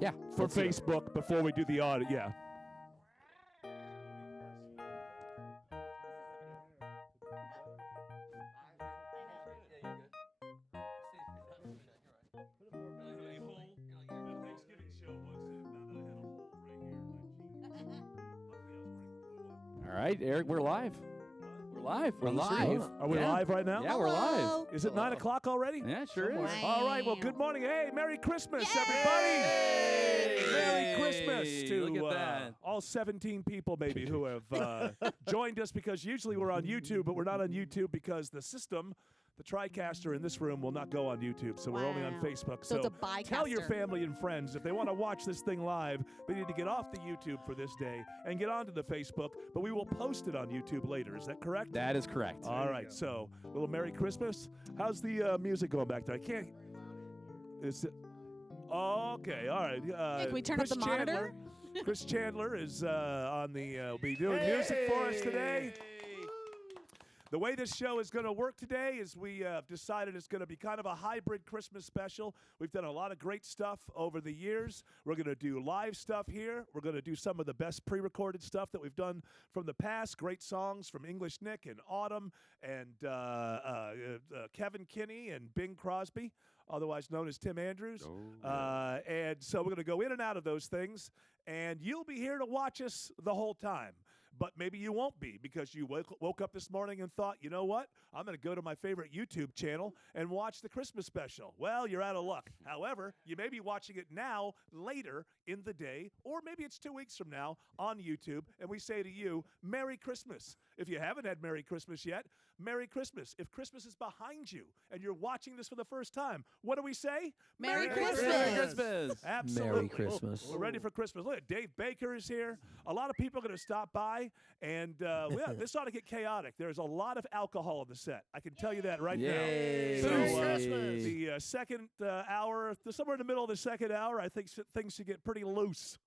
Yeah. For Facebook before we do the audit. Yeah. All right, Eric, we're live. We're live. We're on the live. stream. Are we live right now? Yeah, we're live. Is it 9 o'clock already? Yeah, sure is. All right, well, good morning. Hey, Merry Christmas, everybody. Merry Christmas to Look at that. all 17 people maybe who have joined us, because usually we're on YouTube, but we're not on YouTube because the system, the TriCaster in this room, will not go on YouTube, so we're only on Facebook. So it's a bicaster. Tell your family and friends if they want to watch this thing live, they need to get off the YouTube for this day and get onto the Facebook, but we will post it on YouTube later. Is that correct? That is correct. All right, so a little Merry Christmas. How's the music going back there? I can't. Is it? Okay, all right. Can we turn up the monitor? Chris Chandler is on the. Will be doing music for us today. The way this show is going to work today is we decided it's going to be kind of a hybrid Christmas special. We've done a lot of great stuff over the years. We're going to do live stuff here. We're going to do some of the best pre-recorded stuff that we've done from the past. Great songs from English Nick and Autumn and Kevin Kinney and Bing Crosby, otherwise known as Tim Andrews. And so we're going to go in and out of those things, and you'll be here to watch us the whole time. But maybe you won't be, because you woke up this morning and thought, you know what? I'm going to go to my favorite YouTube channel and watch the Christmas special. Well, you're out of luck. However, you may be watching it now, later in the day, or maybe it's 2 weeks from now on YouTube, and we say to you, Merry Christmas. If you haven't had Merry Christmas yet, Merry Christmas. If Christmas is behind you and you're watching this for the first time, what do we say? Merry Christmas. Merry Christmas. Absolutely. Merry Christmas. We're ready for Christmas. Look, Dave Baker is here. A lot of people are going to stop by, and this ought to get chaotic. There's a lot of alcohol in the set. I can tell you that right Yay. now. So Christmas. the second hour, somewhere in the middle of the second hour, I think things should get pretty loose.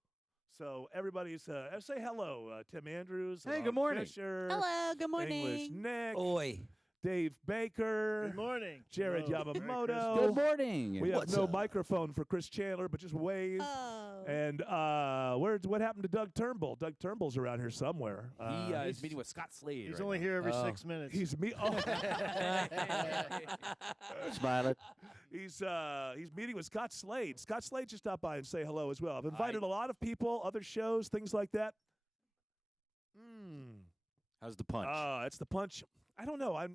So everybody's say hello, Tim Andrews. Hey, good morning. Fisher, Hello, good morning. English Nick. Oi. Dave Baker. Good morning. Jared Hello. Yamamoto. Good morning. We have What's no up? microphone for Chris Chandler, but just wave. Oh. And what happened to Doug Turnbull? Doug Turnbull's around here somewhere. He is meeting with Scott Slade. He's right only now. here every Oh. 6 minutes. He's me. Oh. Smiling. He's meeting with Scott Slade. Scott Slade just stopped by and say hello as well. I've invited a lot of people, other shows, things like that. How's the punch? It's the punch. I don't know. I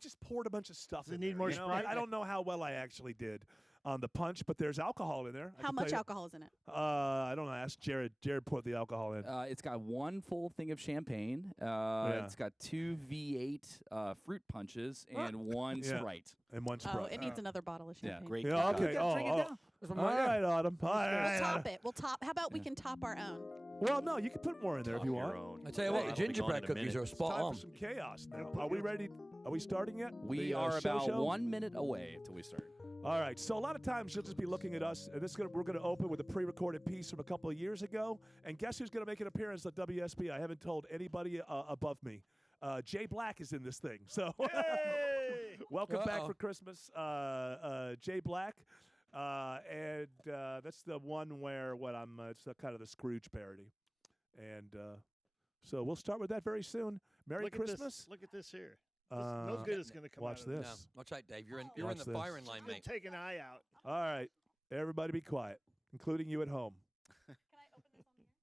just poured a bunch of stuff. Does it in need there, more you know? Sprite? I don't know how well I actually did on the punch, but there's alcohol in there. I How can much tell you. alcohol is in it? I don't know. Ask Jared. Jared poured the alcohol in. It's got one full thing of champagne. It's got 2 V8 fruit punches and one Yeah. Sprite. And one Oh, Sprite. it needs another bottle of Yeah, champagne. great. Yeah, okay. Drink it Oh, down. All right, Autumn. All right. We'll top it. We'll top. How about we can top our own? Well, no, you can put more in there if you want. I tell you what, the gingerbread cookies are It's spot time on. for some chaos now. Are we ready? Are we starting yet? We The, are show about show? 1 minute away until we start. All right. So a lot of times you'll just be looking at us, and we're going to open with a pre-recorded piece from a couple of years ago. And guess who's going to make an appearance at WSB? I haven't told anybody above me. Jay Black is in this thing. So welcome back for Christmas, Jay Black. And that's the one where it's kind of the Scrooge parody. And so we'll start with that very soon. Merry Look Christmas. At this. Look at this here. No good is going to come Watch out of this. this. Watch out, Dave. You're in Watch the this. firing line, Just mate. take an eye out. All right. Everybody be quiet, including you at home. Can I open this on the air?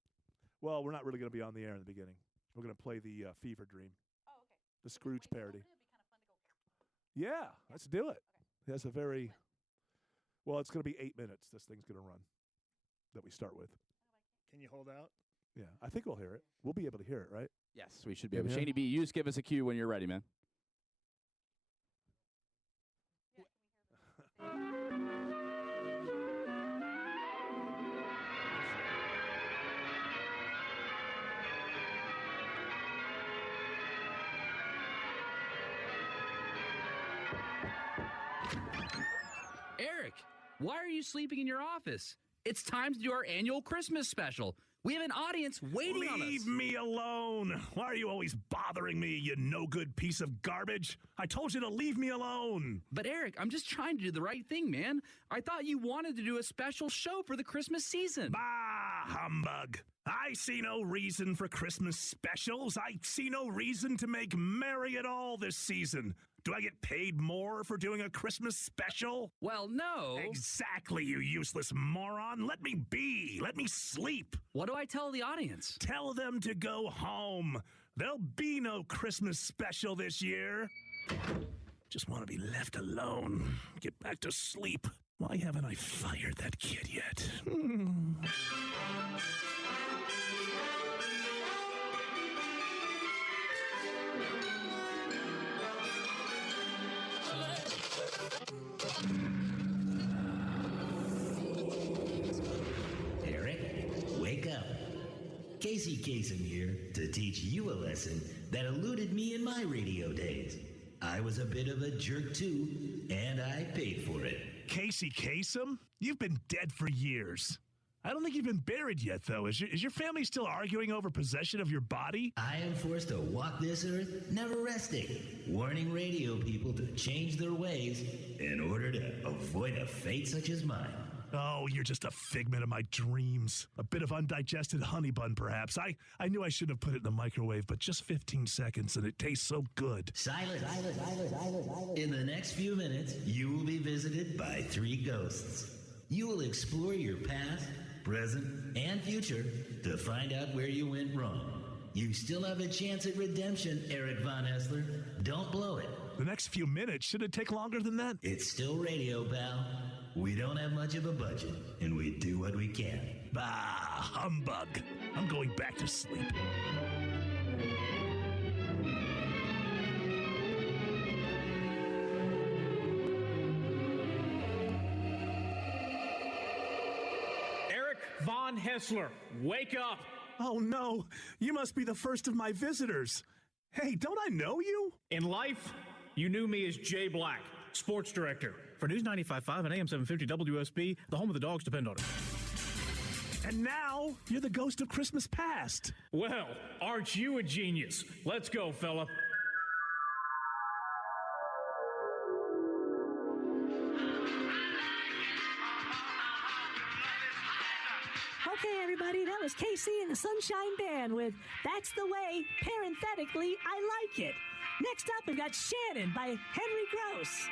Well, we're not really going to be on the air in the beginning. We're going to play the Fever Dream, Oh, okay. the Scrooge parody. It'd be kind of fun to go. Yeah, let's do it. That's a very well. It's going to be 8 minutes. This thing's going to run. That we start with. Can you hold out? Yeah, I think we'll hear it. We'll be able to hear it, right? Yes, we should be Can able. you hear? Shaney B, you just give us a cue when you're ready, man. Eric, why are you sleeping in your office? It's time to do our annual Christmas special. We have an audience waiting on us. Leave me alone. Why are you always bothering me, you no-good piece of garbage? I told you to leave me alone. But Eric, I'm just trying to do the right thing, man. I thought you wanted to do a special show for the Christmas season. Bah, humbug. I see no reason for Christmas specials. I see no reason to make merry at all this season. Do I get paid more for doing a Christmas special? Well, no. Exactly, you useless moron. Let me be. Let me sleep. What do I tell the audience? Tell them to go home. There'll be no Christmas special this year. Just want to be left alone. Get back to sleep. Why haven't I fired that kid yet? Eric, wake up. Casey Kasem here to teach you a lesson that eluded me in my radio days. I was a bit of a jerk too, and I paid for it. Casey Kasem? You've been dead for years. I don't think you've been buried yet, though. Is your family still arguing over possession of your body? I am forced to walk this earth, never resting, warning radio people to change their ways in order to avoid a fate such as mine. Oh, you're just a figment of my dreams. A bit of undigested honey bun, perhaps. I knew I should have put it in the microwave, but just 15 seconds, and it tastes so good. Silence. In the next few minutes, you will be visited by 3 ghosts. You will explore your past, present, and future to find out where you went wrong. You still have a chance at redemption, Eric Von Haessler. Don't blow it. The next few minutes, should it take longer than that? It's still radio, pal. We don't have much of a budget, and we do what we can. Bah, humbug. I'm going back to sleep. Eric Von Haessler, wake up! Oh, no. You must be the first of my visitors. Hey, don't I know you? In life, you knew me as Jay Black, sports director for News 95.5 and AM 750 WSB. The home of the dogs depend on it. And now, you're the ghost of Christmas past. Well, aren't you a genius? Let's go, fella. Okay, everybody, that was Casey and the Sunshine Band with That's the Way, parenthetically, I Like It. Next up, we've got Shannon by Henry Gross.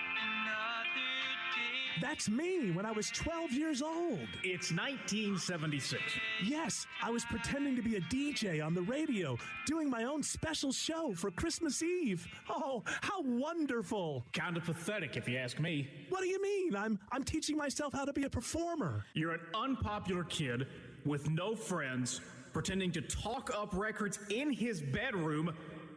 That's me when I was 12 years old. It's 1976. Yes, I was pretending to be a DJ on the radio, doing my own special show for Christmas Eve. Oh, how wonderful. Kind of pathetic, if you ask me. What do you mean? I'm teaching myself how to be a performer. You're an unpopular kid with no friends, pretending to talk up records in his bedroom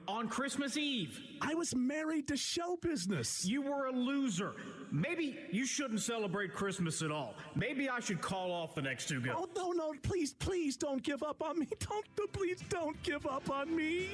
on Christmas Eve. I was married to show business. You were a loser. Maybe you shouldn't celebrate Christmas at all. Maybe I should call off the next 2 ghosts. Oh, no, please don't give up on me. Please don't give up on me.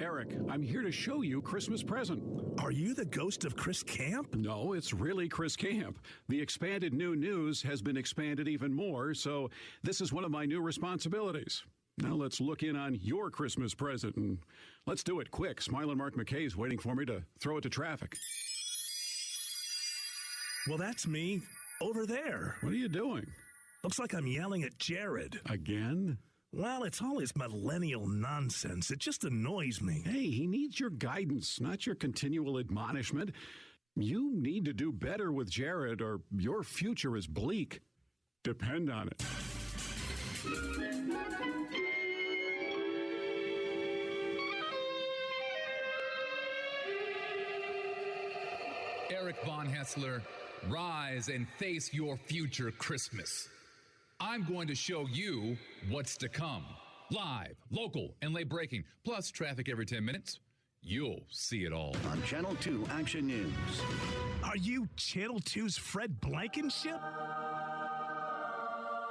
Eric, I'm here to show you Christmas present. Are you the ghost of Chris Camp? No, it's really Chris Camp. The expanded new news has been expanded even more, so this is one of my new responsibilities. Now let's look in on your Christmas present, and let's do it quick. Smiling Mark McKay's waiting for me to throw it to traffic. Well, that's me. Over there. What are you doing? Looks like I'm yelling at Jared. Again? Well, it's all his millennial nonsense. It just annoys me. Hey, he needs your guidance, not your continual admonishment. You need to do better with Jared, or your future is bleak. Depend on it. Eric Von Haessler, rise and face your future Christmas. I'm going to show you what's to come. Live, local, and late breaking, plus traffic every 10 minutes. You'll see it all. On Channel 2 Action News. Are you Channel 2's Fred Blankenship?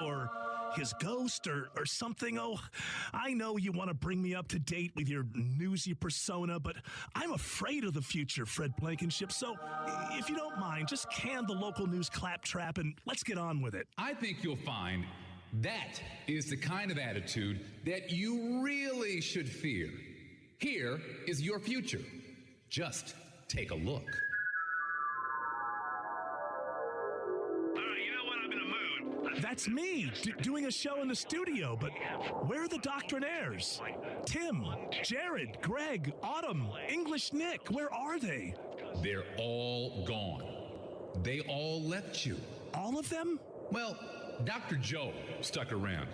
Or his ghost or something. Oh, I know you want to bring me up to date with your newsy persona, but I'm afraid of the future, Fred Blankenship. So if you don't mind, just can the local news claptrap and let's get on with it. I think you'll find that is the kind of attitude that you really should fear. Here is your future. Just take a look. That's me, doing a show in the studio, but where are the Doctrinaires? Tim, Jared, Greg, Autumn, English Nick, where are they? They're all gone. They all left you. All of them? Well, Dr. Joe stuck around.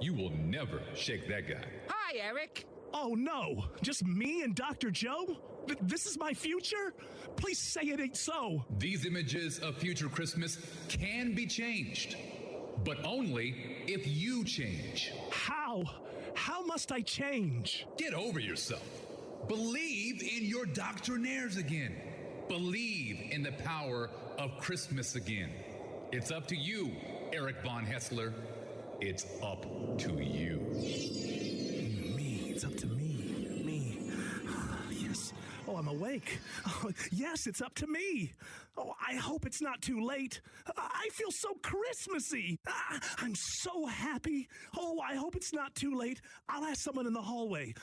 You will never shake that guy. Hi, Eric. Oh, no. Just me and Dr. Joe? This is my future? Please say it ain't so. These images of future Christmas can be changed, but only if you change. How? How must I change? Get over yourself. Believe in your Doctrinaires again. Believe in the power of Christmas again. It's up to you, Eric Von Haessler. It's up to you. Me. It's up to me. Me. Yes. Oh, I'm awake. Oh, yes, it's up to me. Oh, I hope it's not too late. I feel so Christmassy. I'm so happy. Oh, I hope it's not too late. I'll ask someone in the hallway.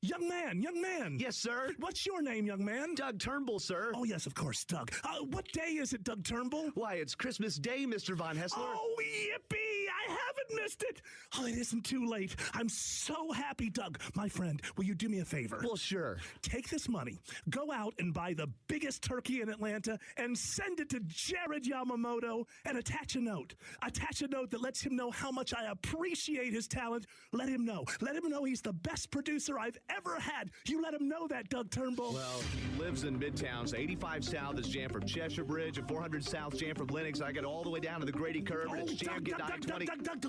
Young man. Yes, sir. What's your name, young man? Doug Turnbull, sir. Oh, yes, of course, Doug. What day is it, Doug Turnbull? Why, it's Christmas Day, Mr. Von Haessler. Oh, yippee! I haven't missed it. Oh, it isn't too late. I'm so happy, Doug. My friend, will you do me a favor? Well, sure. Take this money, go out and buy the biggest turkey in Atlanta, and send it to Jared Yamamoto, and attach a note. Attach a note that lets him know how much I appreciate his talent. Let him know. Let him know he's the best producer I've ever had. You let him know that, Doug Turnbull. Well, he lives in Midtown, so 85 South is jammed from Cheshire Bridge, and 400 South jammed from Lennox. I get all the way down to the Grady Curve, and it's jammed get I-20. Doug,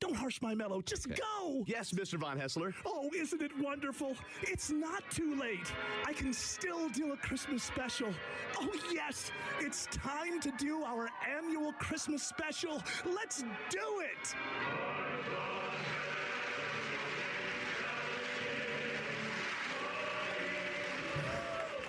don't harsh my mellow. Just go. Yes, Mr. Von Haessler. Oh, isn't it wonderful? It's not too late. I can still do a Christmas special. Oh, yes. It's time to do our annual Christmas special. Let's do it.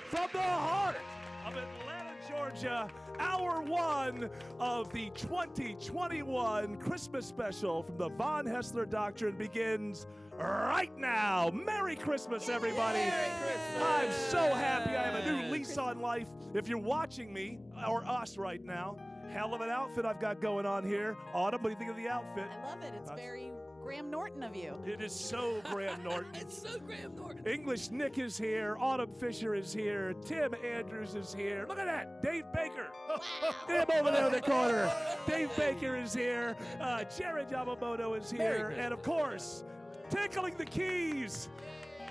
From the heart of Atlanta, Georgia, hour one of the 2021 Christmas special from the Von Haessler Doctrine begins right now. Merry Christmas, everybody. Merry Christmas. I'm so happy I have a new lease on life. If you're watching me, or us right now, hell of an outfit I've got going on here. Autumn, what do you think of the outfit? I love it. It's very Graham Norton of you. It is so Graham Norton. It's so Graham Norton. English Nick is here. Autumn Fisher is here. Tim Andrews is here. Look at that. Dave Baker. Him over there in the corner. Dave Baker is here. Jared Yamamoto is here. And of course, tickling the keys,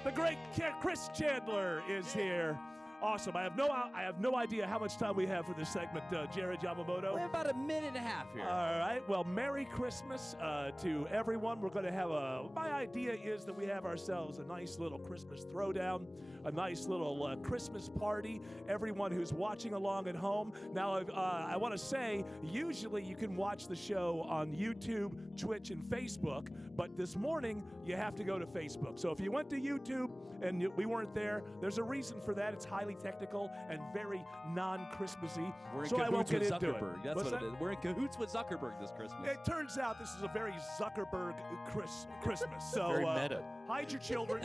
the great Chris Chandler is here. Awesome. I have no idea how much time we have for this segment, Jared Yamamoto. We have about a minute and a half here. All right. Well, Merry Christmas to everyone. We're going to have my idea is that we have ourselves a nice little Christmas throwdown, a nice little Christmas party. Everyone who's watching along at home. Now, I want to say, usually you can watch the show on YouTube, Twitch, and Facebook, but this morning you have to go to Facebook. So if you went to YouTube and we weren't there, there's a reason for that. It's highly technical and very non-Christmassy. We're in so I won't cahoots get with into Zuckerberg. it. That's What's what that? it is. We're in cahoots with Zuckerberg this Christmas. It turns out this is a very Zuckerberg Christmas. So Very meta. Hide your children.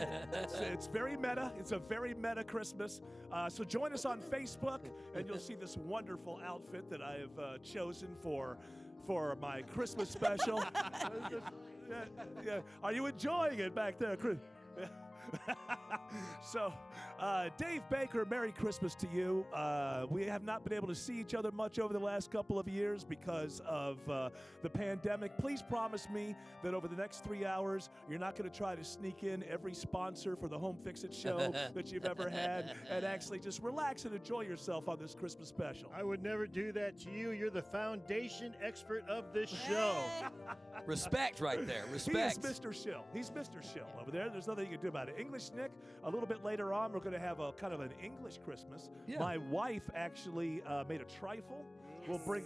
It's very meta. It's a very meta Christmas. So join us on Facebook, and you'll see this wonderful outfit that I have chosen for my Christmas special. Yeah. Are you enjoying it back there, Chris? So, Dave Baker, Merry Christmas to you. We have not been able to see each other much over the last couple of years because of the pandemic. Please promise me that over the next 3 hours, you're not going to try to sneak in every sponsor for the Home Fix-It show that you've ever had and actually just relax and enjoy yourself on this Christmas special. I would never do that to you. You're the foundation expert of this show. Respect right there. Respect. He is Mr. Shill. He's Mr. Shill over there. There's nothing you can do about it. English Nick, a little bit later on, we're going to have a kind of an English Christmas. Yeah. My wife actually made a trifle. We'll bring.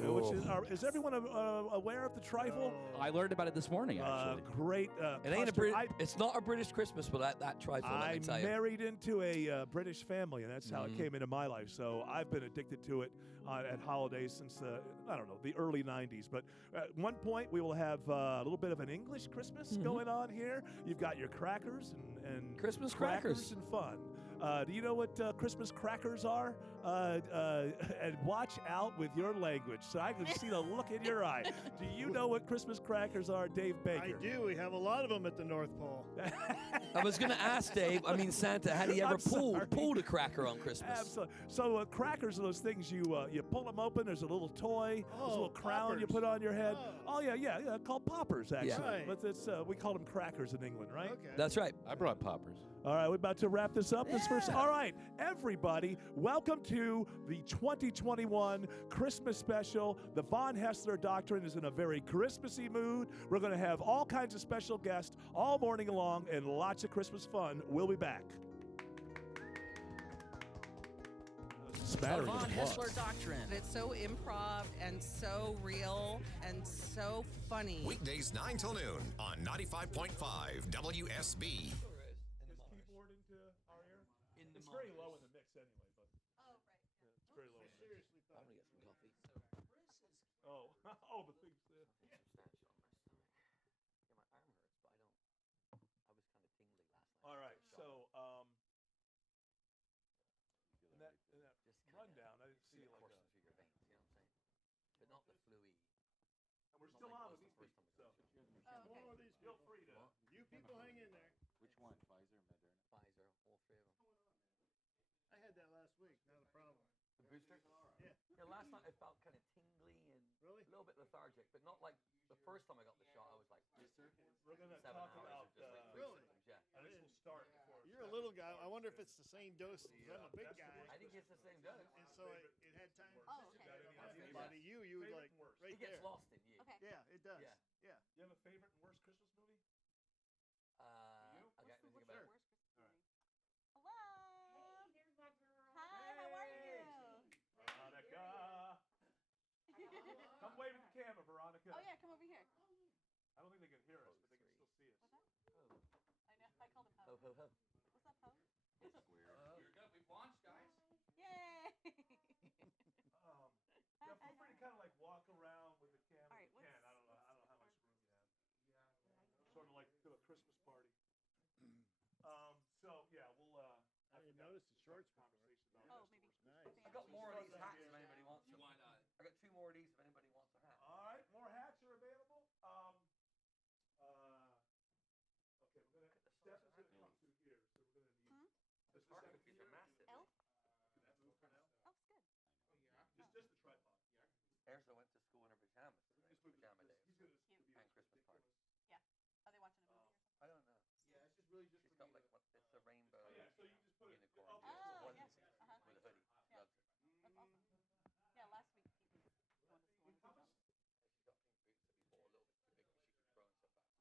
Is everyone aware of the trifle? I learned about it this morning. Actually, great. It ain't it's not a British Christmas, but that trifle. I married into a British family, and that's how it came into my life. So I've been addicted to it at holidays since I don't know, the early '90s. But at one point, we will have a little bit of an English Christmas going on here. You've got your crackers and Christmas crackers and fun. Do you know what Christmas crackers are? And watch out with your language. So I can see the look in your eye. Do you know what Christmas crackers are, Dave Baker? I do. We have a lot of them at the North Pole. I was going to ask Dave, Santa, had he ever pulled a cracker on Christmas? Absolutely. So crackers are those things you pull them open. There's a little toy, there's a little crown you put on your head. Oh, yeah, called poppers, actually. Yeah. Right. But it's, we call them crackers in England, right? Okay. That's right. I brought poppers. All right, we're about to wrap this up. All right, everybody, welcome to the 2021 Christmas special. The Von Haessler Doctrine is in a very Christmassy mood. We're going to have all kinds of special guests all morning long and lots of Christmas fun. We'll be back. The Von Haessler Doctrine. It's so improv and so real and so funny. Weekdays 9 till noon on 95.5 WSB. It's very low in the mix anyway, but. Oh, right. Yeah, it's very low in the mix. I'm going to get some coffee. Oh, the things there. All right, so in that rundown, I didn't see like a. But not the fluey. And we're still on with these people, so. More of these. Feel free to. You people hang in there. Which one? Pfizer, Moderna? Pfizer, all three of them. I had that last week. Not a problem. The booster? Yeah. Yeah, last night I felt kind of tingly and a little bit lethargic, but not like the first time I got the shot. I was like, we're going to 7 talk hours about. of just like Really? symptoms, yeah. And this will start before. You're a little guy. I wonder if it's the same dose. I'm a big guy. I think it's the same dose. And so it had time. Oh, okay. Body, you would like right It gets there. lost in you. Okay. Yeah, it does. Yeah. Yeah. You have a favorite and worst Christmas movie? Okay, think about it. Hello. Hi, how are you? Veronica. Come wave at the camera, Veronica. Oh, yeah, come over here. I don't think they can hear us, but they can still see us. What's that? I know. I called him Ho. Ho, ho, ho. What's up, Ho? It's weird. You're good. We've launched, guys. Yay. Yeah, feel free to kind of like walk around with the camera. All right, if you can. I don't know how much room you have. Sort of like do a Christmas party. So yeah, we'll. I didn't notice the shorts before. Oh, maybe. Nice. I got more of these hats if anybody wants them. Why not? I got 2 more of these if anybody wants a hat. All right, more hats are available. Okay, we're gonna. Stefan's gonna come through here, so we're gonna need. The parking fees are massive. Elf? Elf's good. Just the tripod. Erza went to school in her pajamas today. Pajama day. Cute. And Christmas party. Yeah. Are they watching a movie or something? I don't know. Yeah, it's just really just. She's got like it's a rainbow Yeah, so you just put it. unicorn Oh, onesie yeah. Uh-huh. with a hoodie. Yeah. Loves it. That's awesome. Yeah, last week he was going to school. She got pink boots that we bought a little bit too big because she keeps throwing stuff at them.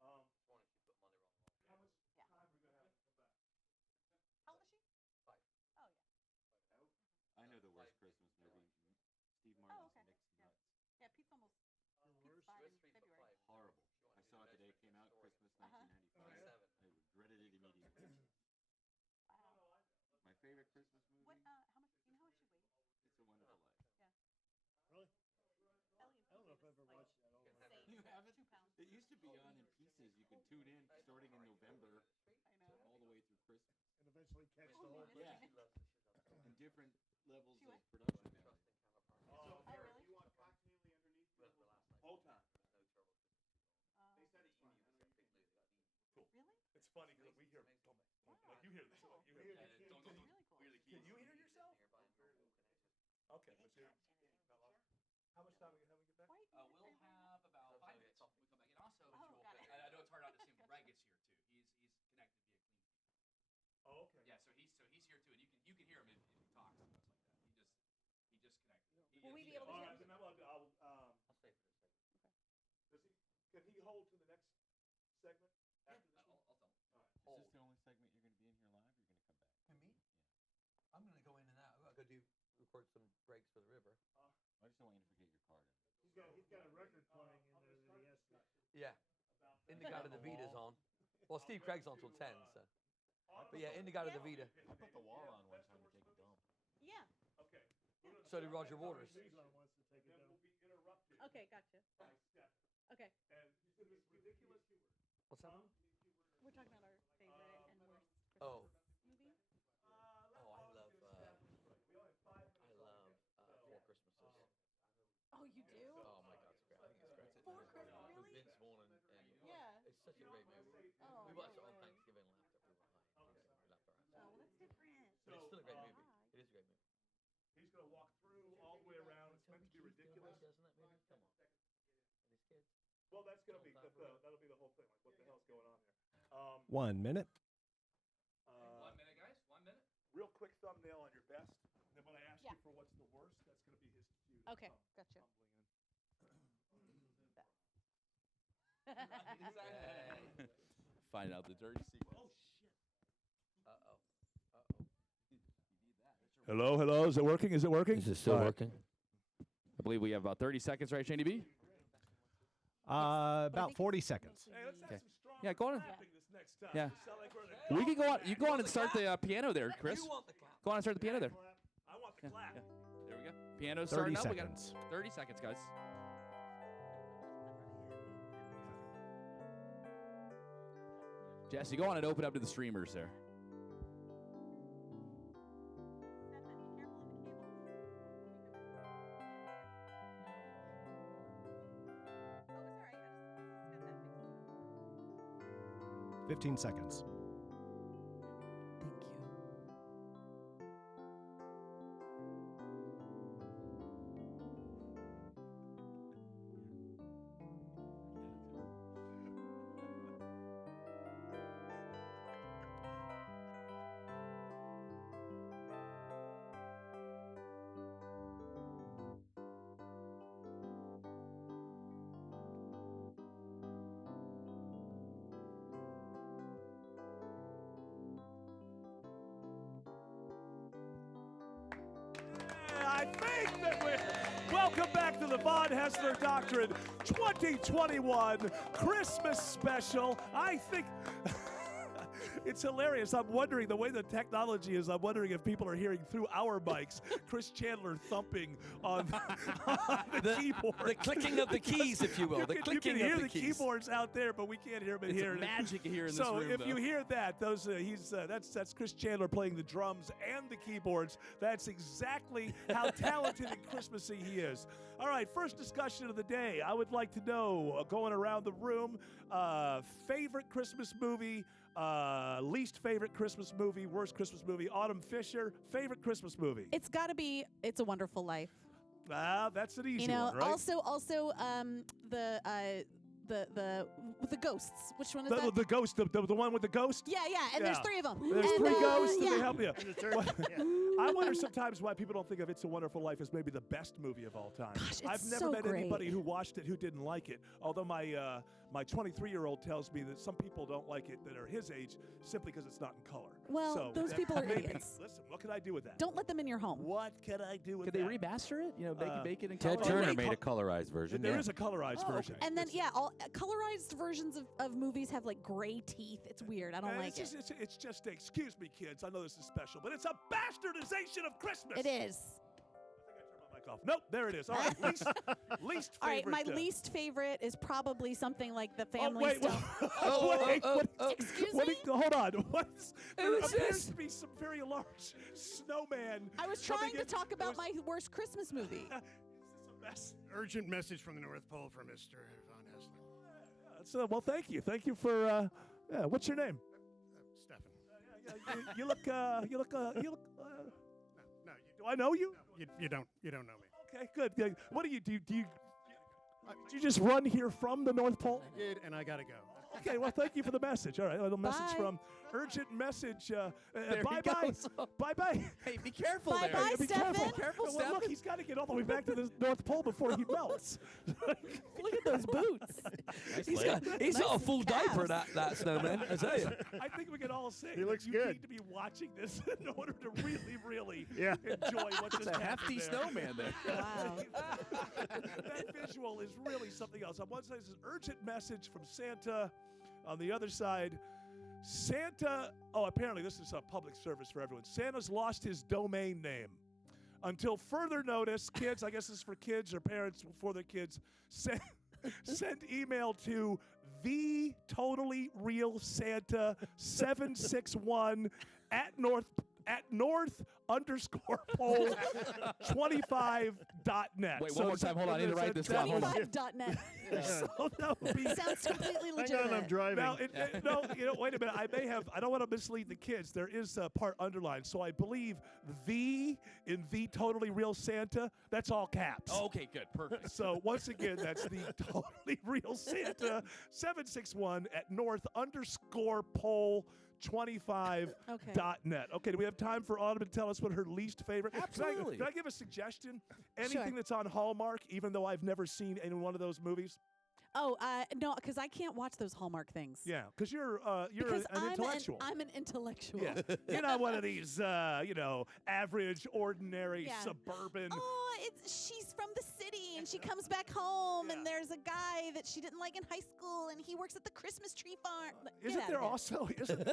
Um, This morning she put money wrong. how much Yeah. time are we gonna have to come back? How old is she? 5. Oh, yeah. I know the worst Christmas movie. Steve Oh, Martin's okay. Mixed Yeah. Nuts. Yeah, Pete's almost. Pete's 5 in February. Horrible. I saw it the day it came out, Christmas 1995. I regretted it immediately. Wow. My favorite Christmas movie? What? How much? You know how much she weighs? It's a Wonderful Life. Yeah. Really? Ellie, I don't know if I've ever watched that. All insane. You haven't? 2 pounds. It used to be on in pieces. You could tune in starting in November I know. all the way through Christmas. And eventually catch the whole thing. Yeah. She loves it. She loves it. And different levels She of what? production value. Oh, Oh, really? you want continually underneath? We went for last night. Whole time. No trouble. They said it's fine. Cool. Really? It's funny because we hear. Like you hear this. Like you hear. It's really cool. Can you hear yourself? Okay. Let's hear. How much time have we get back? Why? We'll have about 5 minutes when we come back. And also, Oh, got it. I know it's hard not to assume Greg is here too. He's connected via Clean. Oh, okay. Yeah, so he's here too, and you can hear him if he talks and stuff like that. He just connected. Will we be able to All hear? right, then I'll I'll stay for this segment. Does he? Can he hold to the next segment after this one? I'll tell him. All right. Is this the only segment you're going to be in here live, or you're going to come back? Who, me? Yeah. I'm going to go in and out. I've got to do record some breaks for the river. I just don't want you to forget your card. He's got a record playing in there that he has to. Yeah. Indigada de Vita's on. Well, Steve Craig's on till 10, so. But yeah, Indigada de Vita. I put the wall on one time to take a dump. Yeah. Okay. So did Roger Waters. Wants to take it down. Okay, gotcha. Okay. What's that? We're talking about our favorite and worst Christmas Oh. movie. Oh, I love Four Christmases. Oh, you do? Oh my God, it's great. I think it's great. Four Christmas, With really? Vince Vaughn and Yeah. it's such a great movie. Oh, we watched it on really? Thanksgiving and laughed at. We laughed our Oh, well, that's different. But it's still a great movie. It is a great movie. He's going to walk through all the way around. It's meant to be ridiculous. Doesn't that movie? Come on. And his kids. Well, that's going to be that'll be the whole thing. Like, what the hell's going on here? 1 minute. 1 minute, guys. 1 minute. Real quick thumbnail on your best. And then when I ask you for what's the worst, that's going to be his cue. to Okay, come gotcha. Find out the dirty secret. Oh, shit. Uh-oh. Hello. Is it working? Is it still working? I believe we have about 30 seconds, right, Shady B? About 40 seconds. Hey, let's have Okay. some strong Yeah, go on. clapping this next time. Yeah. Sound like we're in a We can go on. golf You go on and start the piano there, Chris. You want the clap. Go on and start the piano there. I want the clap. There we go. Piano's 30 starting up. We seconds. got 30 seconds, guys. Jesse, go on and open up to the streamers there. Oh, 15 seconds. Thank you. I think that welcome back to the Von Haessler Doctrine 2021 Christmas special. I think it's hilarious. I'm wondering, the way the technology is, I'm wondering if people are hearing through our mics Chris Chandler thumping on the keyboard. The clicking of the keys, if you will. The You clicking can hear of the keys. keyboards out there, but we can't hear them in It's here. magic here in this so room, if though. you hear that, that's Chris Chandler playing the drums and the keyboards. That's exactly how talented and Christmassy he is. All right, first discussion of the day. I would like to know, going around the room, favorite Christmas movie, least favorite Christmas movie, worst Christmas movie. Autumn Fisher, favorite Christmas movie. It's got to be It's a Wonderful Life. That's an easy You know, one, right? also the ghosts. Which one is that? The ghost, the one with the ghost? Yeah, and there's 3 of them. There's and, 3 ghosts, and yeah. they help you. And the third, I wonder sometimes why people don't think of It's a Wonderful Life as maybe the best movie of all time. Gosh, it's I've never so met great. anybody who watched it who didn't like it. Although my 23-year-old tells me that some people don't like it that are his age simply because it's not in color. Well, so those that people are maybe- idiots. Listen, what can I do with that? Don't let them in your home. What can I do with Could that? they remaster it? You know, bake it in Ted color? Turner made a colorized version. There yeah. is a colorized version. And then, all colorized versions of movies have like gray teeth. It's weird. I don't like it. It's just, excuse me, kids. I know this is special, but it's a bastardization of Christmas. It is. My mic off. Nope, there it is. All right, least favorite. All right, my least favorite is probably something like the family wait, stuff. Excuse me? Hold on. There appears to be some very large snowman. I was trying to talk about my worst Christmas movie. Is this a mess? urgent message from the North Pole for Mr. Von Haessler. So, well, thank you. Thank you for. What's your name? Stefan. You look. No, do I know you? No, you don't. You don't know me. Okay, good. What do you do? Did you just run here from the North Pole? I did, and I gotta go. Okay, well, thank you for the message. All right, a message Bye. from urgent message. There Bye he bye. goes. Bye bye. Hey, be careful Bye there. bye, Be Stefan. careful. Careful, Well, look, Stefan. he's got to get all the way back to the North Pole before he melts. Look at those boots. He's got a full diaper, that snowman, I tell you. I think we can all say He looks you good. need to be watching this in order to really Yeah. enjoy what just It's a happened hefty there. snowman there. Wow. That visual is really something else. On one side, it's an urgent message from Santa. On the other side, Santa, apparently this is a public service for everyone. Santa's lost his domain name. Until further notice, kids, I guess this is for kids or parents for their kids, send email to the totally real Santa 761 at north underscore pole 25.net. Wait, one more time. Hold on. I need to write this down. Hold on. 25.net. So that would be Sounds completely Hang legitimate. on, I'm driving. Now, wait a minute. I don't want to mislead the kids. There is a part underlined. So I believe the in the totally real Santa, that's all caps. Okay, good. Perfect. So once again, that's the totally real Santa 761 at north underscore pole 25.net. Okay, do we have time for Autumn to tell us what her least favorite? Absolutely. Can I give a suggestion? Anything Sure. that's on Hallmark, even though I've never seen any one of those movies. Oh, no, because I can't watch those Hallmark things. Yeah, because you're Because an intellectual. I'm an intellectual. Yeah, you're not one of these, average, ordinary, suburban. Oh, she's from the city and she comes back home and there's a guy that she didn't like in high school and he works at the Christmas tree farm. Isn't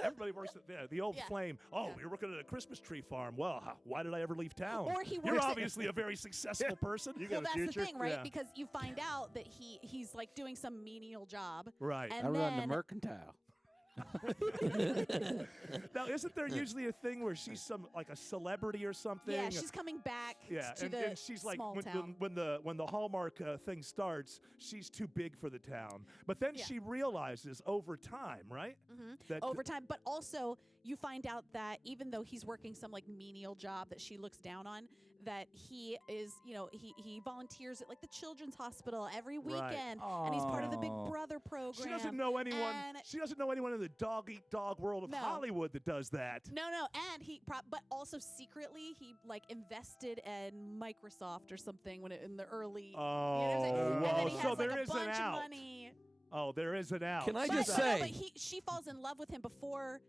everybody works at the old flame? Oh, you're working at a Christmas tree farm. Well, why did I ever leave town? Or he You're works obviously a very successful person. Well, that's the thing, right? Because you find out that he's like doing some menial job. Right. And I run the then- mercantile. Now, isn't there usually a thing where she's like a celebrity or something? Yeah, she's coming back to the and she's like small town. when the Hallmark thing starts, she's too big for the town. But then she realizes over time, right? That over time, but also you find out that even though he's working some like menial job that she looks down on, that he is, he volunteers at like the children's hospital every weekend, and he's part of the Big Brother program. She doesn't know anyone. and- She doesn't know anyone in the dog-eat-dog world of No. Hollywood that does that. No, and but also secretly he like invested in Microsoft or something in the early. Oh, and then well, he so has, there like, is a an bunch out. Of money. Oh, there is an out. Can I But, just no, say? but she falls in love with him before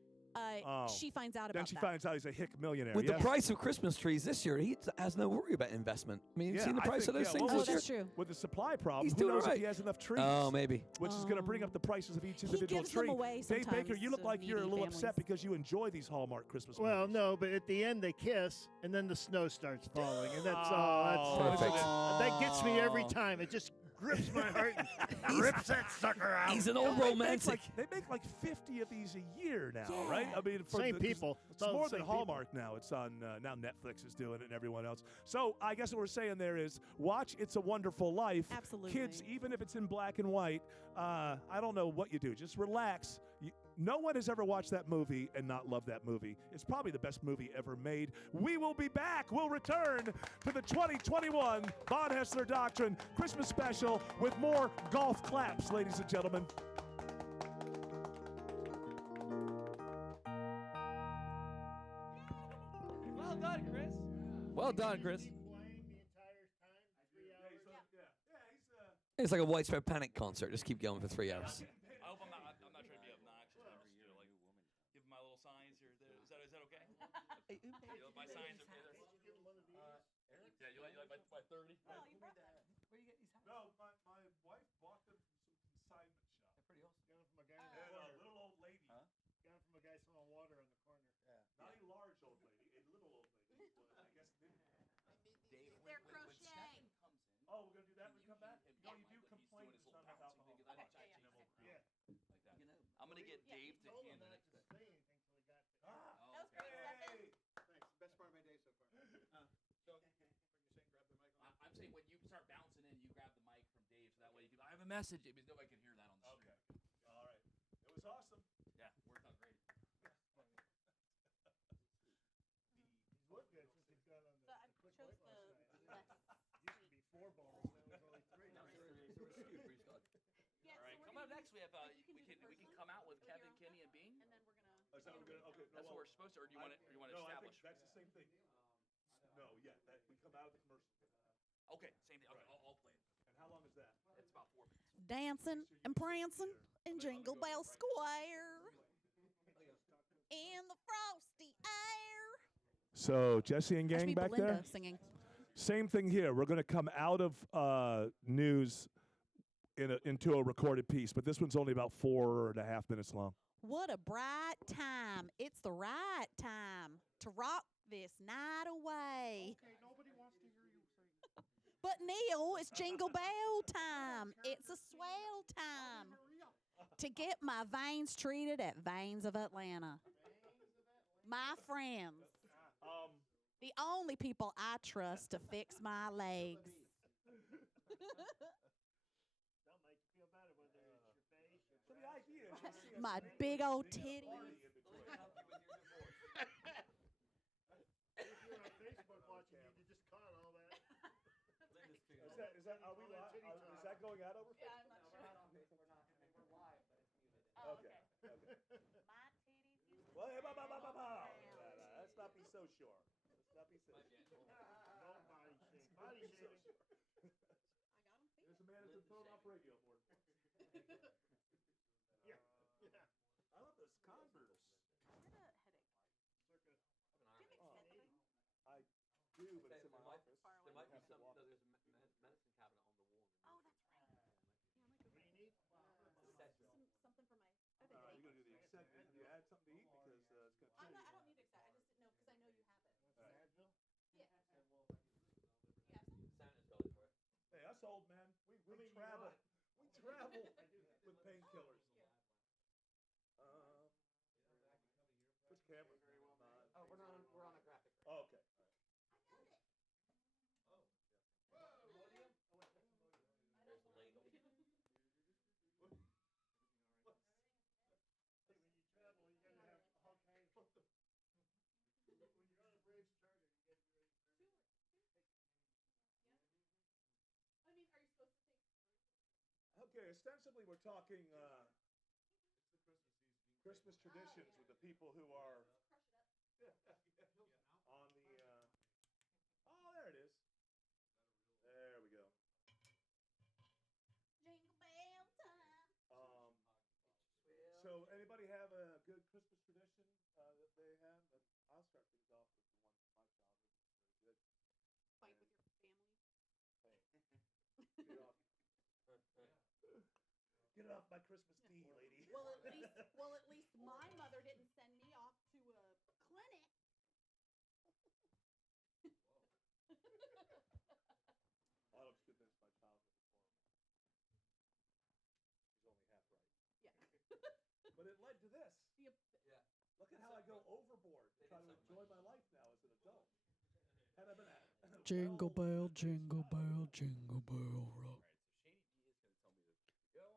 she finds out Then about she that. finds out he's a hick millionaire. With yes. the price of Christmas trees this year, he has no worry about investment. I mean, you've seen the I price think, of those things well, this year? true. With the supply problem, He's who doing knows all if right. he has enough trees? Oh, maybe. Which is going to bring up the prices of each He individual gives tree. them away Dave Baker, sometimes you look to like you're a needy little families. upset because you enjoy these Hallmark Christmas Well, movies. no, but at the end they kiss, and then the snow starts falling, and that's Perfect. that gets me every time. It just grips my heart and rips that sucker out. He's an old romantic. They make like 50 of these a year now, Yeah. right? I mean, Same people. It's more than Hallmark now. It's on now. Netflix is doing it, and everyone else. So I guess what we're saying there is, watch "It's a Wonderful Life." Absolutely. Kids, even if it's in black and white, I don't know what you do. Just relax. No one has ever watched that movie and not loved that movie. It's probably the best movie ever made. We will be back. We'll return to the 2021 Von Haessler Doctrine Christmas special with more golf claps, ladies and gentlemen. Well done, Chris. Well done, Chris. It's like a widespread panic concert. Just keep going for 3 hours. I hope I'm not trying to be obnoxious every year. Like, give my little signs here. Is that okay? My signs are there. Yeah, you like my 30? Oh, No, my wife bought them from some consignment shop. They're pretty awesome. Got 'em from a guy in the And corner. a little old lady. Got 'em from a guy selling water on the corner. Not a large old lady, a little old lady. I guess They're crochet. Oh, we're gonna do that when we come back. No, you do complain to some about alcohol. Yeah. Like that. I'm gonna get Dave to Told him hand not it. to say anything till he got there. That was great, Stefan. Thanks. Best part of my day so far. So, when you're saying grab the mic on. I'm saying when you start bouncing in, you grab the mic from Dave, so that way you can. I have a message, because nobody can hear that on the stream. Okay. All right. It was awesome. Yeah, worked out great. He's looked good since he's got on the I quick chose white last night. the Used to be 4 balls, now it's only 3. Yeah, All right, coming up next, we have we can come out with Kevin, Kenny, and Bing. And then we're gonna. Is that what we're gonna, okay, That's what we're supposed to, or do you want to no, I establish? think that's the same thing. No, yeah, we come out of the commercial. Okay, same thing. Okay, I'll play it. And how long is that? It's Dancing and prancing in Jingle Bell Square in the frosty air. So Jesse and That should gang be back Belinda there. singing. Same thing here. We're going to come out of news into a recorded piece, but this one's only about 4.5 minutes long. What a bright time. It's the right time to rock this night away. Okay, nobody wants to hear you sing. But Neil, it's Jingle Bell time. It's a swell time to get my veins treated at Veins of Atlanta. My friends. The only people I trust to fix my legs. My big old titties. If you're on Facebook watching, you just caught all that. Is that are we live? Is that going out over? Yeah, I'm not sure. We're not on Facebook. We're not. I mean, we're live, but it's muted. Oh, Okay. My titties used to Well, hey, hang on the let's not be so sure. Let's not be so sure. No body shame. Body shaming. There's a man that's been thrown off radio board. Yeah. I love those Converse. I do, but it's in my office. There might be some. There's a medicine cabinet on the wall. Oh, that's right. What do you need? Something for my. You're going to do the extent. Have you had something to eat? Because it's going to chill you. I don't need to. I just didn't know because I know you have it. Advil? Yeah. Santa's got it for it. Hey, us old men, we travel. We travel with painkillers. Which camera? Oh, we're not. We're on a graphic. Oh, okay. There's the ladle. When you travel, you gotta have all kinds of. When you're on a Braves charter, you gotta be ready for everything. I mean, are you supposed to take? Okay, ostensibly we're talking Christmas traditions with the people who are on the oh, there it is. There we go. Jingle bell time. So anybody have a good Christmas tradition that they have? I'll start things off with the one from my childhood. Fight with your family. Get off my Christmas tea, lady. Well, at least my mother didn't send me off to a clinic. I was convinced my childhood was horrible. It was only half right. Yeah. But it led to this. Yeah. Look at how I go overboard trying to enjoy my life now as an adult. Had I been at Jingle bell, jingle bell, jingle bell rock.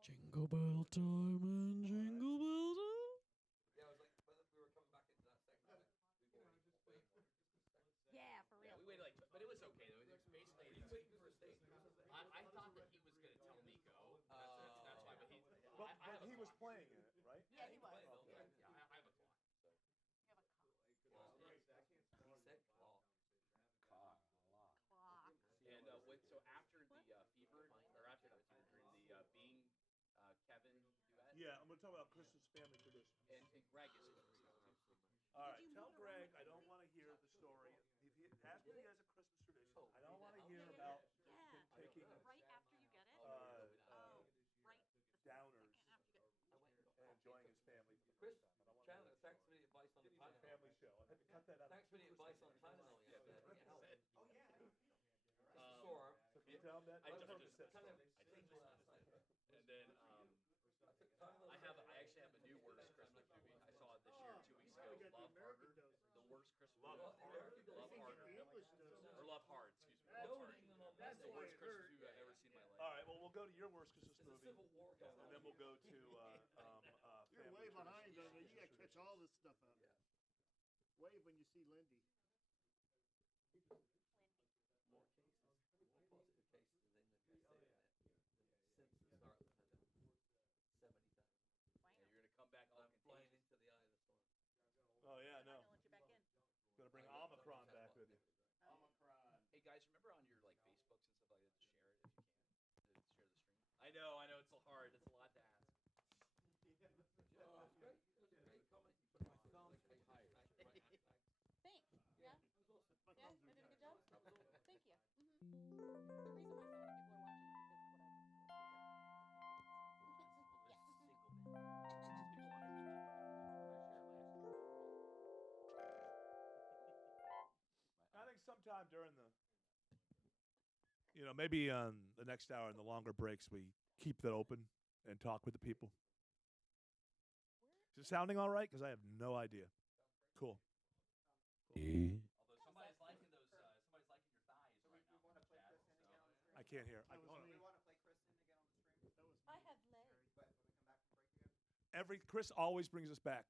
Jingle bell time and jingle bell time. Yeah, it was like, but we were coming back into that segment. We've already way more Christmas segments. Yeah, for real. Yeah, we waited but it was okay though. It was basically, Waiting for a steak. I thought that he was going to tell me go. That's why. But he, But he was playing in it, right? Yeah, he was. Yeah, I have a clock. He said clock. Clock. And so after the fever, or after during the Being Kevin duet. Yeah, I'm going to talk about Christmas family traditions. And Greg is supposed to go too. All right, tell Greg I don't want to hear the story. If he asked me as a Christmas tradition, I don't want to hear about him taking Right after you get it. downers After you get it. and enjoying his family. Chris, Chandler, thanks for the advice on the My Tylenol. family show. I had to cut that out. Thanks for the advice on Tylenol yesterday. It helped. Oh yeah. Sore. Took me down that. I I just kind of stingy last night. And then I took Tylenol. I actually have a new worst Christmas movie. I saw it this year 2 weeks ago. Love Harder. The worst Christmas movie. Love Harder. Love Harder. English does. Or Love Hard, excuse me. That's Love what- Hard. that's the what worst I Christmas heard. movie I've ever seen in my life. All right, well, we'll go to your worst Christmas It's a movie. Civil War going And on. then we'll go to You're family way behind traditions. on it. You gotta catch all this stuff up. Wave when you see Lindy. More cases. More positive cases in the USA since the start of the pandemic. 70,000. Yeah, you're gonna come back all I'm flying contagious. into the eye of the storm. Oh, yeah, I know. Let you back in. Got to bring Omicron back with you. Hey guys, remember on your like Facebooks and stuff like that to share it if you can, to share the stream. I sometime during maybe on the next hour in the longer breaks, we keep that open and talk with the people. Is it sounding all right? Because I have no idea. Cool. Although somebody's liking your thighs right now in the chat. So. I can't hear. We want to play Kristen again on the stream. I had legs. But when we come back from break again. Chris always brings us back.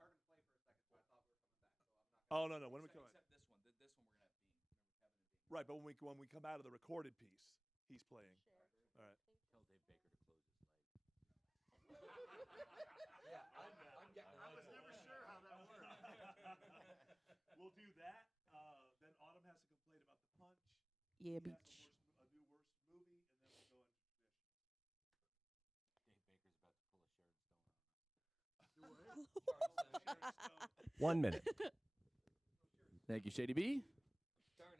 Okay. I heard him play for a second, so I thought we were coming back. So Oh I'm not. no! When we come Except this one. This one we're gonna have Bean. Remember Kevin and Bean. right, but when we come out of the recorded piece, he's playing. Sure. All right. Tell Dave Baker to close his leg. Yeah, I'm getting. I was never sure how that worked. We'll do that. Then Autumn has to complain about the punch. Yeah, He bitch. has a new worst movie, and then we'll go into tradition. Dave Baker's about to pull a Sharon Stone on us. 1 minute. Thank you, Shady B.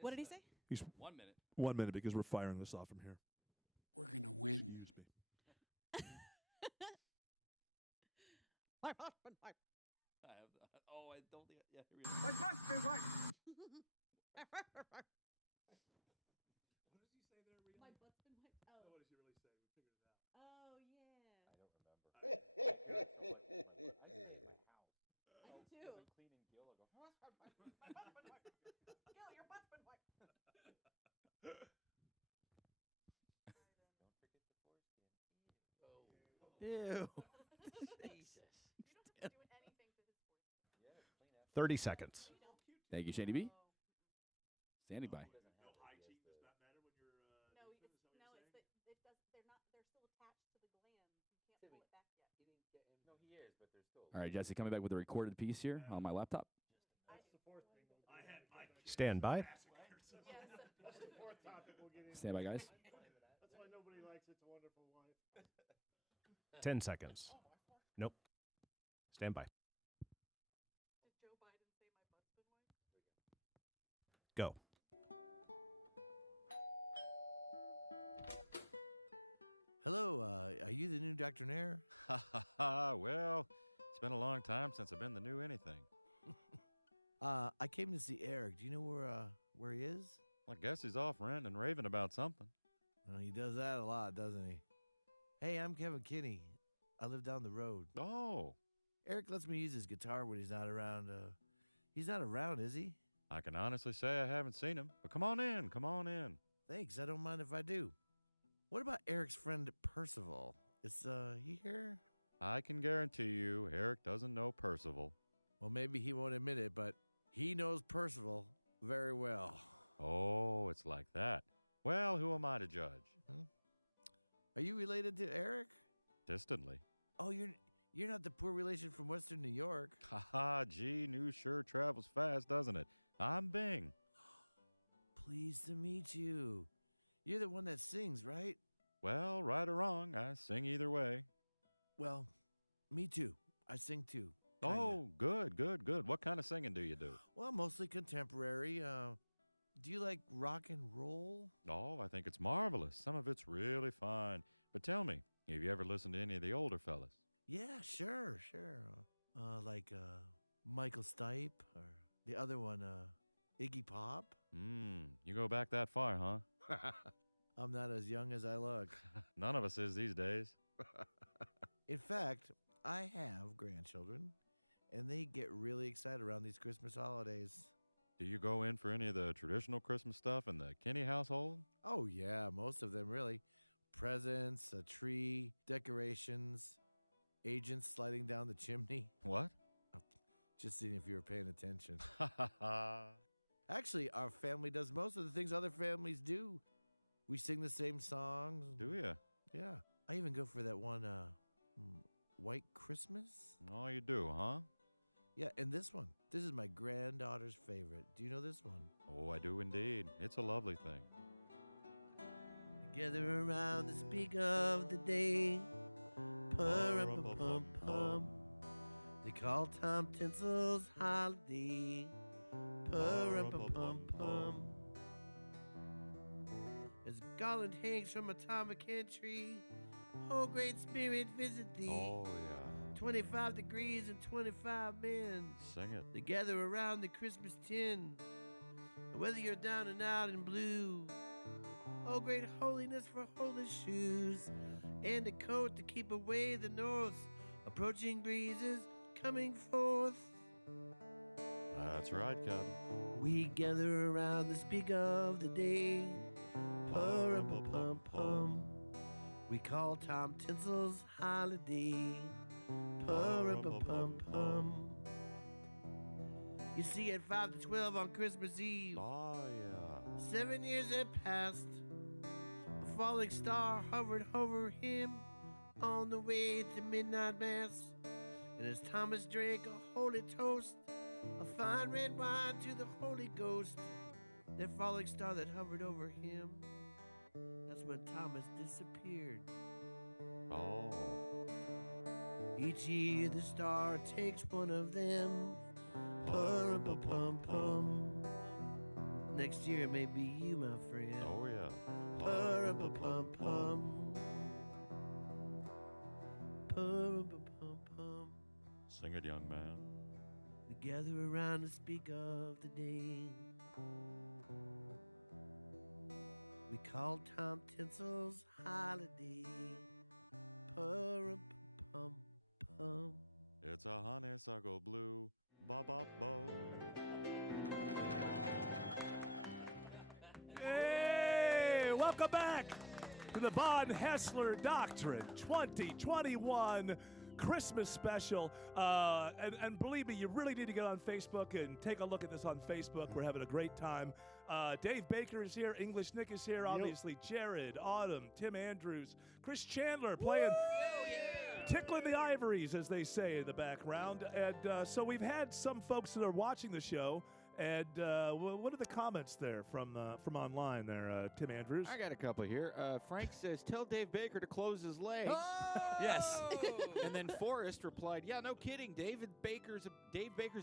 What did he say? He's 1 minute. 1 minute because we're firing this off from here. We're going to win. I have. Oh, I don't think. Yeah, here we go. My butt's been wet. My butt's been wet. Oh. What does he really say? We figured it out. Oh, yeah. I don't remember. I do too. I'm cleaning Gil. I go, My butt's been wet. Gil, your butt's been wet. Ew. Jesus. Doing anything to his voice. 30 seconds. Thank you, Shady B. Standing by. No, it's the, it does. They're not. They're still attached to the glands. You can't pull it back yet. no, he is, but there's still. All right, Jesse, coming back with a recorded piece here on my laptop. Stand by. That's the fourth topic we'll get into. Stand by, guys. That's why nobody likes It's a Wonderful Life. 10 seconds. Nope. Stand by. Did Joe Biden say my butt's been wet? Go. Hello, are you the new Dr. Nair? Well, it's been a long time since I've been the new anything. I came to see Eric. Do you know where he is? I guess he's off ranting and raving about something. Well, he does that a lot, doesn't he? Hey, I'm Kevin Kinney. I live down the road. Oh. Eric lets me use his guitar when he's not around. He's not around, is he? I can honestly say I haven't seen him, but come on in, come on in. Thanks, I don't mind if I do. What about Eric's friend Percival? Is he here? I can guarantee you Eric doesn't know Percival. Well, maybe he won't admit it, but he knows Percival very well. Oh, it's like that. Well, who am I to judge? Are you related to Eric? Distantly. Oh, you're not the poor relation from Western New York. Haha, gee, news sure travels fast, doesn't it? I'm Bing. Pleased to meet you. You're the one that sings, right? Well, right or wrong, I sing either way. Well, me too. I sing too. Kinda. Oh, good, good, good. What kind of singing do you do? Well, mostly contemporary. Do you like rock and roll? Oh, I think it's marvelous. Some of it's really fine. But tell me, have you ever listened to any of the older fellas? Yeah, sure. Like Michael Stipe or the other one, Iggy Pop. You go back that far, huh? I'm not as young as I look. None of us is these days. In fact, I have grandchildren, and they get really excited around these Christmas holidays. Do you go in for any of the traditional Christmas stuff in the Kinney household? Oh, yeah, most of them, really. Presents, a tree, decorations, agents sliding down the chimney. What? Just seeing if you were paying attention. Actually, our family does most of the things other families do. We sing the same songs. Do you? Yeah. I even go for that one, White Christmas. Oh, you do, huh? Yeah, and this one. This is my granddaughter's favorite. Do you know this one? Oh, I do indeed. It's a lovely thing. Together around the speak of the day. Pum-pum-pum-pum. They call Tom Tinsel's holiday. Pum-pum-pum-pum. As garland hangs from a tomacan tree, oh, great spirit, visit thee. Oh, yeah. 25 degrees and 25 men. Sing it. They gather around the Christmas tin. whether you're down and out in blue. Oh, great holiness for holy shoes, and a coat to keep away the north, approaching breezes coming forth. That's right, Captain. We gather around the speak of the day. Pum-pum-pum-pum. We call Tom Tinsel's holiday. Pum-pum-pum-pum. You see, at 5 to 12 on Christmas Eve, Oh, yeah. 7 years had passed. A falling star hovered over him on the way to midnight mass. And as Thomas drank a holy toast, a fine red wine to the Holy Ghost, that falling star that hovered over him, that's when Thomas disappeared. Oh. Each year the star takes one of them. Pum-pum-pum-pum. Next year it may be you, my friend. Oh, yeah. Pum-pum-pum-pum. Pum-pum-pum-pum. Sing it, young man. We gather around to speak of the day. We call Tom Tinsel's holiday. Pum-pum-pum. It's a honeysuckle blue. Ba-ba-bo. Hey, welcome back to the Von Haessler Doctrine 2021 Christmas special. And believe me, you really need to get on Facebook and take a look at this on Facebook. We're having a great time. Dave Baker is here. English Nick is here. Obviously, Jared, Autumn, Tim Andrews, Chris Chandler playing tickling the ivories, as they say in the background. And so we've had some folks that are watching the show. And what are the comments there from online there, Tim Andrews? I got a couple here. Frank says, tell Dave Baker to close his leg. Yes. And then Forrest replied, yeah, no kidding. Dave Baker's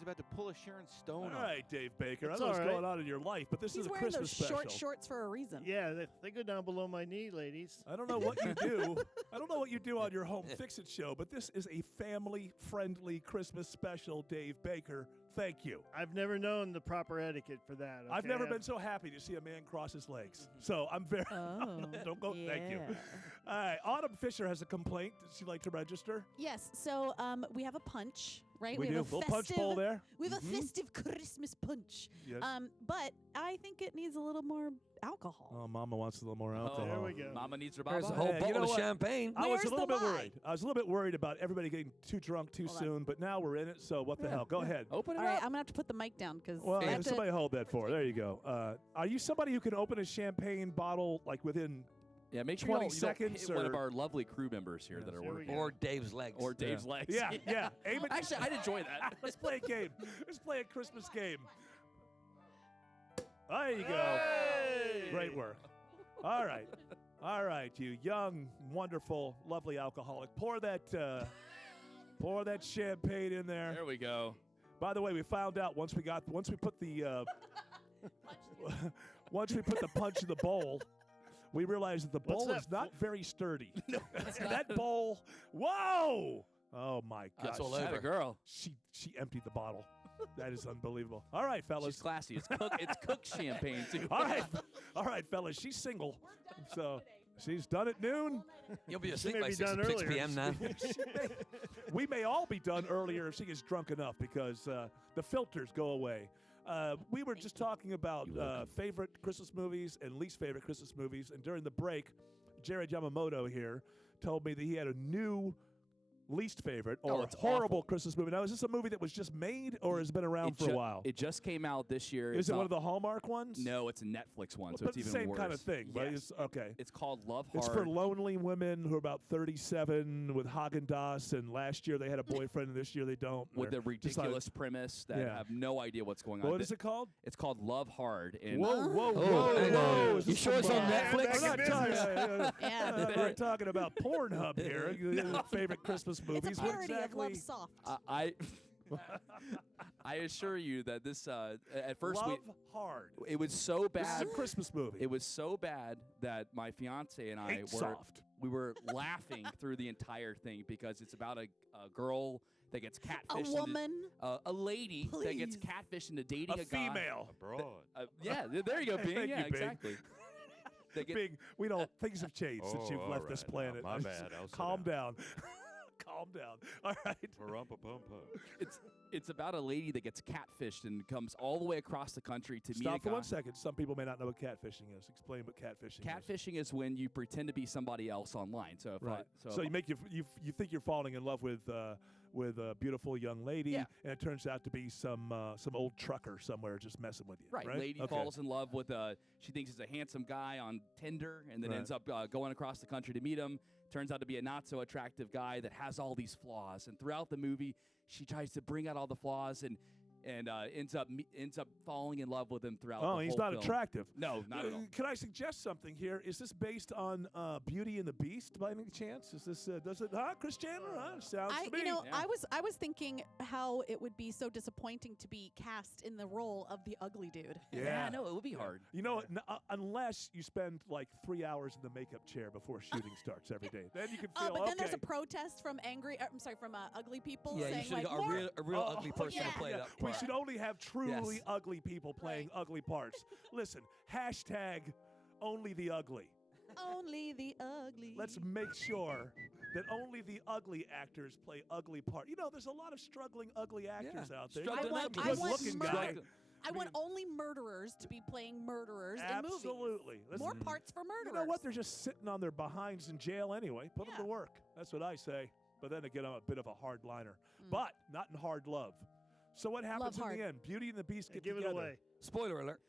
about to pull a Sharon Stone All on. right, Dave Baker. That's I don't know all what's right. going on in your life, but this He's is a wearing Christmas those special. short shorts for a reason. Yeah, they go down below my knee, ladies. I don't know what you do. I don't know what you do on your Home Fix-It show, but this is a family-friendly Christmas special, Dave Baker. Thank you. I've never known the proper etiquette for that. I've okay? never been so happy to see a man cross his legs. So I'm very. Don't go. Thank you. All right. Autumn Fisher has a complaint. Does she like to register? Yes. So we have a punch, right? We do. have a Little punch bowl there. We have a festive Christmas punch. Yes. But I think it needs a little more alcohol. Oh, Mama wants a little more alcohol. There we go. Mama needs her There's baba. a whole Hey, bottle you know of what? champagne. I was a Where's little the bit lie? worried. I was a little bit worried about everybody getting too drunk too soon, but now we're in it, so what the hell? Go ahead. Open it All right, up. I'm gonna have to put the mic down because Well, somebody hold that for. There you go. Are you somebody who can open a champagne bottle like within Yeah, make sure 20 you don't seconds hit one of or- our lovely crew members here that are there we working. go. Or Dave's legs. Or Dave's legs. Yeah, yeah. Aim it. Actually, I'd enjoy that. Let's play a game. Let's play a Christmas game. There you go. Hey! Great work. All right. All right, you young, wonderful, lovely alcoholic. Pour that champagne in there. There we go. By the way, we found out once we put the once we put the punch in the bowl, we realized that the What's bowl that is not very sturdy. No, that bowl. Whoa! Oh my gosh! That's all That over. a girl. She emptied the bottle. That is unbelievable. All right, fellas. She's classy. It's cooked champagne too. All right, fellas. She's single, so she's done at noon. You'll be She asleep may by be 6 done earlier. p.m. now. We may all be done earlier if she gets drunk enough because the filters go away. We were just talking about favorite Christmas movies and least favorite Christmas movies, and during the break, Jared Yamamoto here told me that he had a new least favorite or it's horrible awful. Christmas movie. Now, is this a movie that was just made or has been around for a while? It just came out this year. Is It's it one not- of the Hallmark ones? No, it's a Netflix one, so But it's it's even the same worse. kind of thing, right? Yes. Okay. It's called Love Hard. It's for lonely women who are about 37 with Haagen-Dazs, and last year they had a boyfriend, and this year they don't. with They're the ridiculous decided- premise that Yeah. have no idea what's going on. What is it called? It's called Love Hard. And Whoa, hang on. Is You this sure it's some, on Netflix? I'm not talking, Yeah. I'm not talking about Pornhub here. Favorite Christmas movies. It's a What parody exactly? of Love Soft. I assure you that this at first Love Hard. it was so bad. This is a Christmas movie. It was so bad that my fiance and I Ain't soft. we were laughing through the entire thing because it's about a girl that gets catfished. A woman? A lady that gets Please. catfished into dating a guy. female. A broad. Yeah, there you go, Bing. Thank Yeah, you, Bing. exactly. They get- Big, we don't. Things have changed since you've all left this right, planet. now, my bad. I'll sit Calm down. Calm down. All right. Parumpa-pum-pum. It's about a lady that gets catfished and comes all the way across the country to meet a Stop for guy. 1 second. Some people may not know what catfishing is. Explain what catfishing is. Catfishing is when you pretend to be somebody else online. So if Right. I, So you make you think you're falling in love with a beautiful young lady, Yeah. and it turns out to be some old trucker somewhere just messing with you. Right, lady Okay. falls in love with she thinks he's a handsome guy on Tinder, and then Right. ends up going across the country to meet him. Turns out to be a not so attractive guy that has all these flaws. And throughout the movie, she tries to bring out all the flaws and ends up falling in love with him throughout. Oh, the he's whole not film. attractive. No, not at all. Can I suggest something here? Is this based on Beauty and the Beast by any chance? Is this does it? Chris Chandler? Sounds to me. I was thinking how it would be so disappointing to be cast in the role of the ugly dude. Yeah, no, it would be hard. You know, unless you spend like 3 hours in the makeup chair before shooting starts every day, then you can feel But then there's okay. a protest from ugly people Yeah, you saying should like have got more. a real ugly person to play that We part. should only have truly Yes. ugly people playing ugly parts. Listen, hashtag only the ugly. Only the ugly. Let's make sure that only the ugly actors play ugly part. You know, there's a lot of struggling ugly actors out there. I You want, know, I good want looking guy. murder. I want only murderers to be playing murderers in movies. Absolutely. More parts for murderers. You know what? They're just sitting on their behinds in jail anyway. Put them to work. That's what I say. But then again, I'm a bit of a hard liner. But not in hard love. So what happens in hard. the end? Beauty and the Beast get Give together. it away. Spoiler alert.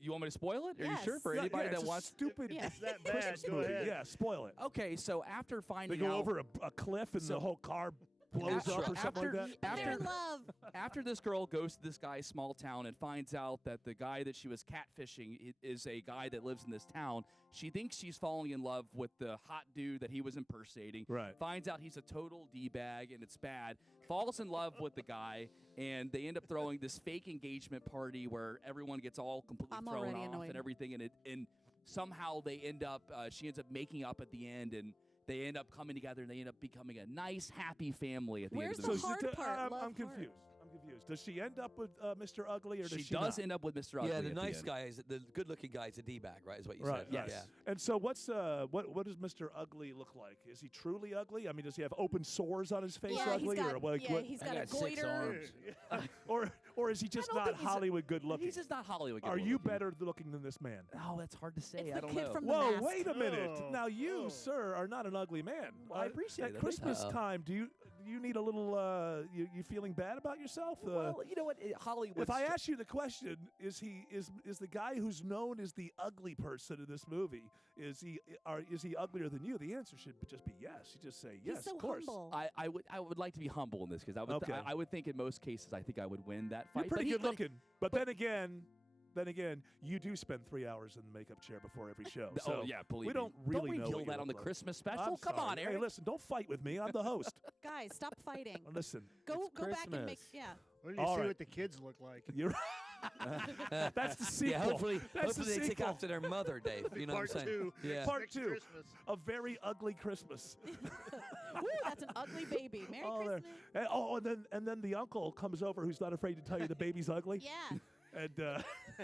You want me to spoil it? Are you Yes. sure? For Yeah, anybody yeah, that it's wants. a stupid Yeah. It's that Christmas bad. Go movie. ahead. Yeah, spoil it. Okay, so after They finding go out over a cliff and the whole car blows up or something like that. They're in love. After this girl goes to this guy's small town and finds out that the guy that she was catfishing is a guy that lives in this town, she thinks she's falling in love with the hot dude that he was impersonating. Right. Finds out he's a total D-bag and it's bad. Falls in love with the guy, and they end up throwing this fake engagement party where everyone gets all completely I'm thrown already off annoyed. and everything, and somehow they end up, she ends up making up at the end, and they end up coming together, and they end up becoming a nice, happy family at the Where's end of the the hard movie. part? I'm Love confused. part. I'm confused. Does she end up with Mr. Ugly, or does She she does not? end up with Mr. Ugly. Yeah, the at nice end. guy is the good-looking guy is a d-bag, right? Is what you Right. said. Yes. Yeah. And so, what does Mr. Ugly look like? Is he truly ugly? I mean, does he have open sores on his face? Yeah, ugly, he's got, or like yeah, what? he's I got a got 6 goiter. arms. or is he just don't not think he's a- Hollywood good looking? He's just not Hollywood. Are good you looking. better looking than this man? Oh, that's hard to say. It's I the don't kid know. from the Whoa, Mask. wait a minute. Oh. Now you, Oh. sir, are not an ugly man. Well, I appreciate at that. Christmas Uh-oh. time, do you need a little? You feeling bad about yourself? Well, you know what? Hollywood. If I ask you the question, is the guy who's known as the ugly person in this movie, is he uglier than you? The answer should just be yes. You just say yes, He's so of course. humble. I would like to be humble in this because Okay. I would think in most cases I think I would win that You're fight. pretty but good looking, but then again, you do spend 3 hours in the makeup chair before every show. Oh So yeah, believe we me. don't really know reveal what you that on the look like. Christmas special. I'm Come on, sorry. Eric. Hey, listen, don't fight with me. I'm the host. Guys, stop fighting. Listen, Go It's back and make Christmas. What do you All see right. what the kids look like? you're. That's the sequel. Yeah, hopefully That's they the take sequel. after their mother, Dave. You know Part what I'm saying? 2. Yeah. Part Next 2, Christmas. a very ugly Christmas. Ooh, that's an ugly baby. Merry there. Christmas. And then the uncle comes over who's not afraid to tell you the baby's ugly. Yeah. And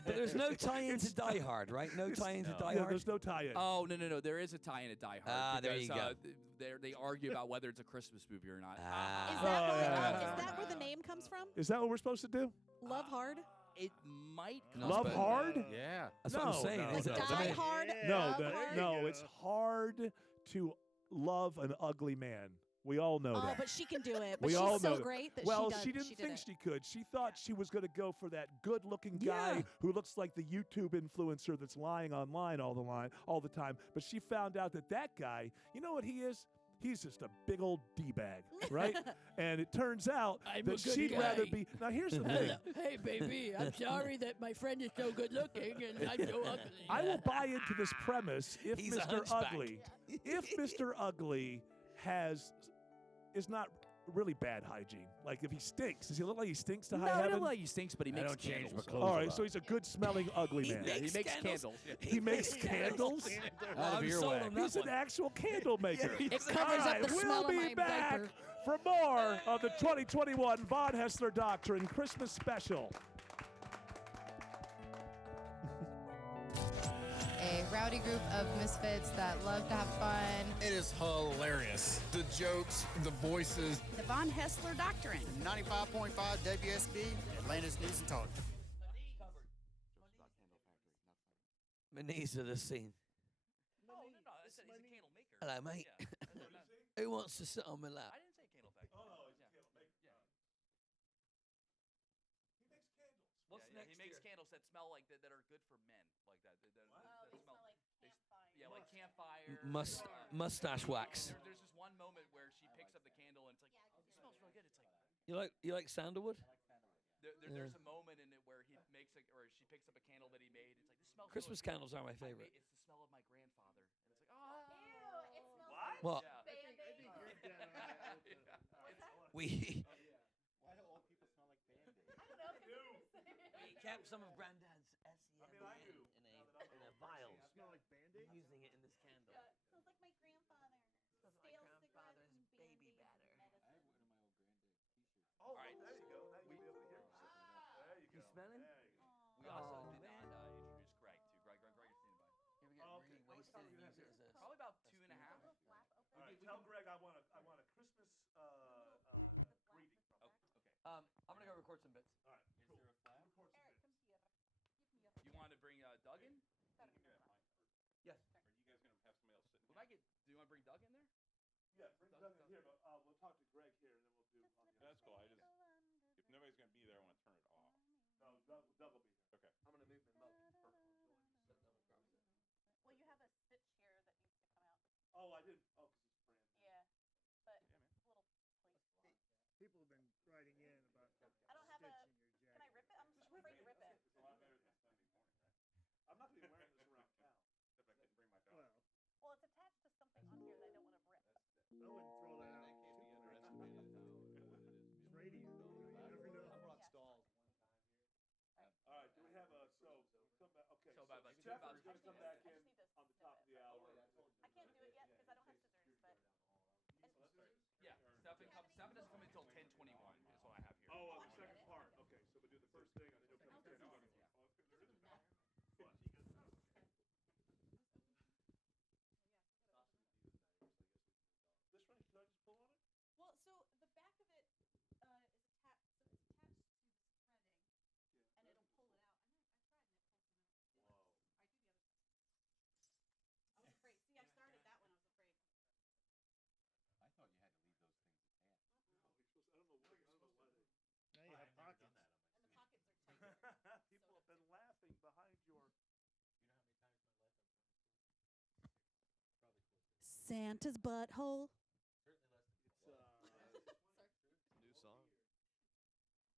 But there's no tie-in to Die Hard, right? No tie-in to Die yeah, Hard? there's no tie-in. Oh no! There is a tie-in to Die Hard. Ah, there because, you go. They argue about whether it's a Christmas movie or not. Is Oh, that where the name comes from? Is that what we're supposed to do? Love hard. It might. No, Love but- hard? Yeah. That's what I'm No, saying. no, isn't no. it? Die I mean, hard. No, Love that- hard. no, you it's go. hard to love an ugly man. We all know Oh, that. but she can do it. But We she's all so know that. great that Well, she didn't did think it. she could. She thought she was going to go for that good-looking guy Yeah. who looks like the YouTube influencer that's lying online all the time. But she found out that guy, you know what he is? He's just a big old D-bag, right? And it turns out I'm a that good she'd rather guy. be. Now here's the thing. Hey, baby, I'm sorry that my friend is so good looking and I'm so ugly. I will buy into this premise if He's a Mr. hunchback. Ugly, if Mr. Ugly is not really bad hygiene? Like if he stinks, does he look like he stinks to No, high he heaven? doesn't look like he stinks, but he makes candles. All right, so he's a good smelling ugly man. Yeah, he makes candles. Yeah. He makes candles. Out of earwax. He's an actual candle maker. It covers All up the right, smell we'll of be my back diaper. for more of the 2021 Von Haessler Doctrine Christmas Special. A rowdy group of misfits that love to have fun. It is hilarious. The jokes, the voices. The Von Haessler Doctrine. 95.5 WSB, Atlanta's News and Talk. My knees are the scene. Oh, no, I said he's a candle maker. Hello, mate. Who wants to sit on my lap? I didn't say candle factory. Oh, no, he's a candle maker. Yeah. He makes candles. What's next? He makes candles that smell like that are good for men, like that. That smell like campfire. Yeah, like campfire. Mustache wax. There's this one moment where she picks up the candle and it's like, it smells really good. It's like. You like sandalwood? There's a moment in it where he makes or she picks up a candle that he made. It's like, this smells. Christmas candles are my favorite. It's the smell of my grandfather, and it's like, oh. Ew, it smells What? Yeah. We Why do old people smell like Band-Aids? we kept some of Granddad's SEM in a vial. Smell like Band-Aids? Using it in this candle. Smells like my grandfather. Smells like my grandfather's baby batter. I have one of my old granddad's t-shirts. Oh, All right. there you go. Now you'll be able to hear yourself. There you go. You smelling? There you go. We also did introduce Greg too. Greg is standing by. Here we get really wasted and use it as a Probably about 2.5. All right, tell Greg I want a Christmas greeting. Oh, okay. I'm gonna go record some bits. All right, cool. Is there a flap? Record some bits. You want to bring Doug in? Yes. Are you guys going to have somebody else sitting? Would I get? Do you want to bring Doug in there? Yeah, bring Doug in here, but we'll talk to Greg here, and then we'll do. That's cool. If nobody's going to be there, I want to turn it off. No, Doug will be here. Okay. I'm gonna move them up. Well, you have a sit chair that needs to come out. Oh, I didn't. Oh, because it's brand new. Yeah, but it's a little People have been writing in about I don't have a. stitching your jacket. Can I rip it? I'm afraid to rip it. It's a lot better than Sunday morning, right? I'm not going to be wearing this around town. Except I couldn't bring my dog. Well, Well, it's attached to something on here that I don't want to rip. I wouldn't throw that out. That can't be underestimated how what it is. It's radio. You never know. I brought stalls one time here. All right, do we have a come back? Okay, So about Stephanie's two- going to come back in on the top of the hour. I can't do it yet because I don't have scissors, but. Yeah, Stefan doesn't come until 10:21 is what I have here. Oh, the second part. Okay, so we do the first thing, and then he'll come in. This one, should I just pull on it? Well, so the back of it is attached. So it's attached to this threading, and it'll pull it out. I tried and it pulls it out. I was afraid. See, I started that one. I was afraid. I thought you had to leave those things attached. I don't know why they. Now you have pockets. And the pockets are tight. People have been laughing behind your. Santa's butthole. New song. Santa's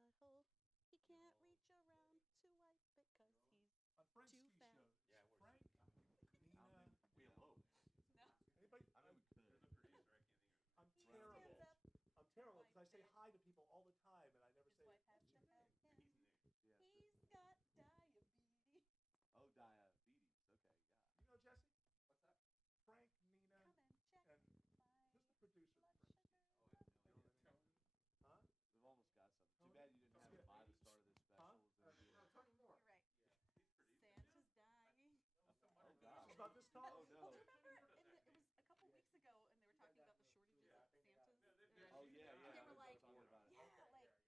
butthole. He can't reach around to wipe it 'cause he's too fat. Yeah, Frank, Nina, we eloped. No. Anybody? I mean, we could. You're the producer. I can't think of I'm He terrible. stands up. I'm terrible because I say hi to people all the time, and I never His say. wife has to help him. He's got diabetes. Oh, diabetes. Okay, yeah. You know Jesse? What's that? Frank, Nina, Come and check and who's the producer? blood for sugar. Huh? We've almost got something. Too bad you didn't have it by the start of this special. Huh? It was gonna be You're right. Santa's dying. Oh, God. It's about this tall? Oh, no. Well, do you remember? It was a couple weeks ago, and they were talking about the shortages of Santas. Oh, yeah, yeah. They were like, Talking about it.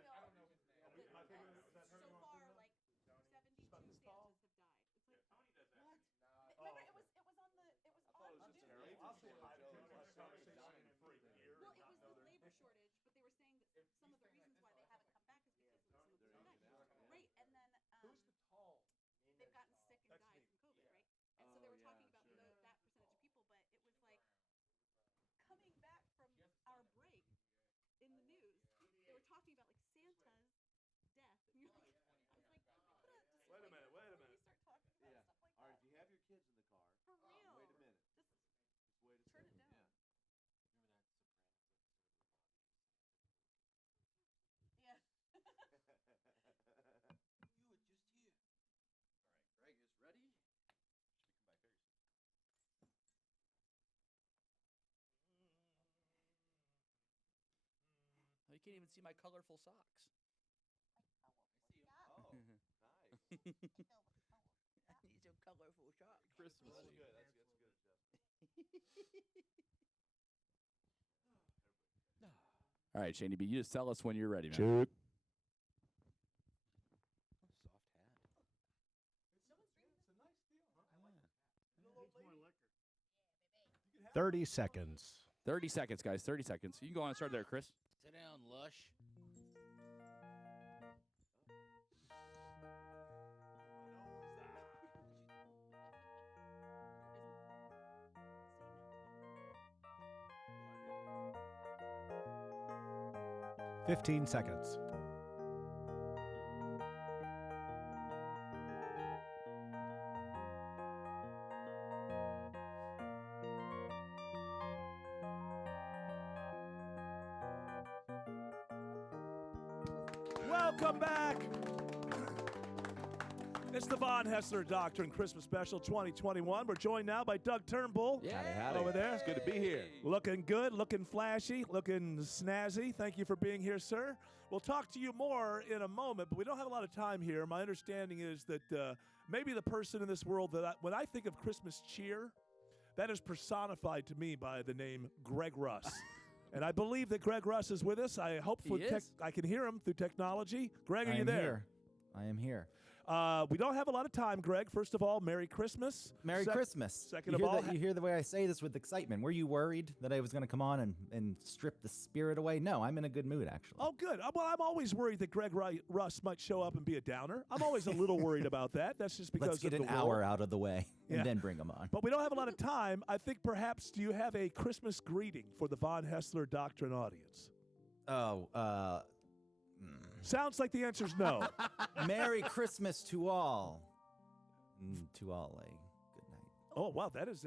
yeah, like, Am I thinking, is that her so going far, through like, 72 about this tall? Santas have died. It's like, Tony does that. what? Oh, Remember, okay. it was on the thought it was just news. terrible. I'll say hi to people. I've conversation for a year. Well, and it not was know the their labor name. shortage, but they were saying that some of the reasons why they haven't come back is because some of the people died. Right, and then Who's the tall? they've gotten sick and That's died me. from COVID, right? And so they were talking about that percentage of people, but it was like coming back from our break in the news, they were talking about like Santa's death, and you're like, I was like, Wait a minute, wait a before minute. we start talking about Yeah. stuff like All right, that. if you have your kids in the car, For real. wait a minute. Just Just wait a turn second. it down. Yeah. You can't even see my colorful socks. Oh, nice. These are colorful socks. Christmas. That's good. That's good, Jeff. All right, Shaney B, you just tell us when you're ready, man. Check. Soft hat. 30 seconds. 30 seconds, guys. 30 seconds. You can go on and start there, Chris. Sit down, Lush. 15 seconds. Welcome back. It's the Von Haessler Doctrine Christmas Special 2021. We're joined now by Doug Turnbull over there. It's good to be here. Looking good, looking flashy, looking snazzy. Thank you for being here, sir. We'll talk to you more in a moment, but we don't have a lot of time here. My understanding is that maybe the person in this world that when I think of Christmas cheer, that is personified to me by the name Greg Russ. And I believe that Greg Russ is with us. I hope I can hear him through technology. Greg, are you there? I am here. We don't have a lot of time, Greg. First of all, Merry Christmas. Merry Christmas. Second of all, you hear the way I say this with excitement. Were you worried that I was going to come on and strip the spirit away? No, I'm in a good mood, actually. Oh, good. Well, I'm always worried that Greg Russ might show up and be a downer. I'm always a little worried about that. That's just because Let's get of an hour out of the way and then bring him on. But we don't have a lot of time. I think perhaps, do you have a Christmas greeting for the Von Haessler Doctrine audience? Sounds like the answer's no. Merry Christmas to all. To all a good night. Oh, wow, that's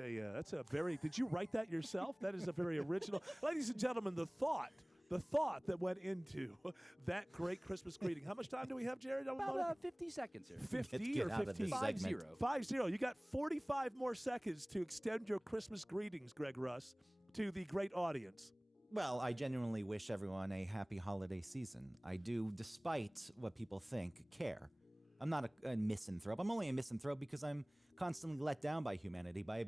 a very, did you write that yourself? That is a very original. Ladies and gentlemen, the thought that went into that great Christmas greeting. How much time do we have, Jared? About 50 seconds here. 50 or 15? 5-0. 5-0. You got 45 more seconds to extend your Christmas greetings, Greg Russ, to the great audience. Well, I genuinely wish everyone a happy holiday season. I do, despite what people think, care. I'm not a misanthrope. I'm only a misanthrope because I'm constantly let down by humanity. I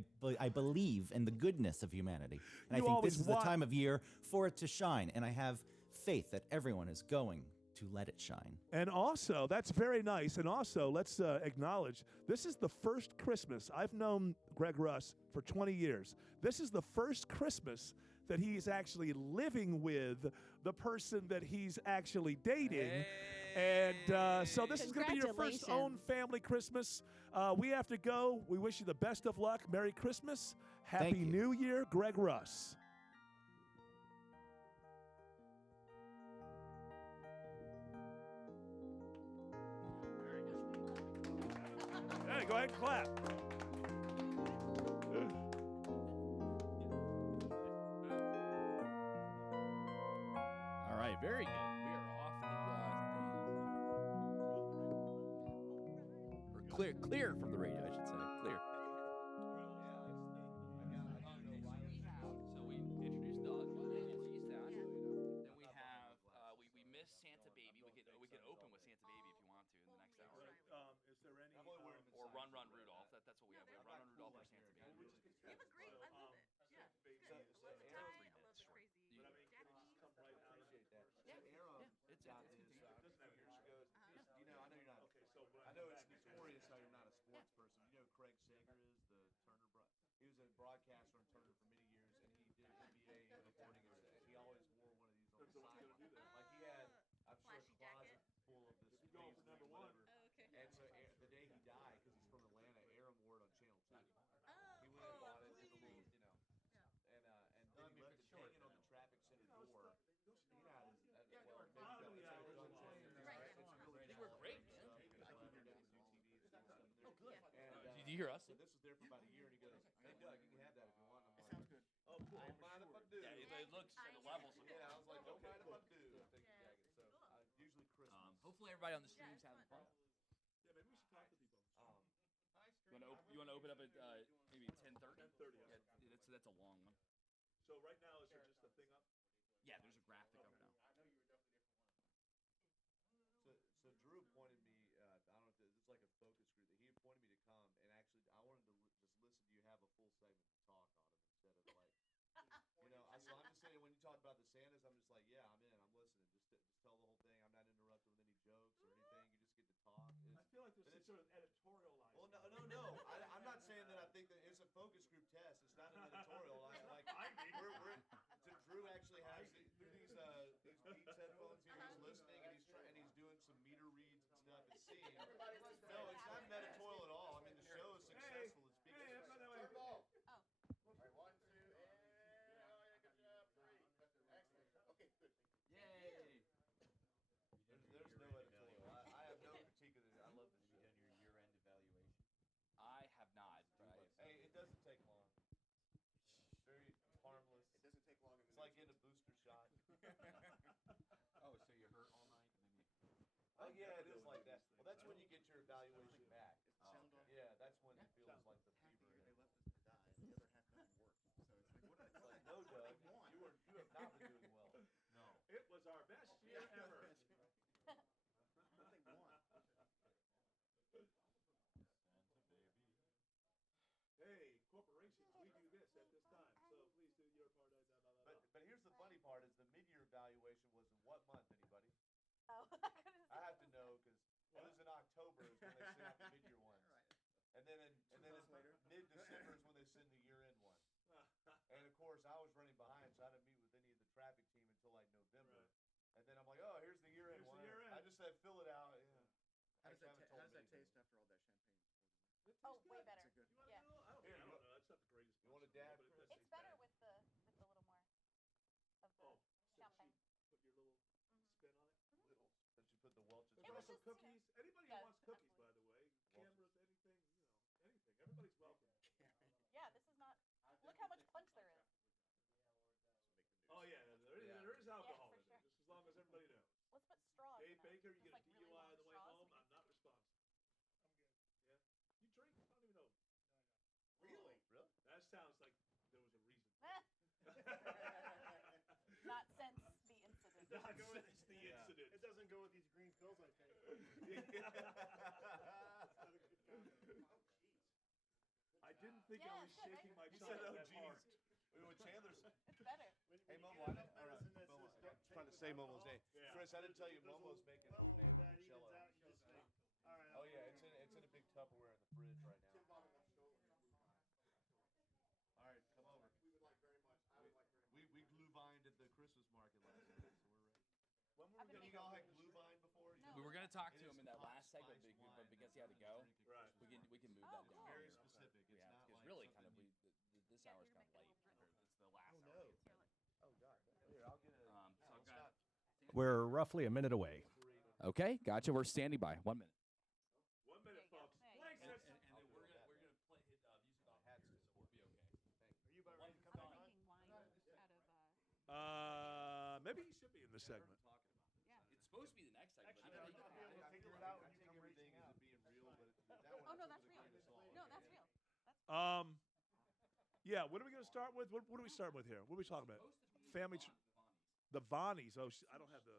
believe in the goodness of humanity. And I think this is the time of year for it to shine. And I have faith that everyone is going to let it shine. And also, that's very nice. And also, let's acknowledge, this is the first Christmas. I've known Greg Russ for 20 years. This is the first Christmas that he's actually living with the person that he's actually dating. And so this is going to be your first own family Christmas. We have to go. We wish you the best of luck. Merry Christmas. Happy New Year, Greg Russ. Hey, go ahead and clap. All right, very good. We are off the or clear from the radio, I should say. Clear. So we introduced Doug. He's that. Then we have we missed Santa Baby. We could open with Santa Baby if you want to in the next hour. Is there any or Run Run Rudolph? That's what we have. We have Run Run Rudolph or Santa Baby. It was great. I love it. Yeah. I know it's notorious how you're not a sports person. You know Craig Sager is the Turner he was a broadcaster on Turner for many years, and he did NBA reporting. He always wore one of these on the sideline. Like he had, I'm sure, a closet full of this. You're going for number one. And so the day he died, because he's from Atlanta, Aaron wore it on Channel 2. He went and bought it with a little, and then he left it hanging on the traffic center door. They were great, man. And, did you hear us? So this was there for about a year, and he goes, "Hey Doug, you can have that if you want." I'm like, "Oh, cool. Don't mind if I do." Yeah, it looks the levels. Yeah, I was like, "Don't mind if I do." Thank you, Jacket. So usually Christmas. Hopefully everybody on the stream's having fun. Yeah, maybe we should talk to people. You want to open up at maybe 10:30? 10:30. Yeah, that's a long one. So right now, is there just a thing up? Yeah, there's a graphic up now. come, and actually, I wanted to just listen to you have a full segment to talk on them instead of like, so I'm just saying when you talk about the Santas, I'm just like, yeah, I'm in, I'm listening. Just tell the whole thing. I'm not interrupted with any jokes or anything. You just get to talk. I feel like there's some sort of editorializing. Well, no. I'm not saying that I think that it's a focus group test. It's not an editorial. Drew actually has these Beats headphones here. He's listening and he's doing some meter reads and stuff and seeing. No, it's not an editorial at all. I mean, the show is successful. It's because Turn ball. All right, 1, 2, and good job. 3. Excellent. Okay, good. Yay! There's no editorial. I have no critique of it. I love this show. Have you done your year-end evaluation? I have not. But Hey, it doesn't take long. Very harmless. It doesn't take long. It's like getting a booster shot. Oh, so you hurt all night and then you... Oh yeah, it is like that. Well, that's when you get your evaluation back. Yeah, that's when it feels like the fever. They left us to die, and the other half doesn't work. So it's like, what? It's like, no, Doug, you have not been doing well. No. It was our best year ever. Nothing won. Hey, corporations, we do this at this time, so please do your part. But here's the funny part: is the mid-year evaluation was in what month? Anybody? Oh, I have to know because it was in October is when they sent out the mid-year ones, and then in mid-December is when they send the year-end one. And of course, I was running behind, so I didn't meet with any of the traffic team until like November. And then I'm like, oh, here's the year-end one. I just said fill it out. Yeah. How does that taste after all that champagne? Oh, way better. Is it good? Yeah. I don't know. That's not the greatest. You want a dab? It's better with the little more of the champagne. Put your little spin on it. Little. Since you put the Welch's. There's also cookies. Anybody who wants cookies, by the way, cameras, anything, anything. Everybody's welcome. Yeah, this is not. Look how much punch there is. Oh yeah, there is alcohol in there, just as long as everybody knows. Let's put straws. Dave Baker, you get a really DUI on the way straws. home. I'm not responsible. I'm good. Yeah. You drink? I don't even know. Really? Really? That sounds like there was a reason. Not since the incident. Not since the incident. It doesn't go with these green pills I take. I didn't think I was shaking my He child said, oh, that hard. When Chandler's. It's better. Hey, Momo, I'm trying to say Momo's name. Yeah. Chris, I didn't tell you Momo's making cello. Oh yeah, it's in a big Tupperware in the fridge right now. All right, come over. We glühweined at the Christmas market last night, so we're ready. When were we going to y'all had glühwein before? We were going to talk to him in that last segment, but because he had to go, right. we can move that down. Very specific. It's not because like really kind of this hour's kind of late. It's the last hour. Oh God. Here, I'll get a. So I've got. We're roughly a minute away. Okay, gotcha. We're standing by. 1 minute. 1 minute, folks. And then we're gonna play music off here, so we'll be okay. Are you about ready to come back on? Maybe he should be in this segment. It's supposed to be the next segment. I figure it out when you come everything is being real, but that one. Oh no, that's real. No, that's real. Yeah. What are we going to start with? What are we starting with here? What are we talking about? Family. The Vonnies. Oh, I don't have that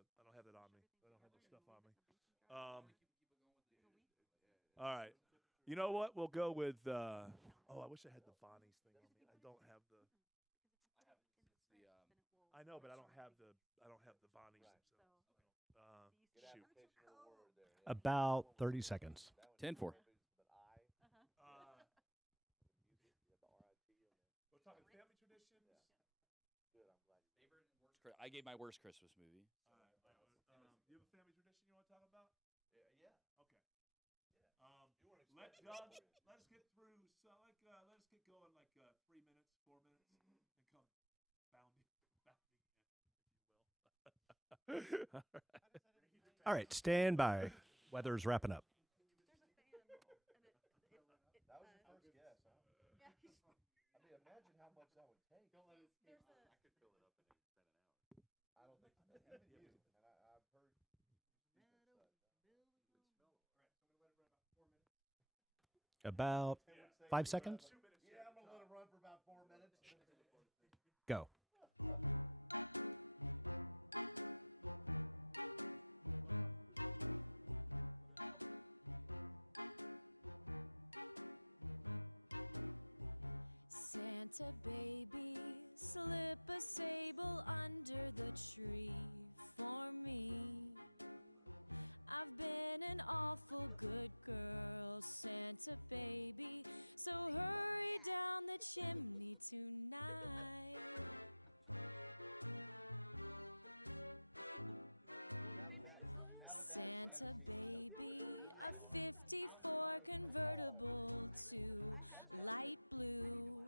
on me. I don't have the stuff on me. All right. You know what? We'll go with. I wish I had the Vonnies thing on me. I don't have the. I know, but I don't have the Vonnies themselves. Shoot. About 30 seconds. 10-4. We're talking family traditions. Good. I'm glad you did. I gave my worst Christmas movie. All right. You have a family tradition you want to talk about? Yeah. Okay. Let us get through. So let us get going like 3 minutes, 4 minutes, and come bounding in, if you will. All right, stand by. Weather's wrapping up. That was your first guess, huh? Yeah. I mean, imagine how much that would take. Don't let it skip. I could fill it up in an hour. I don't think so. Even you, and I've heard. About 5 seconds. Yeah, I'm gonna let it run for about 4 minutes. Go. Santa baby, slip a sable under the tree for me. I've been an awful good girl, Santa baby, so hurry down the chimney tonight. Santa baby, a 54 convertible to light blue.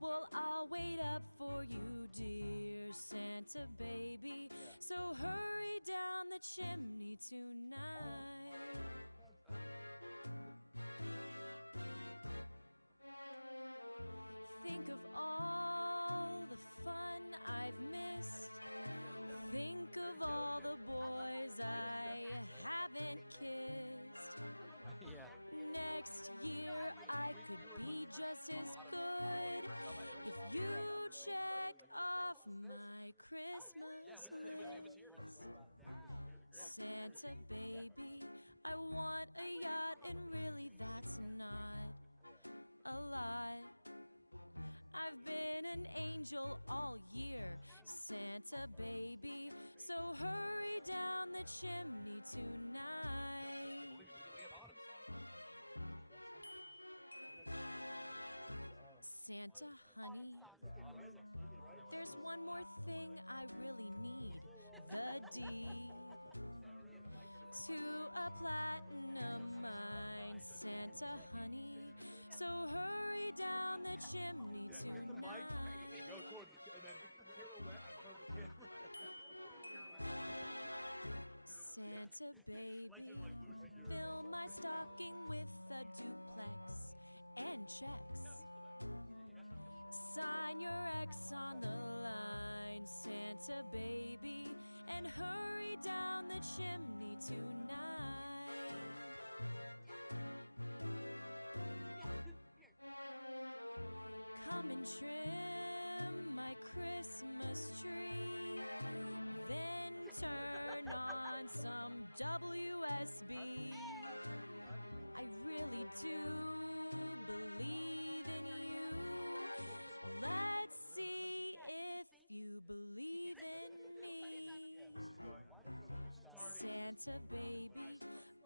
Well, I'll wait up for you, dear Santa baby, so hurry down the chimney tonight. Think of all the fun I've missed. Think of all the boys I haven't kissed. Next year I could be just as good if you check off my Christmas list. Santa baby, I want a yacht, and really that's not a lot. I've been an angel all year, Santa baby, so hurry down the chimney tonight. Santa honey, there's one more thing I really need, the deed to a platinum mine, Santa honey, so hurry down the chimney tonight. Santa baby, fill my stocking with a duplex and checks. Sign your X on the line, Santa baby, and hurry down the chimney tonight. Come and trim my Christmas tree, then turn on some WSB. I really do believe in you. Let's see if you believe in me. Santa baby,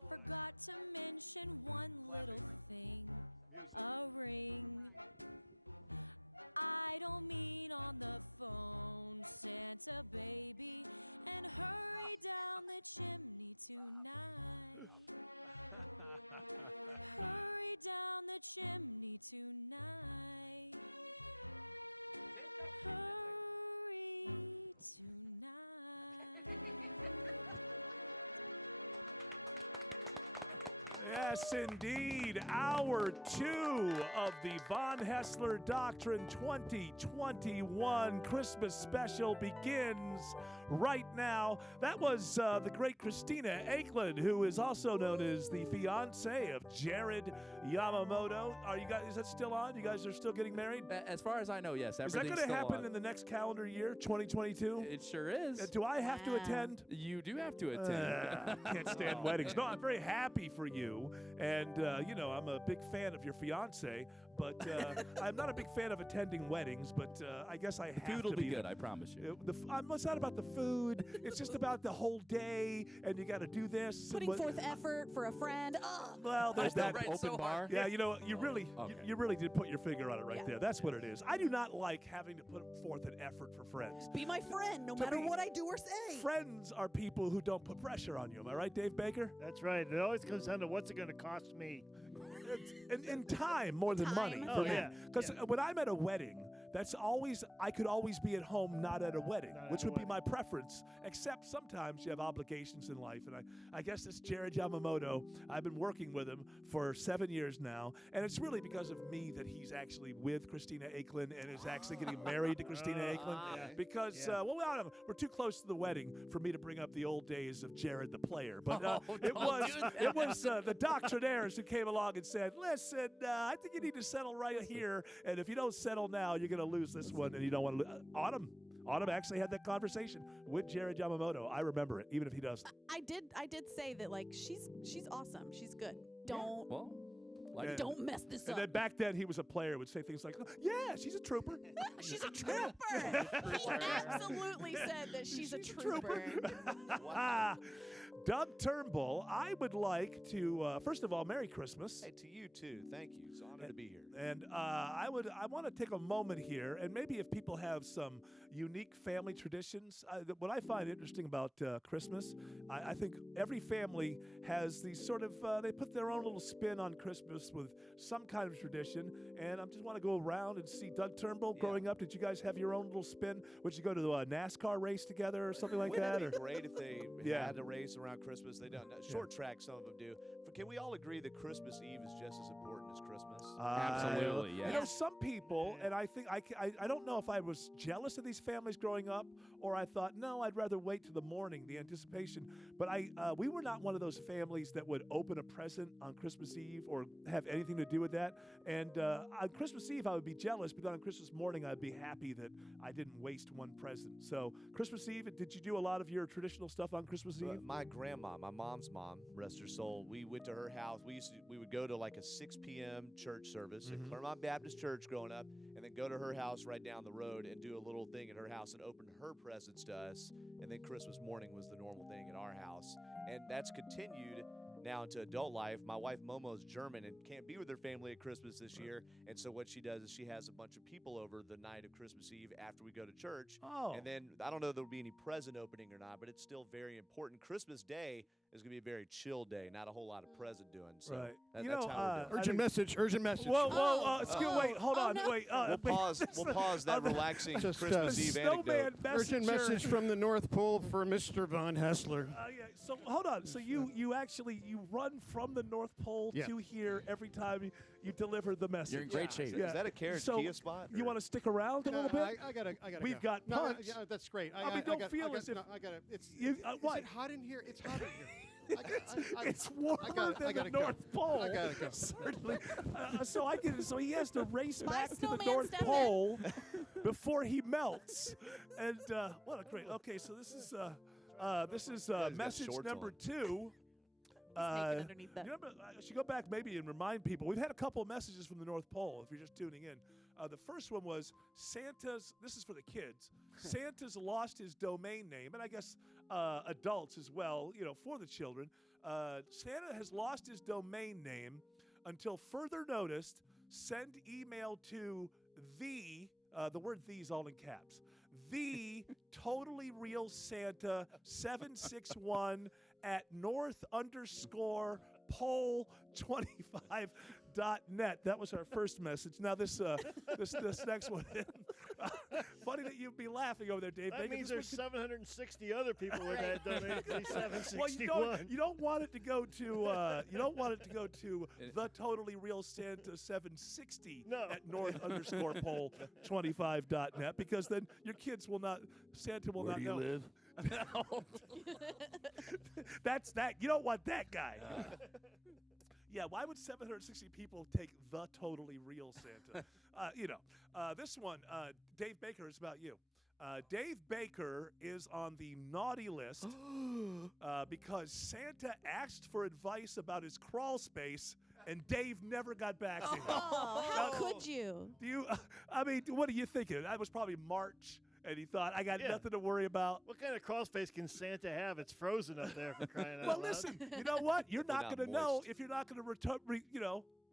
forgot to mention one little thing, a ring. I don't mean on the phone, Santa baby, and hurry down the chimney tonight. Hurry down the chimney tonight. Hurry tonight. Yes, indeed. Hour 2 of the Von Haessler Doctrine 2021 Christmas special begins right now. That was the great Christina Aiklin, who is also known as the fiance of Jared Yamamoto. Are you guys? Is that still on? You guys are still getting married? As far as I know, yes. Is that going to happen in the next calendar year, 2022? It sure is. Do I have to attend? You do have to attend. Can't stand weddings. No, I'm very happy for you. And, I'm a big fan of your fiance, but I'm not a big fan of attending weddings, but I guess I have to be. The food will be good, I promise you. It's not about the food. It's just about the whole day, and you got to do this. Putting forth effort for a friend. Well, there's that open so bar. Yeah, you really did put your finger on it right there. That's what it is. I do not like having to put forth an effort for friends. Be my friend, no matter what I do or say. Friends are people who don't put pressure on you. Am I right, Dave Baker? That's right. It always comes down to what's it going to cost me. In time more than money. Oh, yeah. Because when I'm at a wedding, I could always be at home, not at a wedding, which would be my preference, except sometimes you have obligations in life. And I guess this Jared Yamamoto, I've been working with him for 7 years now, and it's really because of me that he's actually with Christina Aiklin and is actually getting married to Christina Aiklin. Because, we're too close to the wedding for me to bring up the old days of Jared the player. But it was the doctrinaires who came along and said, listen, I think you need to settle right here, and if you don't settle now, you're going to lose this one, and you don't want to Autumn actually had that conversation with Jared Yamamoto. I remember it, even if he doesn't. I did say that, like, she's awesome. She's good. Don't. Well, Like, Don't mess this And up. then back then, he was a player, would say things like, "Yeah, she's a trooper." She's a trooper. He absolutely said that she's a trooper. Doug Turnbull, I would like to first of all, Merry Christmas. Hey, to you too. Thank you. It's an honor to be here. And I want to take a moment here, and maybe if people have some unique family traditions, what I find interesting about Christmas, I think every family has these sort of they put their own little spin on Christmas with some kind of tradition. And I just want to go around and see Doug Turnbull. Growing up, did you guys have your own little spin? Would you go to a NASCAR race together or something like that? Wouldn't it be great if they had a race around Christmas? They don't. Short track, some of them do. Can we all agree that Christmas Eve is just as important as Christmas? Absolutely, yeah. You know, some people, and I think I don't know if I was jealous of these families growing up, or I thought, no, I'd rather wait to the morning, the anticipation. But we were not one of those families that would open a present on Christmas Eve or have anything to do with that. And on Christmas Eve, I would be jealous, but on Christmas morning, I'd be happy that I didn't waste one present. So Christmas Eve, did you do a lot of your traditional stuff on Christmas Eve? My grandma, my mom's mom, rest her soul, we went to her house. We would go to like a 6 p.m. church service at Claremont Baptist Church growing up, and then go to her house right down the road and do a little thing at her house and open her presents to us. And then Christmas morning was the normal thing at our house. And that's continued now into adult life. My wife Momo's German and can't be with her family at Christmas this year, and so what she does is she has a bunch of people over the night of Christmas Eve after we go to church. And then I don't know if there'll be any present opening or not, but it's still very important. Christmas Day is going to be a very chill day, not a whole lot of present doing. So that's how we're doing. Urgent message. Whoa, wait, hold on, wait. We'll pause that relaxing Christmas Eve anecdote. Urgent message from the North Pole for Mr. Von Haessler. So hold on. So you run from the North Pole to here every time you deliver the message. You're in great shape. Is that a Carriage Kia spot? You want to stick around a little bit? I gotta. We've got punch. That's great. Don't feel as if I gotta. It's what? Is it hot in here? It's hot in here. It's warmer than the North Pole. I gotta go. Certainly. So he has to race back to the North Pole before he melts. And what a great. Okay, so this is message number 2. Underneath that. You remember, I should go back maybe and remind people. We've had a couple of messages from the North Pole, if you're just tuning in. The first one was this is for the kids. Santa's lost his domain name, and I guess adults as well, for the children. Santa has lost his domain name until further notice. Send email to the word "the" is all in caps. The totally real Santa 761 at north_pole25.net. That was our first message. Now this next one. Funny that you'd be laughing over there, Dave. That means there's 760 other people with that domain. 761. Well, you don't want it to go to the totally real Santa 760 at north_pole25.net, because then your kids will not. Santa will Where not do you know. live? No. That's that. You don't want that guy. Yeah, why would 760 people take the totally real Santa? This one, Dave Baker, is about you. Dave Baker is on the naughty list because Santa asked for advice about his crawl space, and Dave never got back to him. Oh, how could you? What are you thinking? That was probably March. And he thought, I got nothing to worry about. What kind of crawl space can Santa have? It's frozen up there for crying out loud. Well, listen, you know what? You're not going to know if you're not going to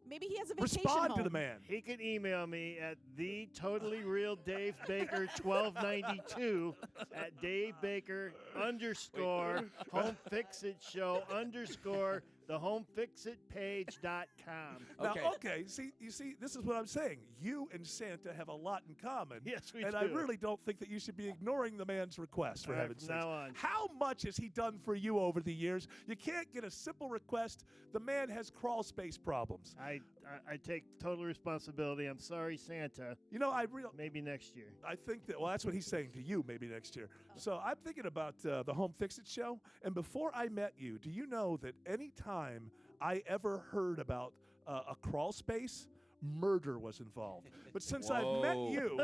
Maybe he has a vacation respond home. to the man. He can email me at the totally real Dave Baker 1292 at Dave Baker _ homefixitshow _ the homefixitpage.com. Now, okay, you see, this is what I'm saying. You and Santa have a lot in common. Yes, we and do. I really don't think that you should be ignoring the man's request, for heaven's sake. now on. How much has he done for you over the years? You can't get a simple request. The man has crawl space problems. I take total responsibility. I'm sorry, Santa. Maybe next year. I think that, that's what he's saying to you, maybe next year. So I'm thinking about the Home Fix-It show. And before I met you, do you know that any time I ever heard about a crawl space murder was involved. But since I've met you,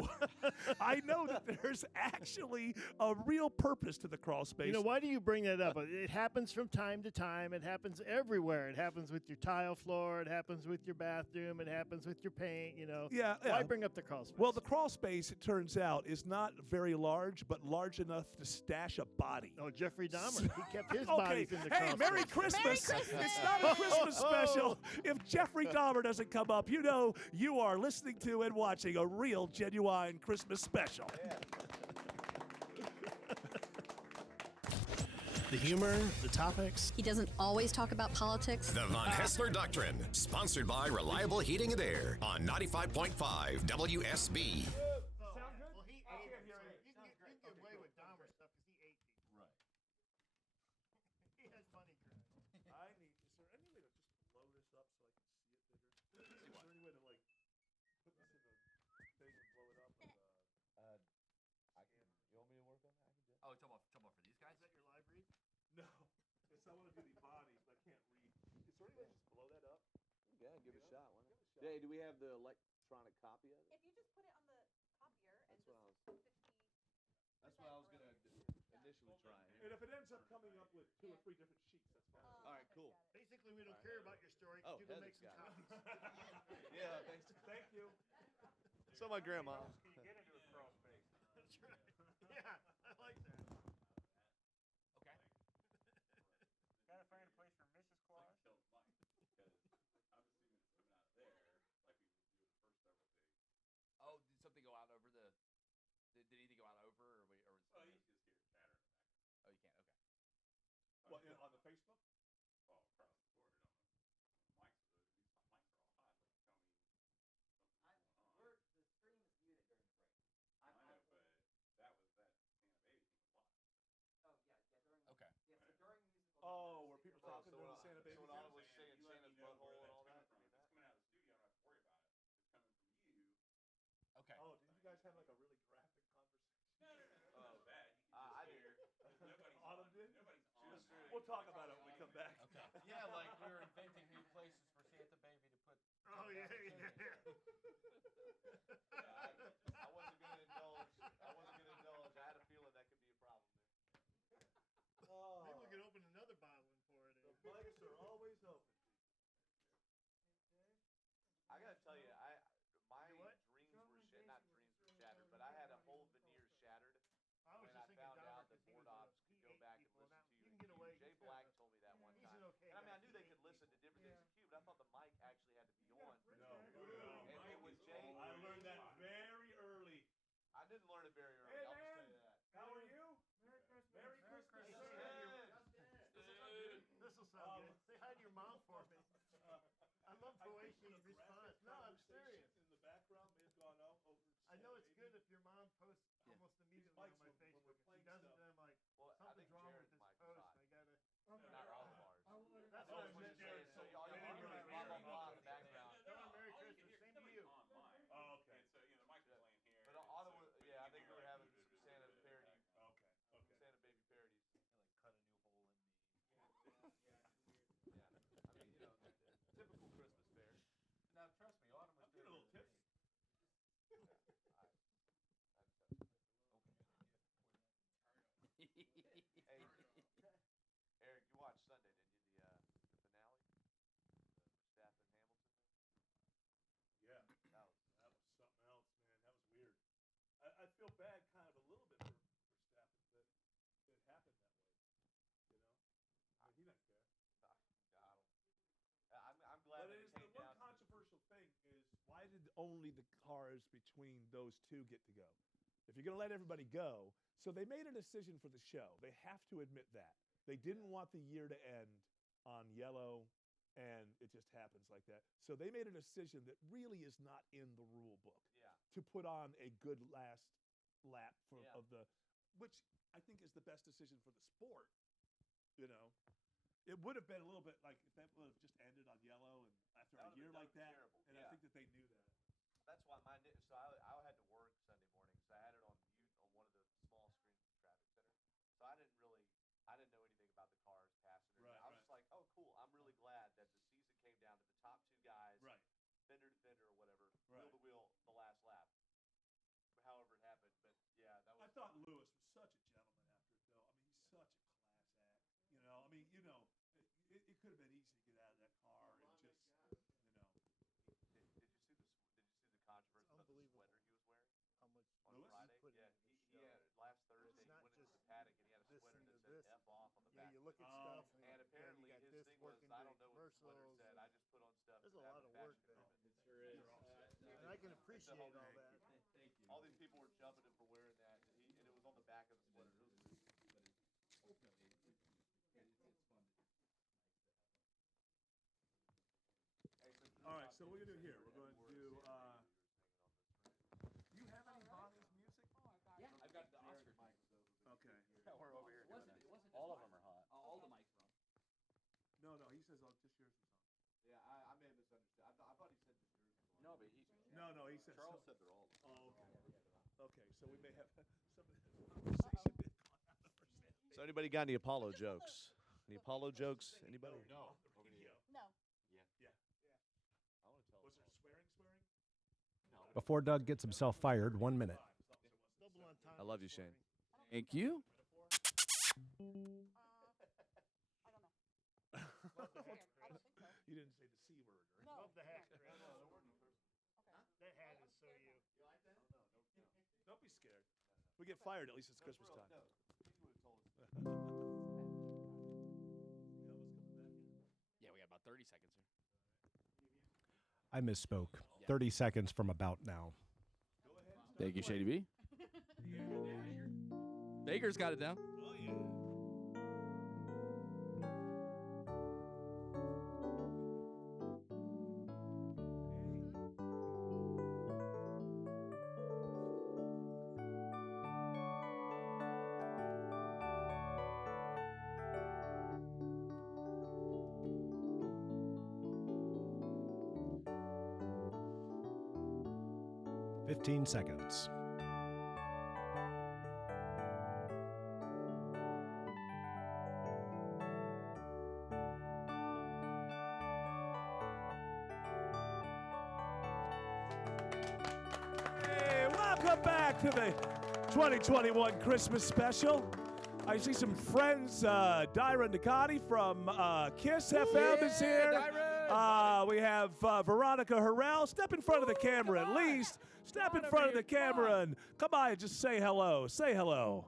I know that there's actually a real purpose to the crawl space. You know, why do you bring that up? It happens from time to time. It happens everywhere. It happens with your tile floor. It happens with your bathroom. It happens with your paint, you know. Yeah. Why bring up the crawl space? Well, the crawl space, it turns out, is not very large, but large enough to stash a body. Oh, Jeffrey Dahmer. He kept his bodies in the crawl space. Merry Christmas. It's not a Christmas special. If Jeffrey Dahmer doesn't come up, you know you are listening to and watching a real, genuine Christmas special. The humor, the topics. He doesn't always talk about politics. The Von Haessler Doctrine, sponsored by Reliable Heating and Air on 95.5 WSB. Oh, talking about for these guys? Is that your live read? No. It's, I want to do the bodies, but I can't read. Is there any way to just blow that up? Yeah, give it a shot. Why not? Jay, do we have the electronic copy of it? If you just put it on the copier and That's what I was. 50. That's what I was gonna initially try. And if it ends up coming up with 2 or 3 different sheets, that's fine. All right, cool. Basically, we don't care about your story. Oh, You go make Heather's some got it. copies. Yeah, thanks. Thank you. So my grandma. Can you get into a crawl space? That's right. Yeah, I like that. Okay. Gotta find a place for Mrs. Claus. Oh, did something go out over the? Did anything go out over, or was? Oh, you just hear chatter in the back. Oh, you can't. Okay. What, on the Facebook? Oh, across the board. I don't know. These mics are all hot. Tell me something's going on. The stream is muted during the break. I know, but that was that Santa Baby thing live. Oh, yeah, during. Okay. Yeah, so during musical. Oh, were people talking during the Santa Baby? So when I was saying Santa's butthole and all that. It's coming out of the studio. I don't have to worry about it. It's coming from you. Okay. Oh, did you guys have like a really graphic conversation? Oh, that. I did. Nobody's Autumn did? Nobody's on. We'll talk about it when we come back. Okay. Yeah, like we were inventing new places for Santa Baby to put. Oh, yeah. I wasn't gonna indulge. I had a feeling that could be a problem there. Maybe we could open another bottle and pour it in. The mics are always open. I gotta tell you, my dreams were not dreams were shattered, but I had a whole veneer shattered when I found out that board ops could go back and listen to you. Jay Black told me that one time. And I mean, I knew they could listen to different things in Q, but I thought the mic actually had to be on. No. And it was Jay. I learned that very early. I didn't learn it very early. I'll just tell you that. How are you? Merry Christmas. Merry Christmas. This will sound good. Say hi to your mom for me. I love the way she responds. No, I'm serious. In the background may have gone over. I know it's good if your mom posts almost immediately on my Facebook. If she doesn't, then I'm like, something's wrong with this post. I gotta. Not all of ours. That's what I was just saying. So all you hear is blah blah blah in the background. Tell her Merry Christmas. Same to you. Oh, okay. So the mics are playing here. But Autumn, yeah, I think we were having some Santa parody. Okay. Santa Baby parodies. Cut a new hole in me. Yeah. I mean, typical Christmas fare. Now, trust me, Autumn was I'm getting a little tipsy. Hey, Eric, you watched Sunday, didn't you? The finale, Verstappen Hamilton. Yeah, that was something else, man. That was weird. I feel bad, kind of a little bit for Stappen that it happened that way. You know, I mean, he doesn't care. Got him. I'm glad But that it it is the came one down. controversial thing is why did only the cars between those two get to go? If you're going to let everybody go, so they made a decision for the show. They have to admit that. They didn't want the year to end on yellow, and it just happens like that. So they made a decision that really is not in the rule book to put on a good last lap of the, which I think is the best decision for the sport. You know, it would have been a little bit like if that would have just ended on yellow and after a year like that, terrible. and I think that they knew that. That's why mine did. So I had to work Sunday morning, so I had it on one of the small screens at the traffic center. So I didn't know anything about the cars, passengers. I was just like, oh, cool. I'm really glad that the season came down to the top two guys, fender to fender or whatever. wheel to wheel the last lap. However it happened, but yeah, that was. I thought Lewis was such a gentleman after it, though. I mean, he's such a class act. You know, I mean, it could have been easy to get out of that car and just, Did you see the controversy about the sweater he was wearing? How much On Friday? Yeah, he had last Thursday. He went into the paddock and he had a sweater that said "F off" on the back. Yeah, you look at stuff, and apparently his thing was, I don't know what the sweater said. I just put on stuff. There's a lot of work there. It sure is. And I can appreciate all that. All these people were jumping him for wearing that, and it was on the back of the sweater. It was All right, so what we're going to do here, we're going to do, do you have any Bonnie's music? Yeah, I've got the Oscar. Okay. Yeah, we're over here doing that. All of them are hot. All the mics wrong. No, he says just yours is on. Yeah, I may have misunderstood. I thought he said that yours was on. No, but he. No, he said. Charles said they're all. Oh, okay. Okay, so we may have some of this conversation. So anybody got any Apollo jokes? Any Apollo jokes? Anybody? No. No. Yeah. I want to tell. Was there swearing? Before Doug gets himself fired, 1 minute. I love you, Shane. Thank you. I don't know. You didn't say the C word, right? No. Love the hat, Chris. That hat is so you. Don't be scared. We get fired, at least it's Christmas time. No, he would have told us. Yeah, we got about 30 seconds here. I misspoke. 30 seconds from about now. Thank you, Shady B. Baker's got it down. Oh, yeah. 15 seconds. Hey, welcome back to the 2021 Christmas special. I see some friends, Dyron Ducati from KISS FM is here. We have Veronica Harrell. Step in front of the camera at least. Step in front of the camera and come by and just say hello. Say hello.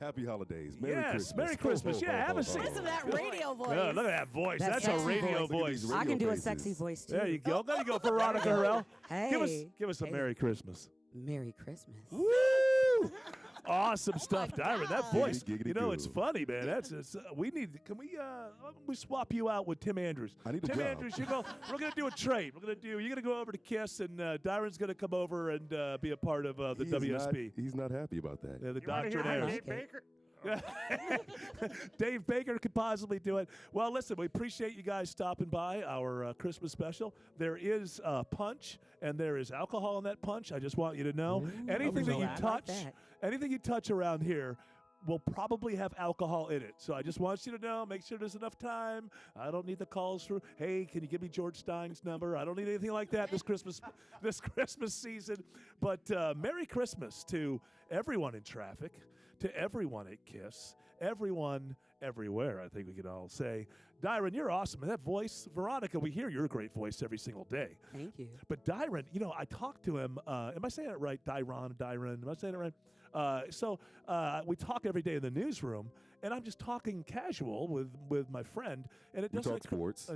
Happy holidays. Merry Christmas. Merry Christmas. Yeah, have a seat. Listen to that radio voice. Yeah, look at that voice. That's a radio voice. I can do a sexy voice too. There you go. There you go, Veronica Harrell. Hey. Give us a Merry Christmas. Merry Christmas. Woo! Awesome stuff, Dyron. That voice. Giggity It's funny, man. We need. Can we swap you out with Tim Andrews? I need a Tim job. Andrews, we're gonna do a trade. You're gonna go over to KISS, and Dyron's gonna come over and be a part of the WSB. He's not happy about that. Yeah, the You wanna hear doctrinaires. Dave Baker? Dave Baker could possibly do it. Well, listen, we appreciate you guys stopping by our Christmas special. There is punch, and there is alcohol in that punch. I just want you to know. Anything that you touch, anything you touch around here will probably have alcohol in it. So I just want you to know, make sure there's enough time. I don't need the calls for, hey, can you give me George Stein's number? I don't need anything like that this Christmas season. But Merry Christmas to everyone in traffic, to everyone at KISS, everyone everywhere, I think we can all say. Dyron, you're awesome. And that voice, Veronica, we hear your great voice every single day. Thank you. But Dyron, I talked to him. Am I saying it right? Dyron. Am I saying it right? We talk every day in the newsroom, and I'm just talking casual with my friend, and it doesn't talk sports.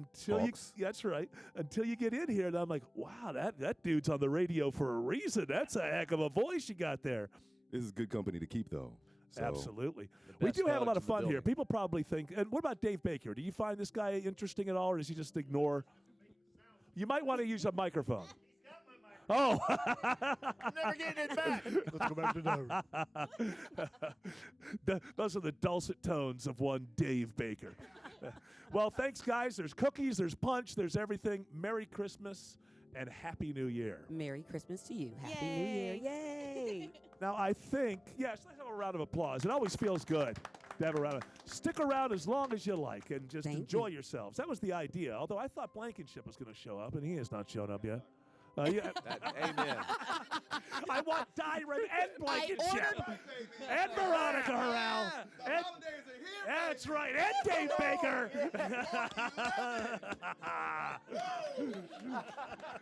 That's right. Until you get in here, and I'm like, wow, that dude's on the radio for a reason. That's a heck of a voice you got there. This is good company to keep, though. So. Absolutely. We do have a lot of fun here. People probably think, and what about Dave Baker? Do you find this guy interesting at all, or does he just ignore? You might want to use a microphone. Oh. I'm never getting it back. Let's go back to Doug. Those are the dulcet tones of one Dave Baker. Well, thanks, guys. There's cookies, there's punch, there's everything. Merry Christmas and Happy New Year. Merry Christmas to you. Happy New Year. Yay. Now, I think, let's have a round of applause. It always feels good to have a round of Stick around as long as you like and just enjoy yourselves. That was the idea, although I thought Blankenship was going to show up, and he has not shown up yet. Amen. I want Dyron and Blankenship and Veronica Harrell. And, that's right, and Dave Baker.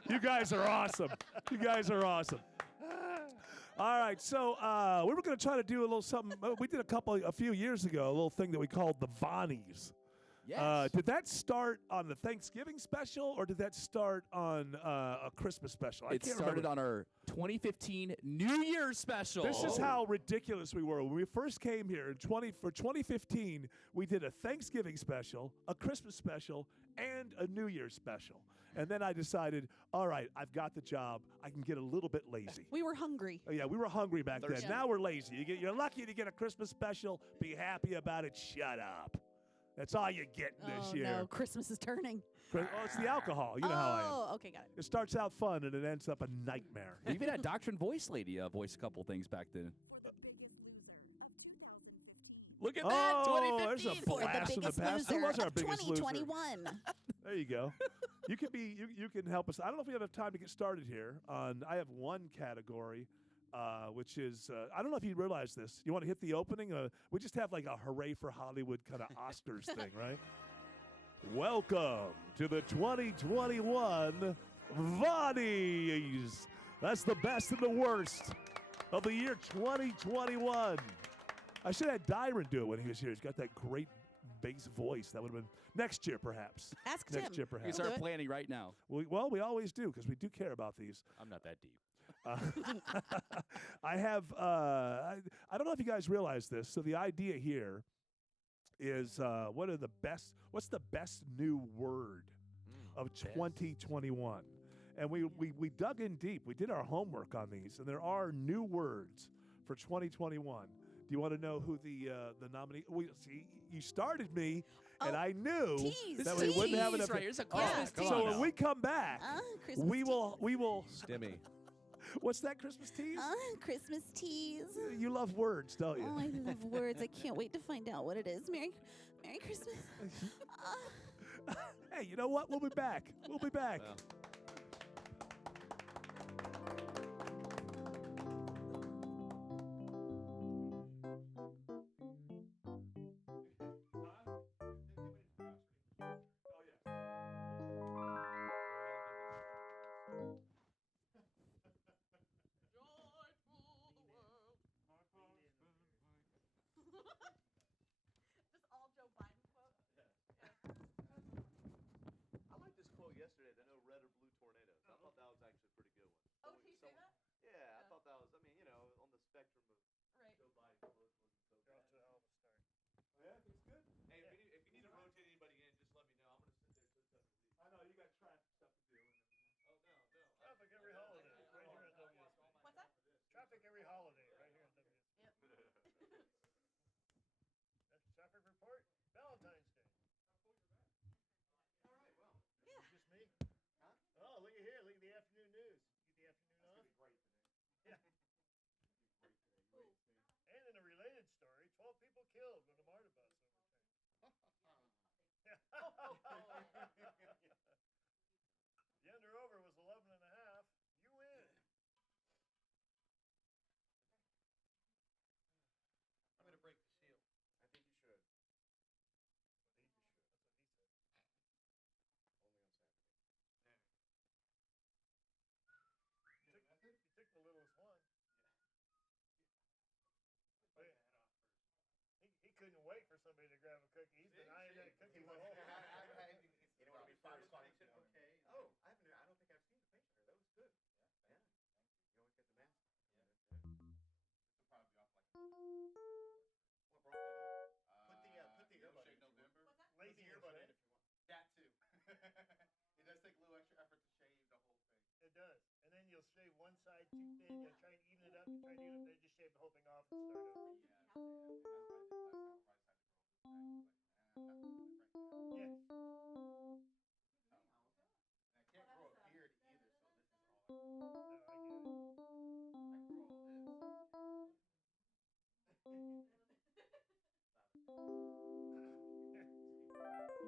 You guys are awesome. You guys are awesome. All right, so we were going to try to do a little something. We did a few years ago, a little thing that we called the Vonnies. Yes. Did that start on the Thanksgiving special, or did that start on a Christmas special? It started on our 2015 New Year's special. This is how ridiculous we were. When we first came here for 2015, we did a Thanksgiving special, a Christmas special, and a New Year's special. And then I decided, all right, I've got the job. I can get a little bit lazy. We were hungry. Oh, yeah, we were hungry back then. Yeah. Now we're lazy. You're lucky to get a Christmas special. Be happy about it. Shut up. That's all you get this year. No, Christmas is turning. Oh, it's the alcohol. You know how I am. Oh, okay, got it. It starts out fun, and it ends up a nightmare. We even had Doctrine Voice Lady voice a couple things back then. For the biggest loser of 2015. Look at that, 2015. There's a For the blast from the biggest past. Who loser was our of biggest loser? 2021. There you go. You can help us. I don't know if we have enough time to get started here. I have one category, which is I don't know if you realize this. You want to hit the opening? We just have like a hooray for Hollywood kind of Oscars thing, right? Welcome to the 2021 Vonnies. That's the best and the worst of the year 2021. I should have had Dyron do it when he was here. He's got that great bass voice. That would have been next year, perhaps. Ask next Tim. year, perhaps. We start planning right now. Well, we always do because we do care about these. I'm not that deep. I have. I don't know if you guys realize this. So the idea here is what's the best new word of 2021? And we dug in deep. We did our homework on these, and there are new words for 2021. Do you want to know who the nominee? See, you started me, and I knew that we wouldn't have enough. Right, here's a Christmas tease. So when we come back, we will. Stimmy. What's that Christmas tease? Christmas tease. You love words, don't you? Oh, I love words. I can't wait to find out what it is. Merry Christmas. Hey, you know what? We'll be back. We'll be back. I like this quote yesterday. They know red or blue tornadoes. I thought that was actually a pretty good one. Oh, did he say that? Yeah, I thought that was. I mean, on the spectrum of Right. Joe Biden's political so bad. Yeah, it's good. Hey, if you need to rotate anybody in, just let me know. I'm gonna sit there till 7 weeks. I know you got traffic stuff to do. Oh no. Traffic every holiday, right here at WSB. What's that? Traffic every holiday, right here at WSB. Yep. That's the traffic report. Valentine's Day. All right, well. Yeah. Just me? Huh? Oh, look at here. Look at the afternoon news. Get the afternoon off. Great today. Yeah. And in a related story, 12 people killed when a MARTA bus overturned. The under-over was 11 and a half. You win. I'm gonna break the shield. I think you should. You took the littlest one. He couldn't wait for somebody to grab a cookie. He's been eyeing that cookie the whole time. You know what I mean? First function. Okay. Oh, I don't think I've seen the picture. That was good. Yeah. You always get the mask. Yeah. It'll probably be off like What broke that up? Put the earbud in. November. Lazy earbud in if you want. That too. It does take a little extra effort to shave the whole thing. It does. And then you'll shave one side too thin. You'll try and even it up. You try and even it up. Then just shave the whole thing off and start over. Yes. I can't grow a beard either, so this is all. No, I get it. I grow all this.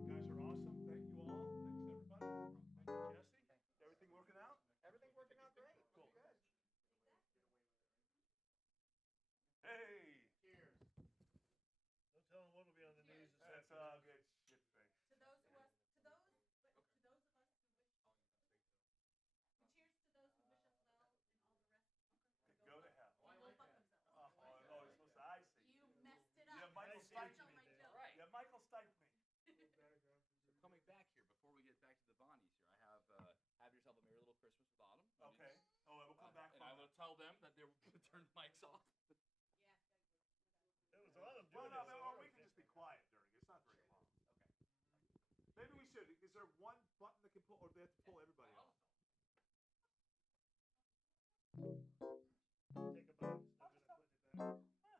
You guys are Well, no, or we can just be quiet during it. It's not very long. Okay. Maybe we should. Is there one button that can pull, or do they have to pull everybody off? Take a bite, still gonna put it back.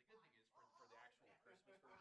The good thing is for the actual Christmas version,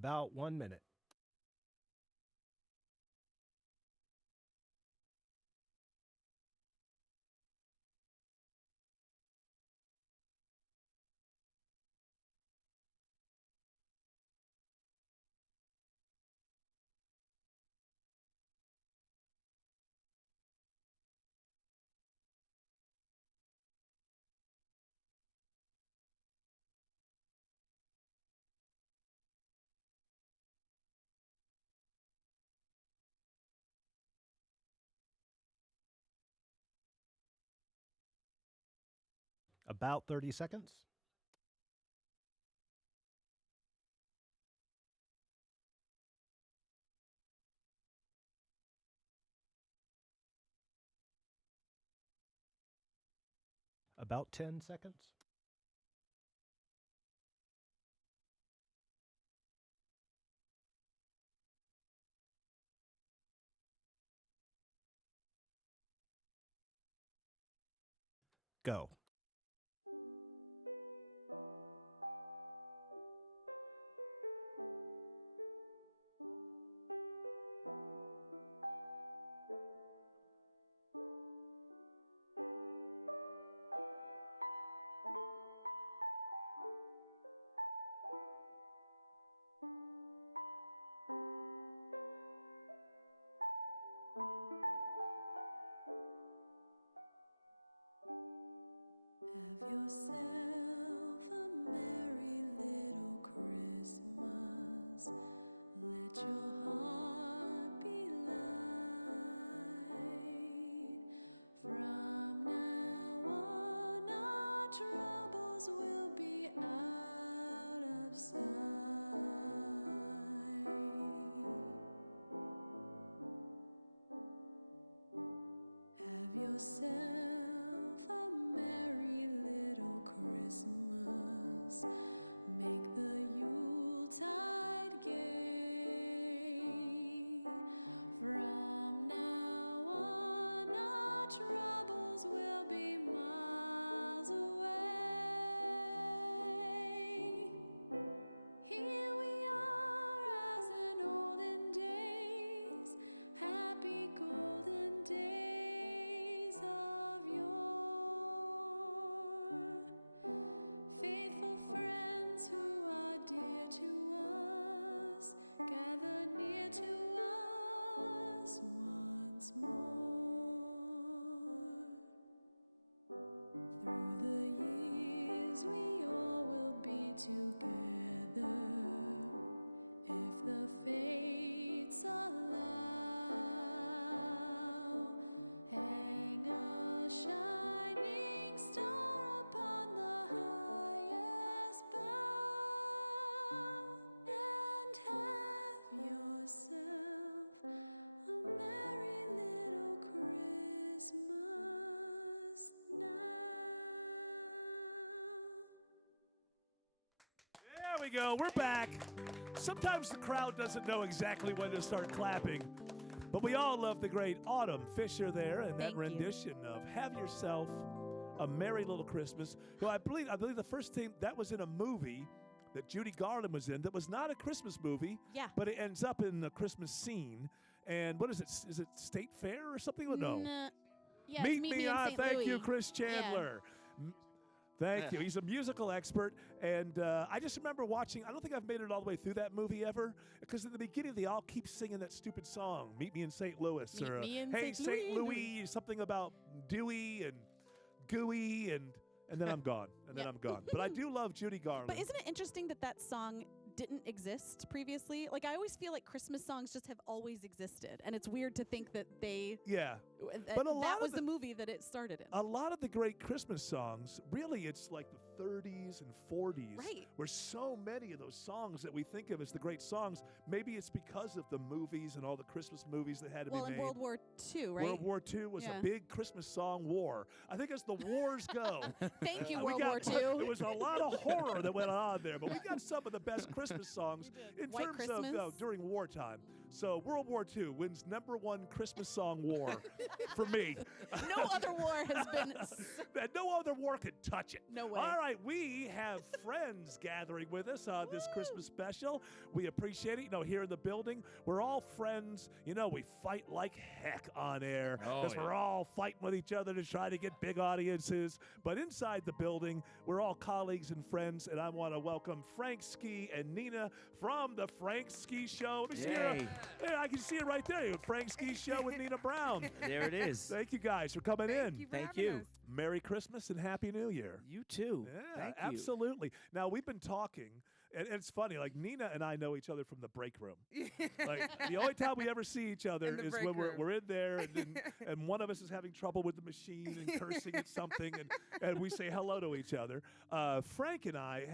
About 1 minute. About 30 seconds. About 10 seconds. Go. Have yourself a merry little Christmas. Let your heart be light. From now on, our troubles will be out of sight. Have yourself a merry little Christmas. Make the Yuletide gay. From now on, our troubles will be miles away. Here we are as in olden days, happy golden days of yore. Faithful friends who are dear to us, gather near to us once more. Through the years we all will be together, if the fates allow. Hang a shining star upon the highest bough, and have yourself a merry little Christmas now. There we go. We're back. Sometimes the crowd doesn't know exactly when to start clapping, but we all love the great Autumn Fisher there and that rendition of "Have Yourself a Merry Little Christmas." Who I believe the first thing that was in a movie that Judy Garland was in that was not a Christmas movie. Yeah. But it ends up in the Christmas scene. And what is it? Is it State Fair or something? No. Yeah, Meet it's Me in on. St. Thank you, Louis. Chris Yeah. Chandler. Thank you. He's a musical expert. And I just remember watching, I don't think I've made it all the way through that movie ever, because in the beginning they all keep singing that stupid song, Meet Me in St. Louis. Meet or me in Hey, St. St. Louis. Louis, something about Dewey and Gooey, and then I'm gone. And then I'm gone. But I do love Judy Garland. But isn't it interesting that that song didn't exist previously? Like, I always feel like Christmas songs just have always existed, and it's weird to think that they But a lot that of was the movie that it started in. A lot of the great Christmas songs, really, it's like the 30s and 40s, Right. where so many of those songs that we think of as the great songs, maybe it's because of the movies and all the Christmas movies that had to Well, be in made. World War II, right? World War II was Yeah. a big Christmas song war. I think as the wars go. Thank you, we World got- War II. There was a lot of horror that went on there, but we got some of the best Christmas songs in White terms of Christmas. during wartime. So World War II wins #1 Christmas song war for me. No other war has been. And no other war could touch it. No way. All right. right, we have friends gathering with us on this Christmas special. We appreciate it. Here in the building, we're all friends. We fight like heck on air because we're all fighting with each other to try to get big audiences. But inside the building, we're all colleagues and friends, and I want to welcome Frank Ski and Nina from the Frank Ski Show. Let me see her. There, I can see it right there. Frank Ski Show with Nina Brown. There it is. Thank you guys for coming in. Thank you. Merry Christmas and Happy New Year. You too. Yeah, Thank you. absolutely. Now, we've been talking, and it's funny, like Nina and I know each other from the break room. Like, the only time we ever see each other is when we're in there, and one of us is having trouble with the machine and cursing at something, and we say hello to each other. Frank and I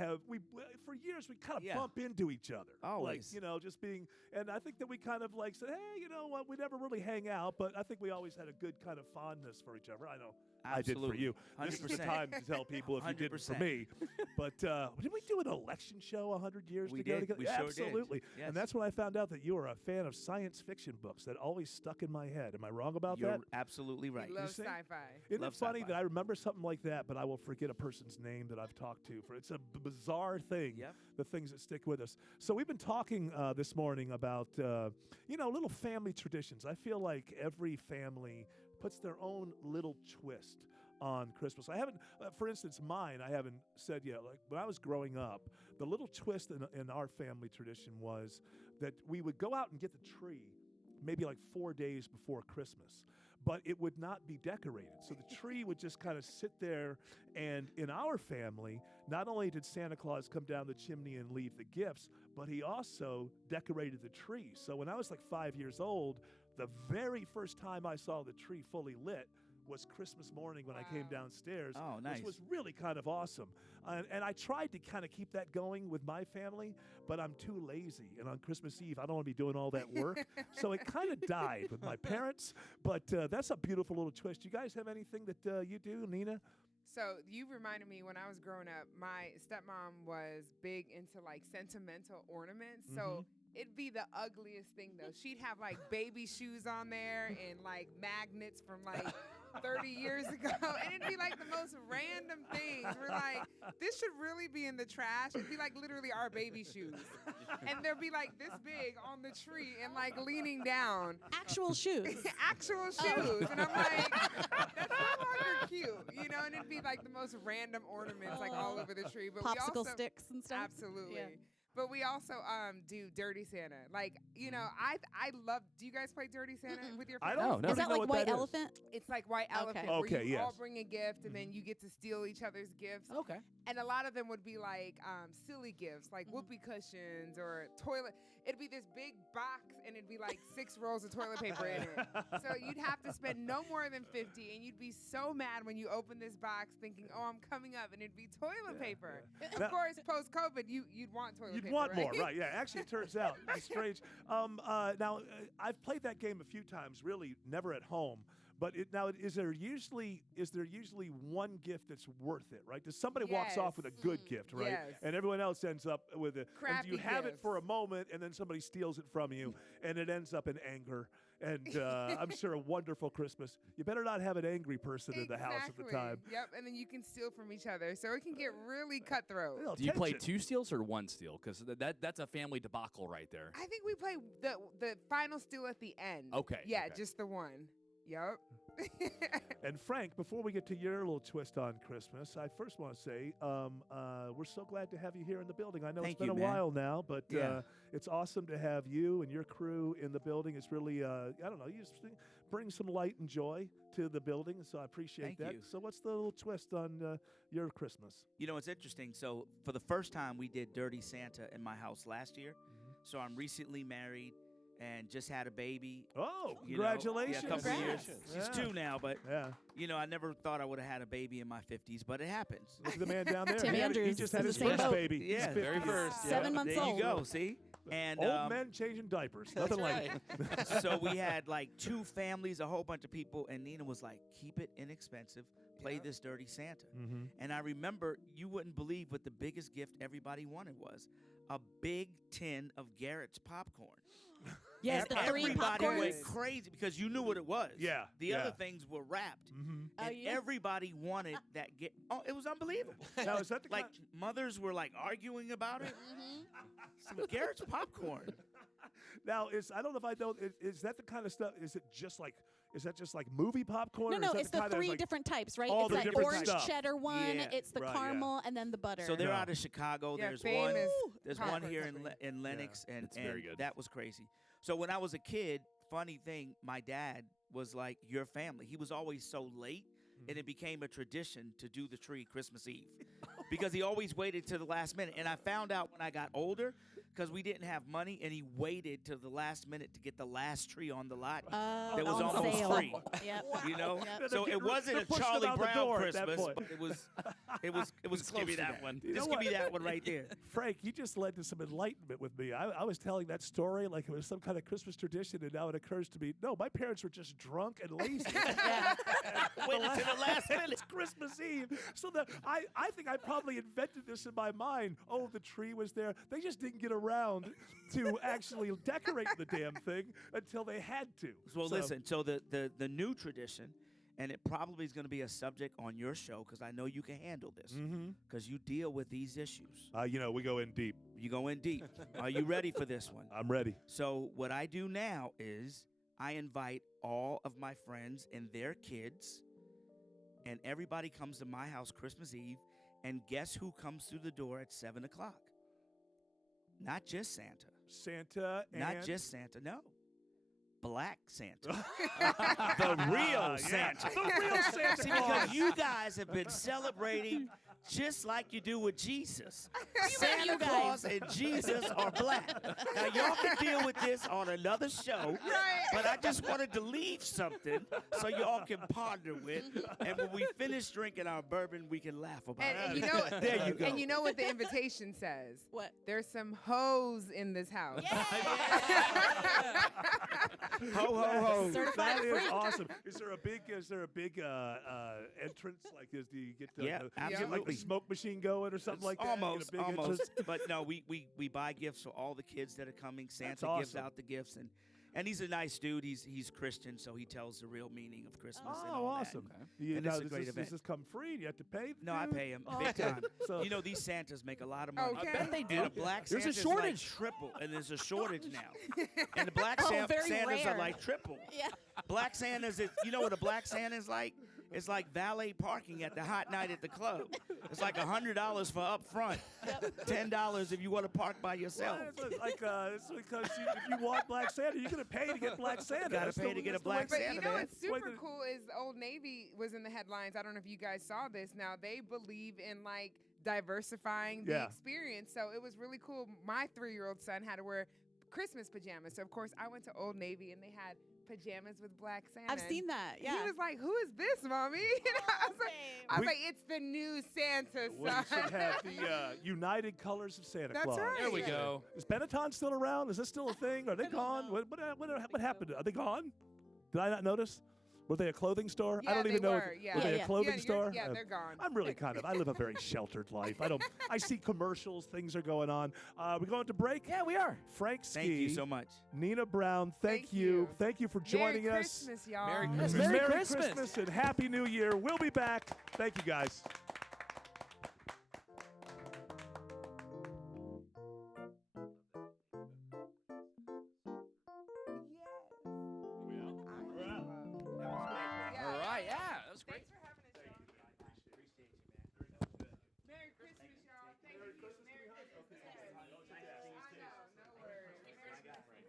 for years, we kind of bump into each other. Always. Like, just being, and I think that we kind of like said, hey, you know what, we never really hang out, but I think we always had a good kind of fondness for each other. I know. Absolutely. I did for you. 100%. This is the time to tell people if you didn't for 100%. me. But did we do an election show 100 years We ago? did. We sure did. Absolutely. Yes. And that's when I found out that you were a fan of science fiction books. That always stuck in my head. Am I wrong about You're that? absolutely right. Love see? sci-fi. Isn't Love it funny sci-fi. that I remember something like that, but I will forget a person's name that I've talked to? It's a bizarre thing, the things that stick with us. So we've been talking this morning about, little family traditions. I feel like every family puts their own little twist on Christmas. I haven't, for instance, mine, I haven't said yet. Like when I was growing up, the little twist in our family tradition was that we would go out and get the tree maybe like 4 days before Christmas, but it would not be decorated. So the tree would just kind of sit there. And in our family, not only did Santa Claus come down the chimney and leave the gifts, but he also decorated the tree. So when I was like 5 years old, the very first time I saw the tree fully lit was Christmas morning when I came downstairs, which was really kind of awesome. And I tried to kind of keep that going with my family, but I'm too lazy. And on Christmas Eve, I don't want to be doing all that work. So it kind of died with my parents. But that's a beautiful little twist. You guys have anything that you do, Nina? So you reminded me when I was growing up, my stepmom was big into like sentimental ornaments. So it'd be the ugliest thing though. She'd have like baby shoes on there and like magnets from like 30 years ago. And it'd be like the most random things. We're like, this should really be in the trash. It'd be like literally our baby shoes. And they'd be like this big on the tree and like leaning down. Actual shoes. Actual shoes. And I'm like, that's no longer cute, and it'd be like the most random ornaments like all over the tree. But popsicle we also, sticks and stuff. Absolutely. Yeah. But we also do Dirty Santa. Like, I love, do you guys play Dirty Santa with your friends? I don't Is that like White Elephant? It's like White Elephant, Okay, where you all yes. bring a gift and then you get to steal each other's gifts. Okay. And a lot of them would be like silly gifts, like whoopee cushions or toilet. It'd be this big box and it'd be like 6 rolls of toilet paper in it. So you'd have to spend no more than $50 and you'd be so mad when you open this box thinking, oh, I'm coming up, and it'd be toilet paper. Of course, post-COVID, you'd want toilet paper. You'd want right? more, right? Yeah. Actually, it turns out it's strange. Now, I've played that game a few times. Really, never at home. But is there usually one gift that's worth it, right? Does somebody walks off with a good gift, right? Yes. And everyone else ends up with it. And Crappy you have it gifts. for a moment, and then somebody steals it from you, and it ends up in anger. And I'm sure a wonderful Christmas. You better not have an angry person in the house at the time. Yep, and then you can steal from each other, so it can get really cutthroat. Do you play 2 steals or 1 steal? Because that's a family debacle right there. I think we play the final steal at the end. Okay, Yeah, okay. just the one. Yep. And Frank, before we get to your little twist on Christmas, I first want to say we're so glad to have you here in the building. I know Thank it's been you, a man. while now, but Yeah. it's awesome to have you and your crew in the building. It's really, I don't know, you just bring some light and joy to the building, so I appreciate Thank that. you. So what's the little twist on your Christmas? It's interesting. So for the first time, we did Dirty Santa in my house last year. So I'm recently married and just had a baby. Oh, you know. congratulations. Yeah, a couple of years. Congrats. She's 2 now, but yeah. I never thought I would have had a baby in my 50s, but it happens. Look at the man down there. Tim he Andrews just is had in his the same first boat. baby. Yeah, He's very 50. first. Yeah. 7 months there old. you go, see? And Old men changing diapers. Nothing like it. So we had like 2 families, a whole bunch of people, and Nina was like, keep it inexpensive. Play this Dirty Santa. And I remember, you wouldn't believe what the biggest gift everybody wanted was. A big tin of Garrett's popcorn. Yes, the 3 everybody popcorns. went crazy because you knew what it was. Yeah, The yeah. other things were wrapped. Mm-hmm. And everybody wanted that. Oh, it was unbelievable. Now, is that the like mothers were like arguing about it? Some Garrett's popcorn. Now, I don't know if I know. Is that the kind of stuff? Is that just like movie popcorn? No, or no, is that it's the kind of 3 like different types, right? all It's the that different orange stuff? cheddar one, Yeah. it's the Right, caramel, and then the butter. So they're out of Chicago. Yeah, There's famous there's one here in Lenox, and It's very good. that was crazy. So when I was a kid, funny thing, my dad was like your family. He was always so late, and it became a tradition to do the tree Christmas Eve because he always waited to the last minute. And I found out when I got older because we didn't have money, and he waited to the last minute to get the last tree on the lot that was on almost sale. free. Yep. You know, Yep. so it wasn't a pushing them Charlie out the Brown door at that Christmas, point. but it was Just close give me to that one. You Just know give me what? that one right there. Frank, you just led to some enlightenment with me. I was telling that story like it was some kind of Christmas tradition, and now it occurs to me, no, my parents were just drunk and lazy. Waited to the last minute. It's Christmas Eve. So I think I probably invented this in my mind. Oh, the tree was there. They just didn't get around to actually decorate the damn thing until they had to. Well, So- listen. So the new tradition, and it probably is going to be a subject on your show because I know you can handle this because you deal with these issues. We go in deep. You go in deep. Are you ready for this one? I'm ready. So what I do now is I invite all of my friends and their kids, and everybody comes to my house Christmas Eve, and guess who comes through the door at 7 o'clock? Not just Santa. Santa and Not just Santa, no. Black Santa. The real Santa. The real Santa See, Claus. because you guys have been celebrating just like you do with Jesus. Santa you guys. Claus and Jesus are black. Now, y'all can deal with this on another show, but I just wanted to leave something so y'all can ponder with, and when we finish drinking our bourbon, we can laugh about And it. you know, There you go. And you know what the invitation says? What? There's some hoes in this house. Ho, ho, ho. That is awesome. Is there a big entrance? Like, do you get the, Yeah, like absolutely. the smoke machine going or something like that? Almost, Get a big almost. entrance? But no, we buy gifts for all the kids that are coming. Santa That's gives awesome. out the gifts, and he's a nice dude. He's Christian, so he tells the real meaning of Christmas. and Oh, all awesome. That. You And know, it's a does great this, event. Does this come free? Do you have to pay? No, I pay him Oh, big okay. time. So- You know, these Santas make a lot of money. Okay. I bet they do. And a black There's a Santa's shortage. like triple, and there's a shortage now. And the black very Santas rare. are like triple. Yeah. Black Santas, you know what a black Santa is like? It's like valet parking at the hot night at the club. It's like $100 for up front, $10 if you want to park by yourself. Well, it's because if you want Black Santa, you're going to pay to get Black Santa. Gotta That's pay the- to get that's a the way- Black But Santa, you know man. what's super cool is Old Navy was in the headlines. I don't know if you guys saw this. Now they believe in like diversifying the Yeah. experience. So it was really cool. My 3-year-old son had to wear Christmas pajamas. So of course I went to Old Navy and they had pajamas with Black Santa. I've seen that. Yeah. He was like, "Who is this, mommy?" I was like, "It's the new Santa, We son." should have the United Colors of Santa That's Claus. right. There we go. Is Benetton still around? Is this still a thing? Are they gone? What happened? Are they gone? Did I not notice? Were they a clothing store? Yeah, I don't they even know. were, yeah. Were they Yeah, a clothing yeah, store? yeah, they're gone. I'm really I live a very sheltered life. I see commercials, things are going on. We're going to break? Yeah, we are. Frank Ski. Thank you so much. Nina Brown, thank you. Thank you for Merry joining us. Christmas, y'all. Merry Christmas. Merry Merry Christmas. Christmas And Happy New Year. We'll be back. Thank you, guys. All right, yeah, that was great. Merry Christmas, y'all. Thank you. Merry Christmas. I know, no worries. Merry Christmas.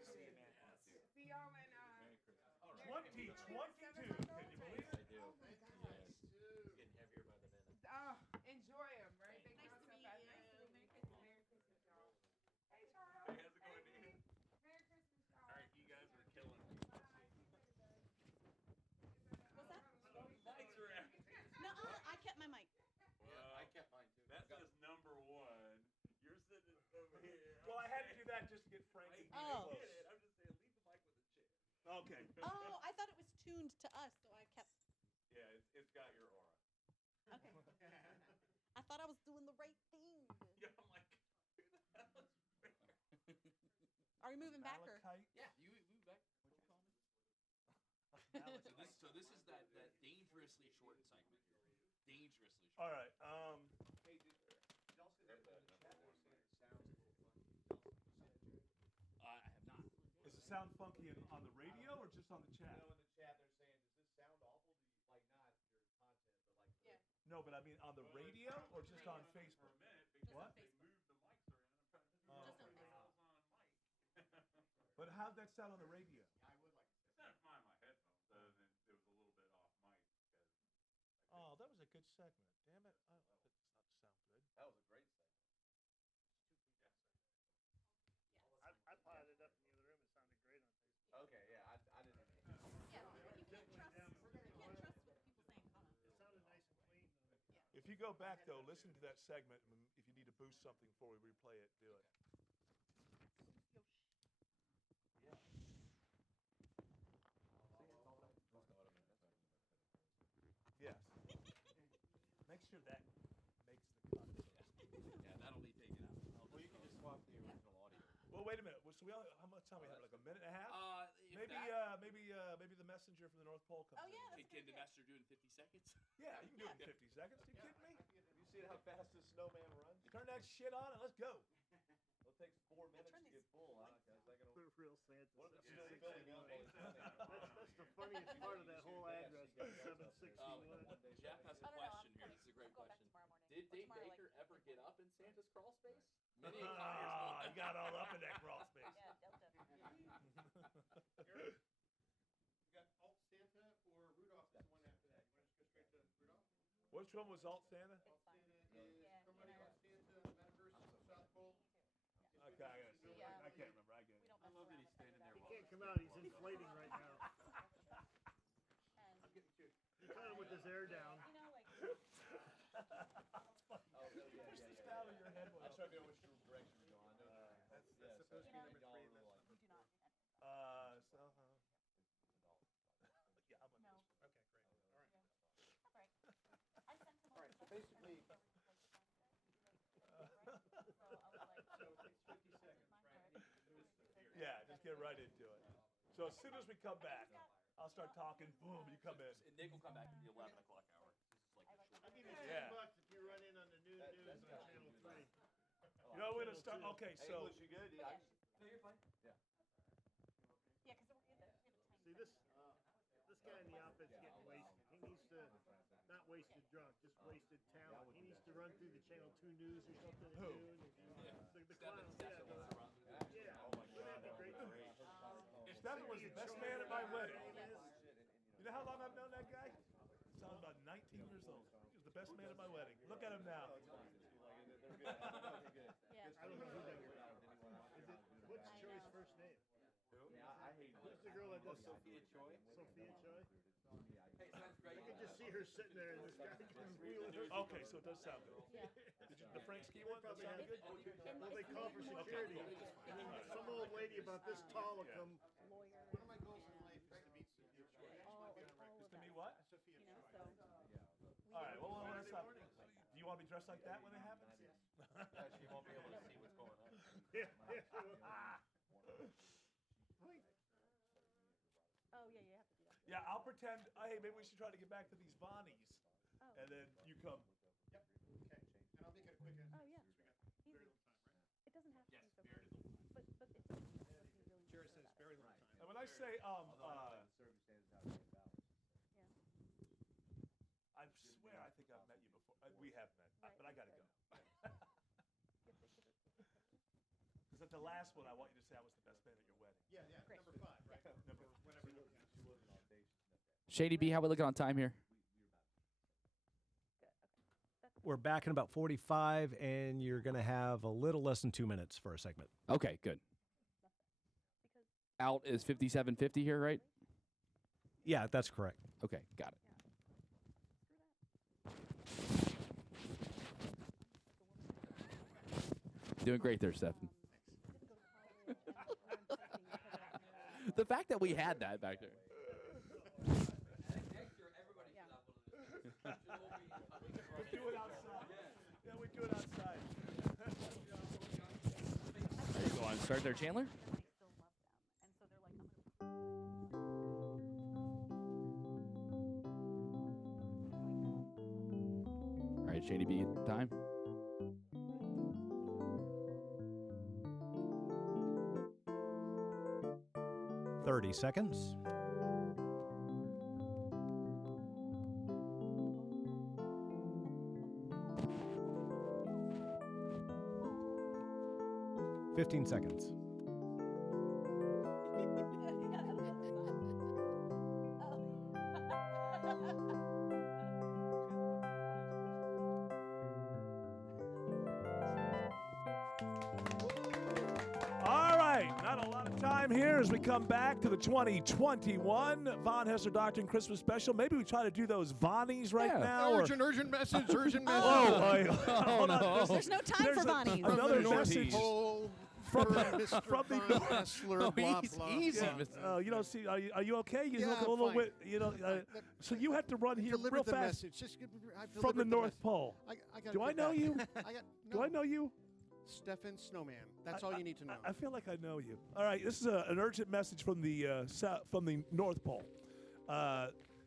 See y'all in 2022. Can you believe it? I do. Yes. It's getting heavier by the minute. Enjoy them, right? They nice to meet you. Merry Christmas, y'all. Hey, Charles. Hey, how's it going, Dean? Merry Christmas, y'all. All right, you guys are killing me. What's that? Lights are acting. No, I kept my mic. I kept mine too. That says number 1. You're sitting over here. Well, I had to do that just to get Frank. Oh. I get it. I'm just saying, leave the mic with the chair. Okay. Oh, I thought it was tuned to us, so I kept. Yeah, it's got your aura. Okay. I thought I was doing the right thing. Yeah, I'm like, who the hell is where? Are we moving back or? Yeah, you move back. What you call me? so this is that dangerously short segment. Dangerously short. All right. Hey, did y'all see that in the chat? They're saying it sounds a little funky. I have not. Does it sound funky on the radio or just on the chat? No, in the chat they're saying, does this sound awful? Do you like not your content, but like Yeah. No, but I mean on the radio or just on Facebook? What? They moved the mics around. I'm trying to figure out Just on what the Facebook. hell's on mic. But how'd that sound on the radio? I would like to. It sounded fine on my headphones, other than it was a little bit off mic because. Oh, that was a good segment. Damn it. Oh, that does not sound good. That was a great segment. I potted it up in the other room. It sounded great on Facebook. Okay, yeah, I didn't. Yeah, you can't trust what people say in comments. It sounded nice and clean. If you go back though, listen to that segment, and if you need to boost something before we replay it, do it. Yes. Make sure that makes the cut. Yeah, that'll be taken out. Well, you can just swap the original audio. Well, wait a minute. So we only, how much time we have? Like a minute and a half? If Maybe the messenger from the North Pole comes in. Can the messenger do it in 50 seconds? Yeah, you can do it in 50 seconds. Are you kidding me? You see how fast this snowman runs? Turn that shit on and let's go. Well, it takes 4 minutes to get full. Is that gonna? The real Santa. What if it's still filling up while it's running? That's the funniest part of that whole address. 761. Jeff has a question here. This is a great question. Did Dave Baker ever get up in Santa's crawl space? Many He got all up in that crawl space. Yeah, Delta. Eric, we got Alt Santa or Rudolph is the one after that. You want to just go straight to Rudolph? Which one was Alt Santa? Alt Santa is somebody Alt Santa, Metaverse, South Pole. Okay, I can't remember. I get it. I love that he's standing there. He can't come out. He's inflating right now. I'm getting cute. He caught him with his hair down. You know, like. Push this down in your head. I'm trying to know which direction we're going. I know That's supposed to be number 3. You do not do that. Yeah, I'm on this. Okay, great. All right. That's right. I sent him All right, so basically, So I was like, So it takes 50 seconds, right? Yeah, just get right into it. So as soon as we come back, I'll start talking. Boom, you come in. And Nick will come back at the 11 o'clock hour. This is like I'll give you Yeah. $10 if you run in on the noon news on Channel 3. You know, we're gonna start. Okay, so English, you good? Yeah. No, you're fine. Yeah. yeah, because we have a time. See, this guy in the outfit's getting wasted. He needs to, not wasted drunk, just wasted talent. He needs to run through the Channel 2 news or something at Who? noon. The Stefan clown. wants to run. Yeah. Oh my Wouldn't that be great? Stefan was the best man at my wedding. You know how long I've known that guy? Since I was about 19 years old. He was the best man at my wedding. Look at him now. Yeah. I don't know who that is. What's Choi's first name? I hate Who's the girl that does Sophia Choi. Sophia Choi? Hey, sounds great. I could just see her sitting there and this guy just wheeling her. Okay, so it does sound good. Yeah. Did you, the Frank Ski one? That Probably sounded have, good? well, they call for security. And then some old lady about this tall will come. Lawyer. One of my goals in life is to meet Sophia Choi. Just to me what? Sophia You know, Choi. so. All right, well, let's stop. Do you want to be dressed like that when it happens? She won't be able to see what's going on. Oh, yeah, you have to do that. Yeah, I'll pretend, hey, maybe we should try to get back to these Bonnies. Oh. And then you come. Yep. Okay. And I'll make it a quick answer. Oh, yeah. We got very little time, right? It doesn't have to Yes, be so very quick. But it's really Jared says very little time. And when I say, I swear I think I've met you before. We have met, but I gotta go. Because at the last one, I want you to say I was the best man at your wedding. Yeah, yeah. Great. Number 5, right? Whatever you count. Shady B, how we looking on time here? We're back in about 45, and you're going to have a little less than 2 minutes for a segment. Okay, good. Out is 57:50 here, right? Yeah, that's correct. Okay, got it. Doing great there, Stefan. The fact that we had that back there. We do it outside. Yeah, we do it outside. There you go on. Start there, Chandler. time. Seconds. Seconds. All right, not a lot of time here as we come back to the 2021 Von Haessler Doctrine Christmas special. Maybe we try to do those Vonnies right now. Urgent message, urgent message. Hold on. There's no time for Vonnies. Another message from the Haessler, blah, he's blah. easy. Yeah. You know, see, are you okay? You Yeah, look a I'm little fine. bit, so you have to run here Delivered real the fast message. Just from the North Pole. I gotta Do I get know back. you? No. Do I know you? Stefan Snowman. That's all you need to know. I feel like I know you. All right, this is an urgent message from the from the North Pole.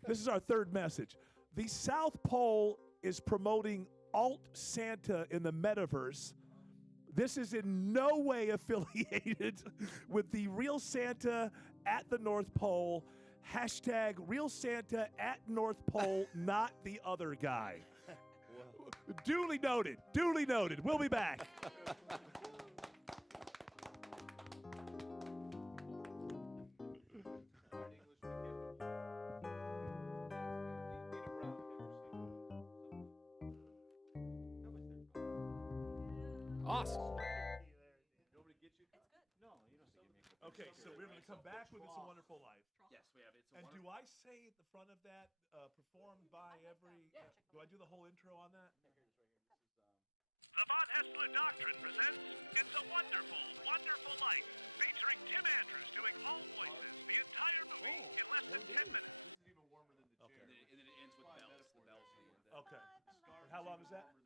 This is our third message. The South Pole is promoting alt Santa in the metaverse. This is in no way affiliated with the real Santa at the North Pole. Hashtag real Santa at North Pole, not the other guy. Duly noted. Duly noted. We'll be back. Awesome. Okay, so we're going to come back with It's a Wonderful Life. Yes, we have. And do I say at the front of that, performed by every... Do I do the whole intro on that? The Von Haessler Doctrine presents It's a Wonderful, Wonderful Life, featuring Tim Andrews doing all voices, the entire movie in less than 10 minutes. Okay. And then it ends with bells. The bells. Okay. And how long is that? It's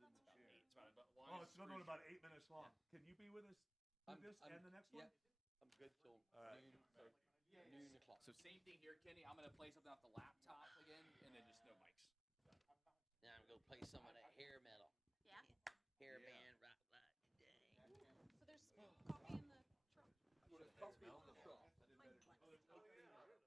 about Oh, it's about 8 minutes long. Can you be with us through this and the next one? I'm good till noon o'clock. So same thing here, Kenny. I'm gonna play something off the laptop again, and then just no mics. Now I'm gonna play some of that hair metal. Yeah. Hair band rock like today. So there's coffee in the truck. Coffee in the truck.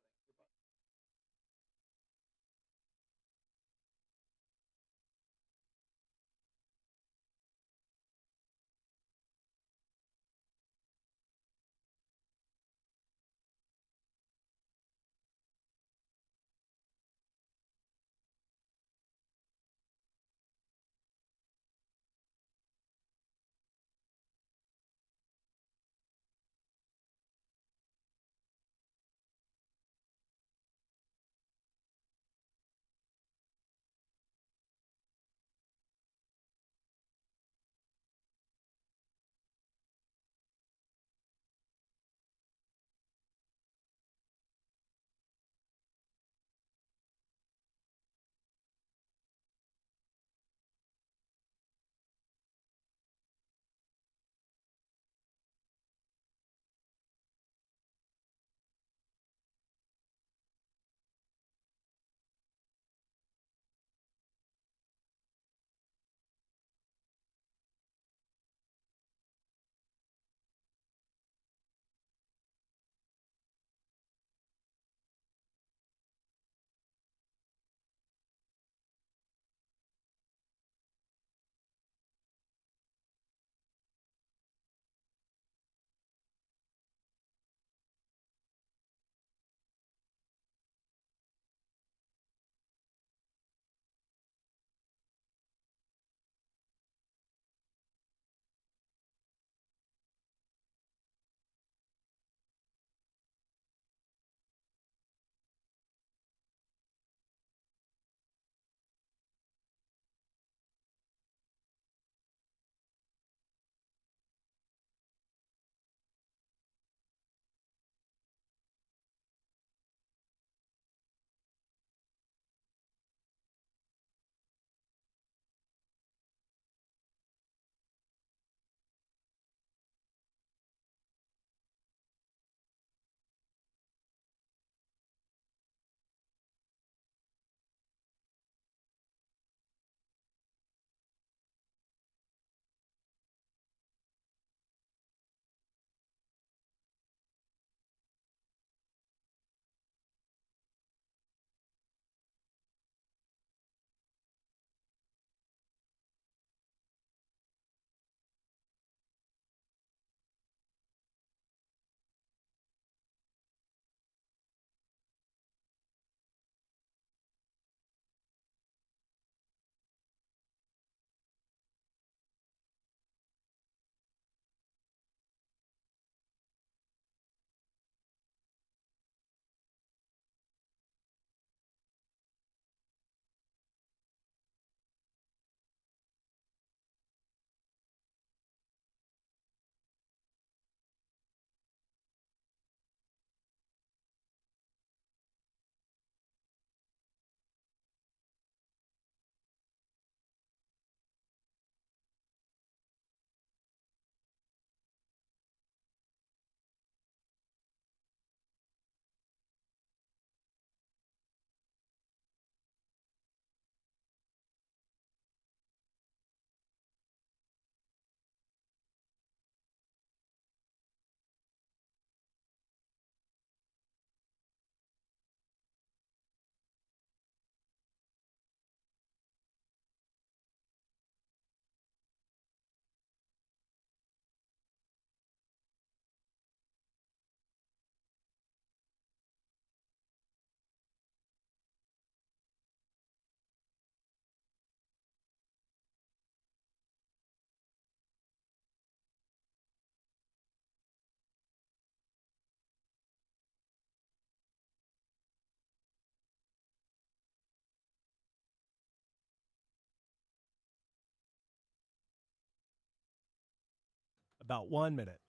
About 1 minute.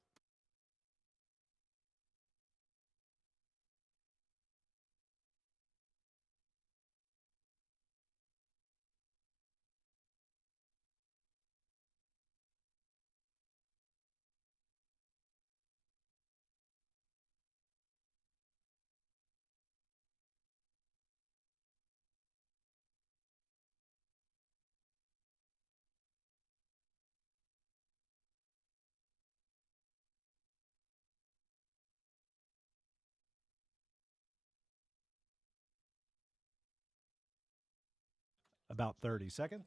About 30 seconds.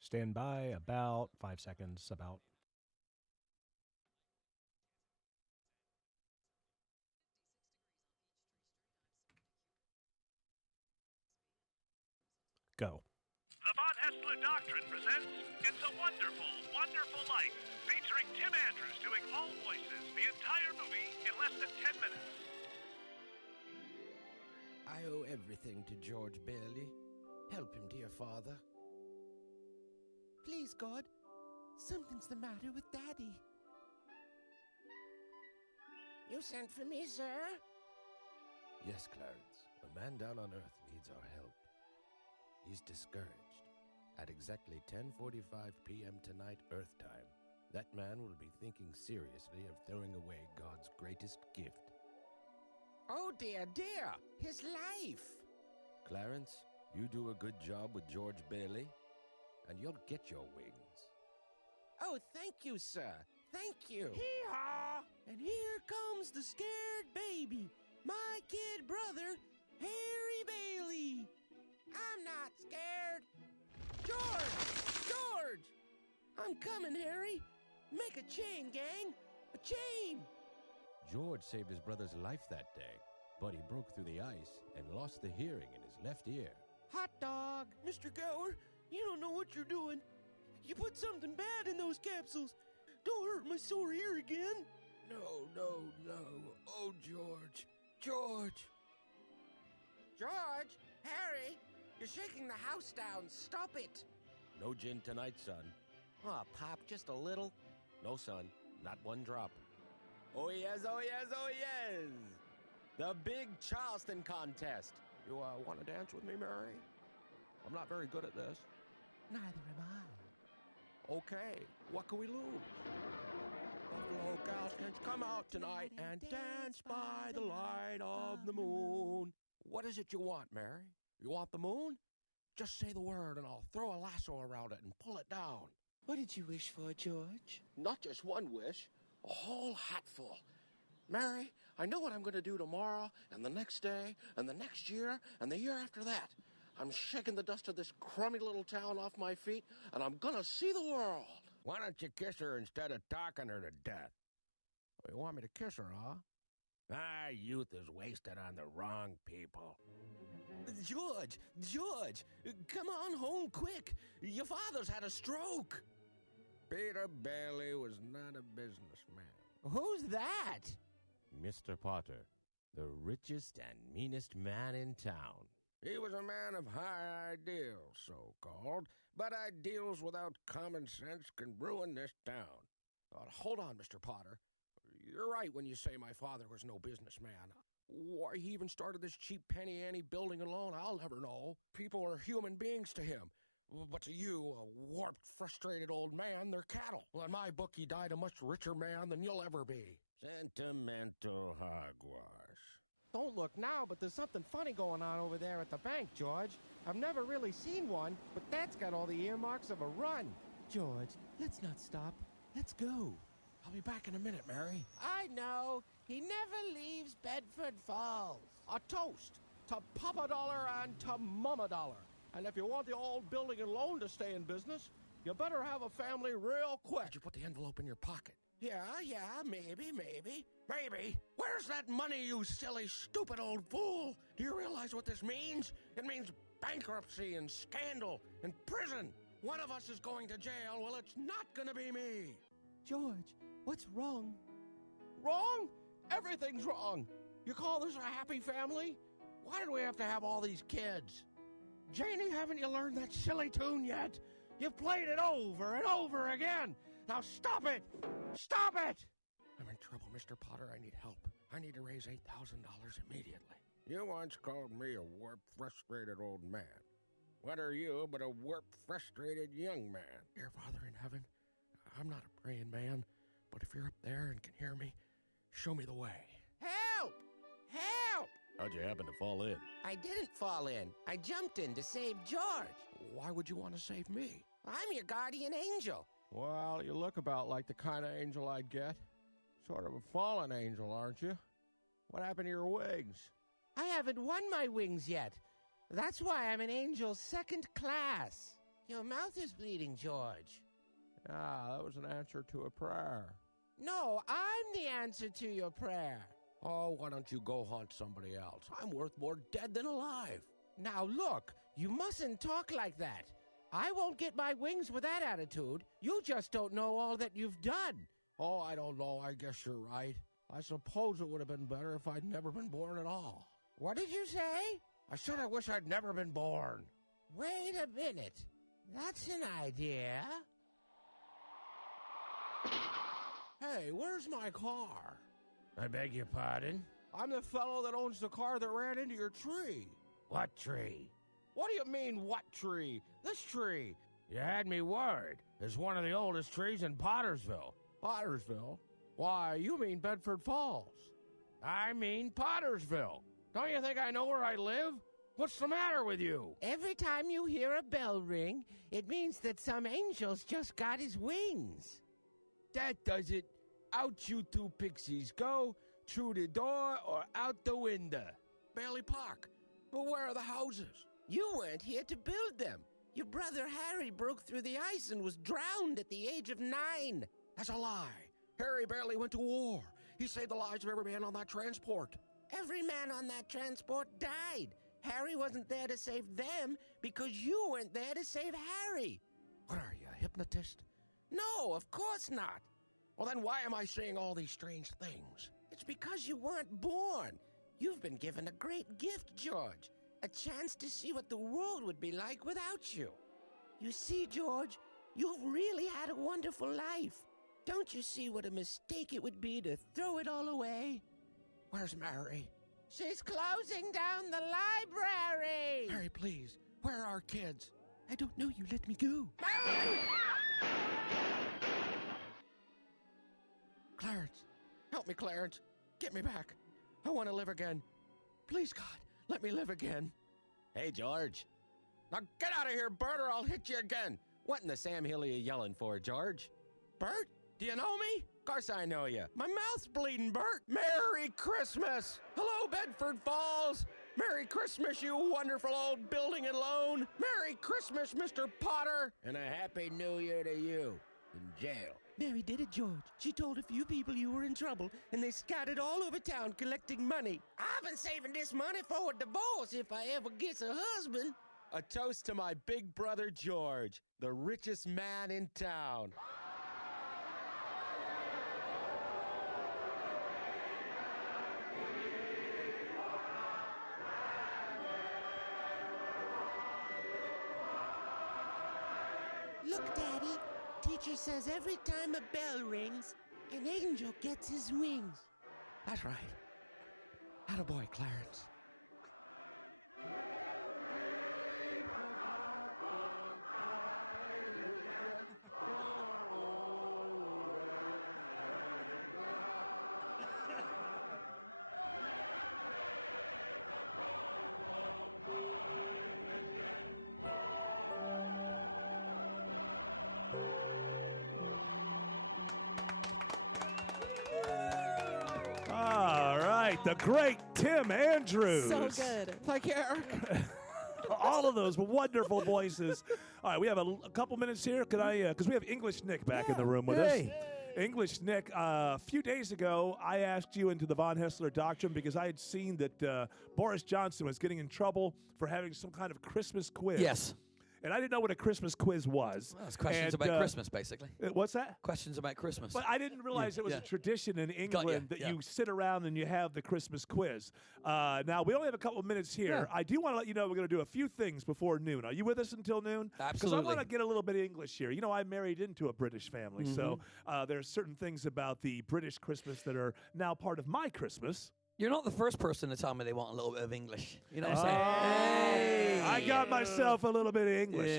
Stand by. About 5 seconds. About. Go. The Von Haessler Doctrine presents It's a Wonderful, Wonderful Life, featuring Tim Andrews doing all voices, the entire movie in less than 10 minutes. I owe everything to George Bailey. Help him, dear father. Please, God, something's the matter with Daddy. You sent for me, sir? Yes, Clarence. A man down on Earth needs our help. He's discouraged. At exactly 10:45 p.m. tonight, Earth time, that man will be thinking seriously of throwing away God's greatest gift. Oh, dear, dear! His life! Clarence, you do a good job with George Bailey, and you'll get your wings. Oh, thank you, sir. Thank you. Hee-haw! And here comes the scared baby, my kid brother, Harry Bailey. I'm not scared. George! George! I'm coming, Harry. Make a chain, gang. A chain! George saved his brother's life that day, but he broke through the ice and lost the hearing in his left ear. Hot dog! Mr. Gower, you don't know what you're doing. You put something bad in those capsules. Don't hurt my sore ear again. No, no, no. Oh, George. George! George! Harry! You're shaking the house down. Stop it. No gin tonight, son. Oh, Pop, just a little? No, son. Not one drop. Oh, yes, oh, yes, oh, yes. The big Charleston contest. You want to dance with me, Mary? I'm not very good at this. Neither am I. Okay, what can we lose? Buffalo Galskins, come out tonight and dance by the light of the moon. What is it you want, Mary? You want the moon? Just say the word and I'll throw a lasso around it and pull it down. What did you wish for, George? Not just one wish, a whole hatful. Mary, I know what I'm going to do tomorrow and the next day and the next year and the year after that. I'm shaking the dust of this crummy little town off my feet and I'm going to see the world. Why don't you kiss her instead of talking her to death? Oh, you want me to kiss her, huh? Ah, youth is wasted on the wrong people. George, George, come on home quick. Your father's had a stroke. Peter Bailey was not a businessman. Who's that? Mr. Potter, the richest and meanest man in town. He was a man of high ideals, so-called, but ideals without common sense can ruin this town. Hold on, Mr. Potter. You're right when you say my father was no businessman. Why he even started this cheap penny-ante building alone, I'll never know. People are human beings to him. But to you, a warped, frustrated old man, they're cattle. Well, in my book, he died a much richer man than you'll ever be. Sentimental hogwash. Don't look now, but there's something funny going on over there at the bank, George. I've never really seen one, but that's got all the earmarks of a run. George, let's not stop. Let's go. I'll be back in a minute, Mary. I know. He never leaves Bedford Falls. A toast to Papa Dollar and to Mama Dollar. And if you want the old building and loan to stay in business, you better have a family real quick. Did you put the envelope in your pocket? Yeah, maybe. Maybe. Where's that money, you silly, stupid old fool? Do you realize what this means? It means bankruptcy and scandal and prison. One of us is going to jail. Well, it's not going to be me. George, what's wrong? Wrong? Everything's wrong. You call this a happy family? Why did we have to have all these kids? Janie, haven't you learned that silly tune yet? You've played it over and over again. Now stop it! Stop it! I'm in trouble, Mr. Potter. I need help. I need to raise $8,000 immediately. You once called me a warped, frustrated old man. What are you but a warped, frustrated young man? Dear Father in heaven, I'm not a praying man, but if you're up there and can hear me, show me the way. Help! Help! How'd you happen to fall in? I didn't fall in. I jumped in to save George. Why would you want to save me? I'm your guardian angel. Well, you look about like the kind of angel I'd get. Sort of a fallen angel, aren't you? What happened to your wings? I haven't won my wings yet. That's why I'm an angel second class. Your mouth is bleeding, George. Ah, that was an answer to a prayer. No, I'm the answer to your prayer. Oh, why don't you go haunt somebody else? I'm worth more dead than alive. Now look, you mustn't talk like that. I won't get my wings with that attitude. You just don't know all that you've done. Oh, I don't know. I guess you're right. I suppose it would have been better if I'd never been born at all. What did you say? I said I wish I'd never been born. Wait a minute. That's an idea. Hey, where's my car? I beg your pardon? I'm the fellow that owns the car that ran into your tree. What tree? What do you mean, what tree? This tree. You had me worried. It's one of the oldest trees in Pottersville. Pottersville? Why, you mean Bedford Falls. I mean Pottersville. Don't you think I know where I live? What's the matter with you? Every time you hear a bell ring, it means that some angel's just got his wings. That does it. Out you two pixies go, through the door or out the window. Bailey Park. But where are the houses? You weren't here to build them. Your brother Harry broke through the ice and was drowned at the age of 9. That's a lie. Harry barely went to war. He saved the lives of every man on that transport. Every man on that transport died. Harry wasn't there to save them because you weren't there to save Harry. What are you, a hypnotist? No, of course not. Well, then why am I saying all these strange things? It's because you weren't born. You've been given a great gift, George. A chance to see what the world would be like without you. You see, George, you've really had a wonderful life. Don't you see what a mistake it would be to throw it all away? Where's Mary? She's closing down the library. Mary, please. Where are our kids? I don't know. You let me go. Mary! Clarence. Help me, Clarence. Get me back. I want to live again. Please, God, let me live again. Hey, George. Now get out of here, Bert, or I'll hit you again. What in the Sam Hill are you yelling for, George? Bert, do you know me? Of course I know you. My mouth's bleeding, Bert. Merry Christmas. Hello, Bedford Falls. Merry Christmas, you wonderful old building and loan. Merry Christmas, Mr. Potter. And a Happy New Year to you. In jail. Mary did it, George. She told a few people you were in trouble, and they scattered all over town collecting money. I've been saving this money for a divorce if I ever get a husband. A toast to my big brother, George, the richest man in town. Look, Daddy. Teacher says every time a bell rings, an angel gets his wings. That's right. Attaboy, Clarence. The great Tim Andrews. So good. Thank you, Eric. All of those wonderful voices. All right, we have a couple minutes here. Could I, because we have English Nick back in the room with us. English Nick, a few days ago, I asked you into the Von Haessler Doctrine because I had seen that Boris Johnson was getting in trouble for having some kind of Christmas quiz. Yes. and I didn't know what a Christmas quiz was. Well, it's questions about Christmas, basically. What's that? Questions about Christmas. But I didn't realize it was a tradition in England that you sit around and you have the Christmas quiz. Now, we only have a couple of minutes here. I do want to let you know we're going to do a few things before noon. Are you with us until noon? Absolutely. Because I want to get a little bit of English here. You know, I married into a British family, so there's certain things about the British Christmas that are now part of my Christmas. You're not the first person to tell me they want a little bit of English. You know what I'm saying? I got myself a little bit of English.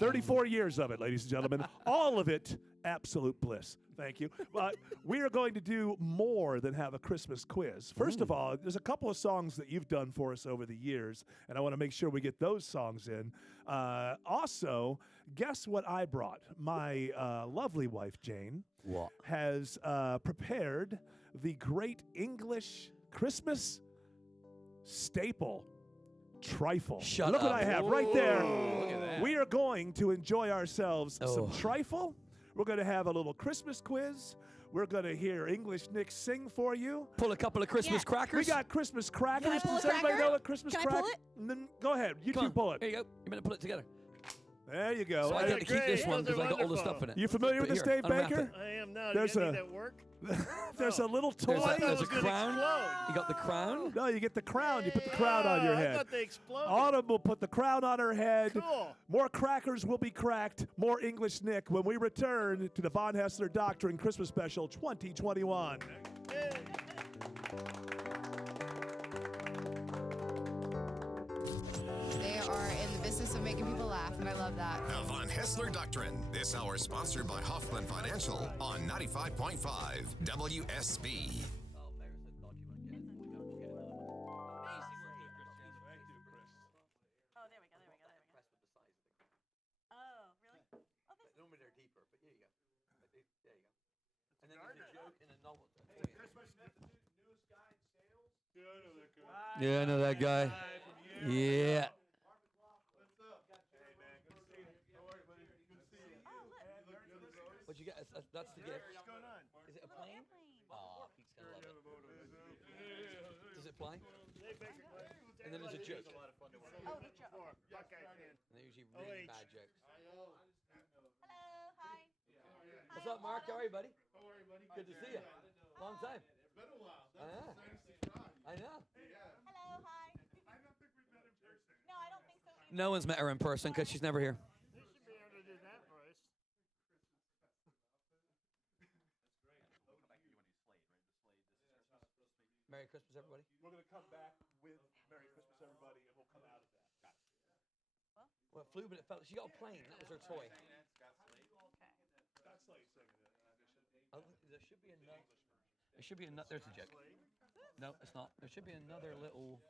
34 years of it, ladies and gentlemen. All of it, absolute bliss. Thank you. But we are going to do more than have a Christmas quiz. First of all, there's a couple of songs that you've done for us over the years, and I want to make sure we get those songs in. Also, guess what I brought? My lovely wife, Jane, has prepared the great English Christmas staple, trifle. Look what I have right there. Look at that. We are going to enjoy ourselves some trifle. We're going to have a little Christmas quiz. We're going to hear English Nick sing for you. Pull a couple of Christmas crackers. We got Christmas crackers. Can I pull Does a everybody cracker? know what Christmas Can I cracker? pull it? Then go ahead. You two pull it. There you go. You're going to put it together. There you go. So I get to keep this one because I got all the stuff in it. You familiar with this, Dave Baker? I am now. There's Do you a- need that work? There's a little toy. There's a crown. You got the crown? No, you get the crown. You put the crown on your I head. thought they exploded. Autumn will put the crown on her head. Cool. More crackers will be cracked. More English Nick when we return to the Von Haessler Doctrine Christmas Special 2021. They are in the business of making people laugh, and I love that. The Von Haessler Doctrine. This hour sponsored by Hoffman Financial on 95.5 WSB. Normally they're deeper, but here you go. There you go. And then there's a joke and a novel. Yeah, I know that guy. Yeah. What'd you get? That's the gift. What's going on? Is it a plane? Oh, Pete's gonna love it. Does it fly? And then there's a joke. Oh, the joke. And they're usually really bad jokes. Hello, hi. What's up, Mark? How are you, buddy? Good to see you. Long time. It's been a while. I know. I know. Hello, hi. I don't think we've met in person. No, I don't think so either. No one's met her in person because she's never here. They should be able to do that for us. Merry Christmas, everybody. We're going to come back with Merry Christmas, everybody, and we'll come out of that. Well, it flew, but it fell. She got a plane. That was her toy. That's like singing it. Oh, there should be another. There should be another. There's a joke. No, it's not. There should be another little.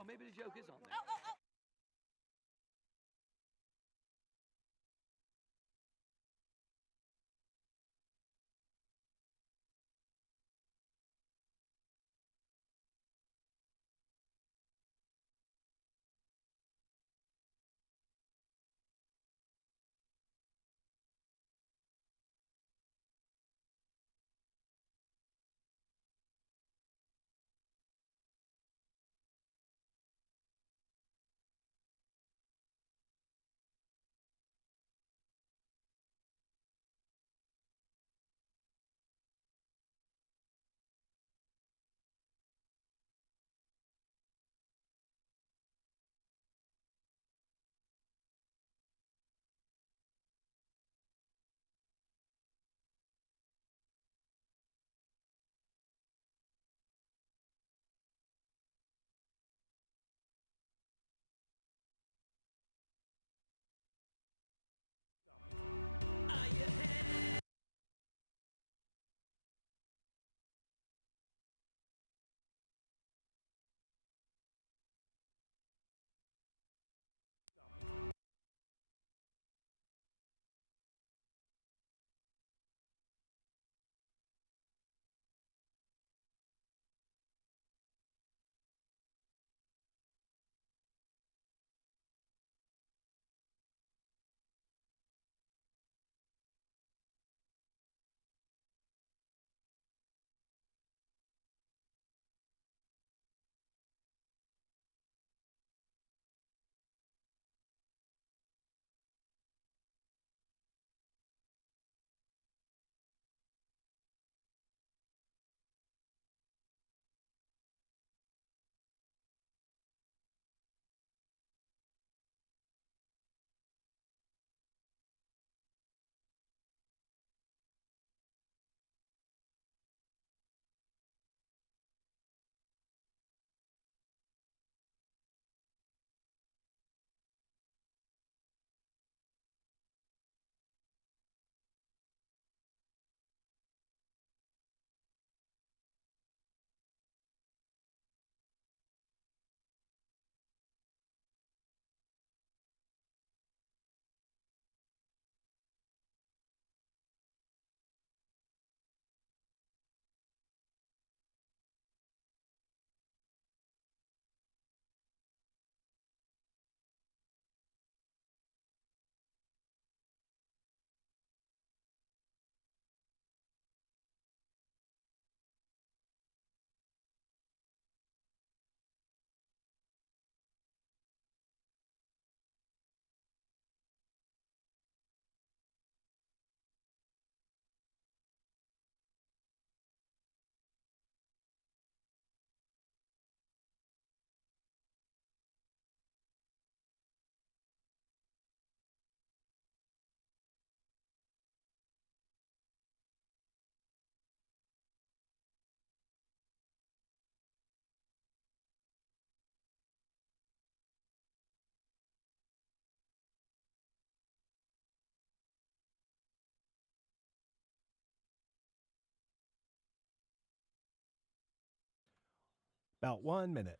Oh, maybe the joke is on there. Oh, oh, oh. About 1 minute.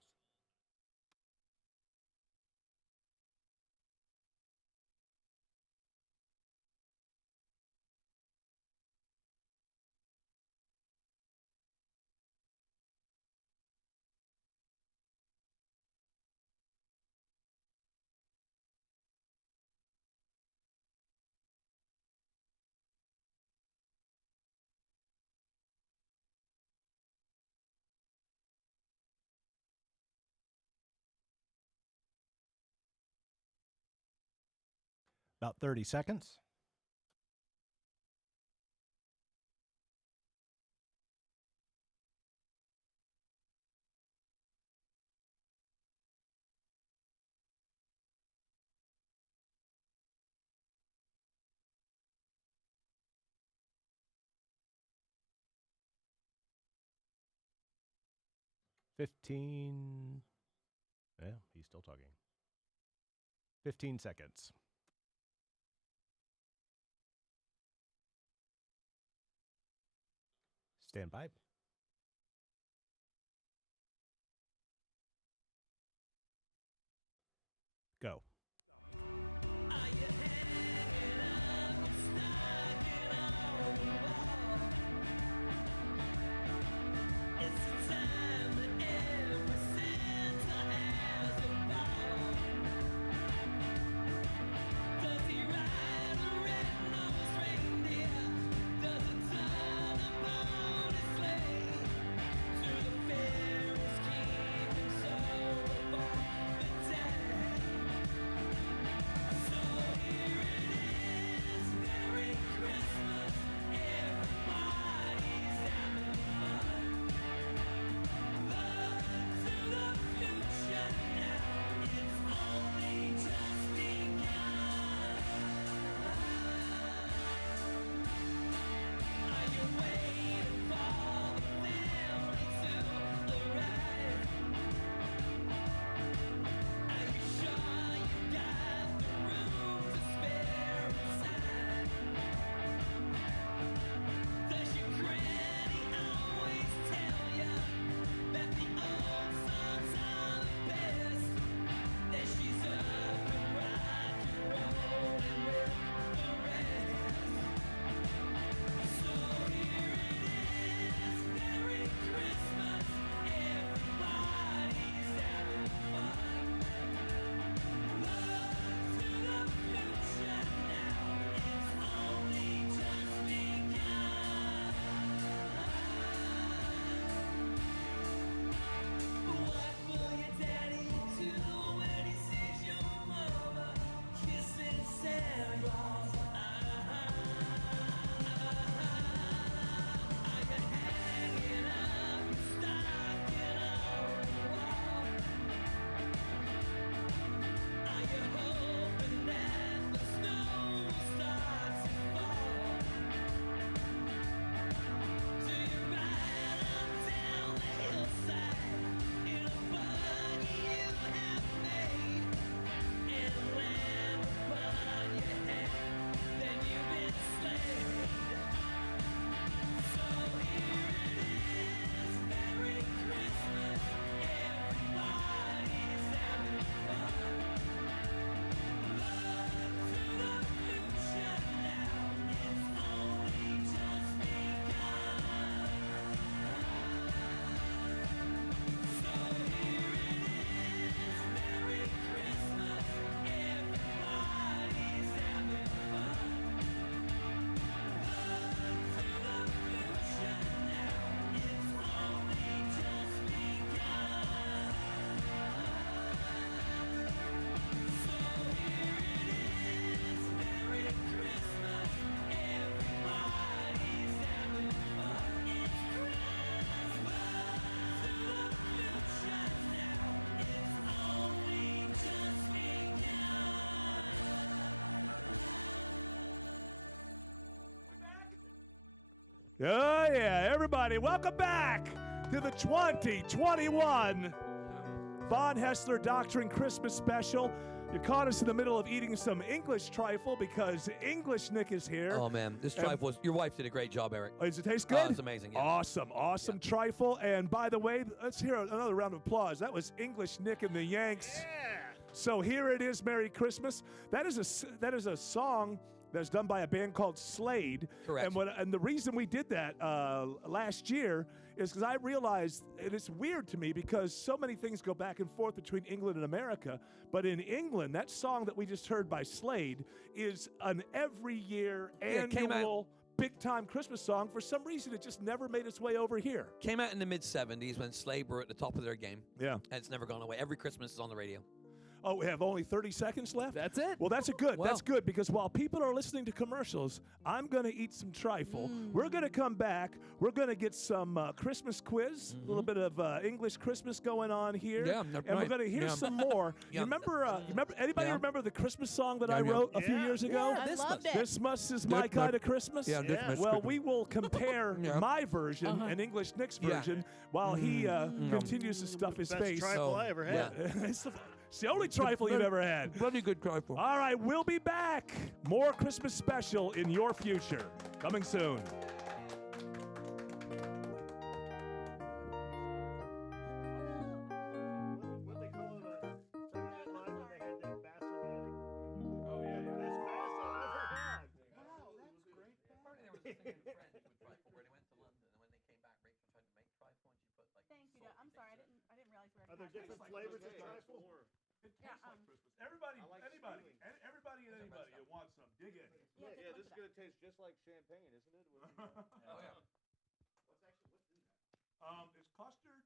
About 30 seconds. $15. Yeah, he's still talking. 15 seconds. Stand by. Go. Oh, yeah. Everybody, welcome back to the 2021 Von Haessler Doctrine Christmas Special. You caught us in the middle of eating some English trifle because English Nick is here. Oh man, this And- trifle was. Your wife did a great job, Eric. Does it taste good? Oh, it's amazing. Yeah. Awesome trifle. And by the way, let's hear another round of applause. That was English Nick and the Yanks. Yeah. So here it is, Merry Christmas. That is a song that's done by a band called Slade. Correct. And the reason we did that last year is because I realized, and it's weird to me because so many things go back and forth between England and America, but in England, that song that we just heard by Slade is an every year it came out- annual big-time Christmas song. For some reason, it just never made its way over here. Came out in the mid-'70s when Slade were at the top of their game. Yeah. And it's never gone away. Every Christmas is on the radio. Oh, we have only 30 seconds left? That's it. Well, that's good. Well. That's good because while people are listening to commercials, I'm going to eat some trifle. We're going to come back. We're going to get some Christmas quiz, a little bit of English Christmas going on here. Yeah, and right. we're going to hear Yeah. some more. Yeah. You remember anybody Yeah. remember the Christmas song that I Yeah. wrote a few years ago? I loved it. Christmas is my kind of Christmas. Yeah, this much Well, Christmas. we will compare Yeah. my version and English Nick's Yeah. version while he continues to stuff his Best face. trifle I ever had. It's the only trifle you've ever had. Bloody good trifle. All right, we'll be back. More Christmas special in your future. Coming soon. What they call it, Saturday Night Live when they had that bass fanatic? Oh, yeah. This bass I ever had. Wow, that's great. There was a thing in Friends with trifle where they went to London, and when they came back, Rachel tried to make trifle, and she put like. Thank you. I'm sorry. I didn't realize we were. Are there different flavors of trifle? Everybody, I like anybody, stealing. everybody and anybody that wants some, dig in. Yeah, this is gonna taste just like champagne, isn't it? Oh yeah. It's custard.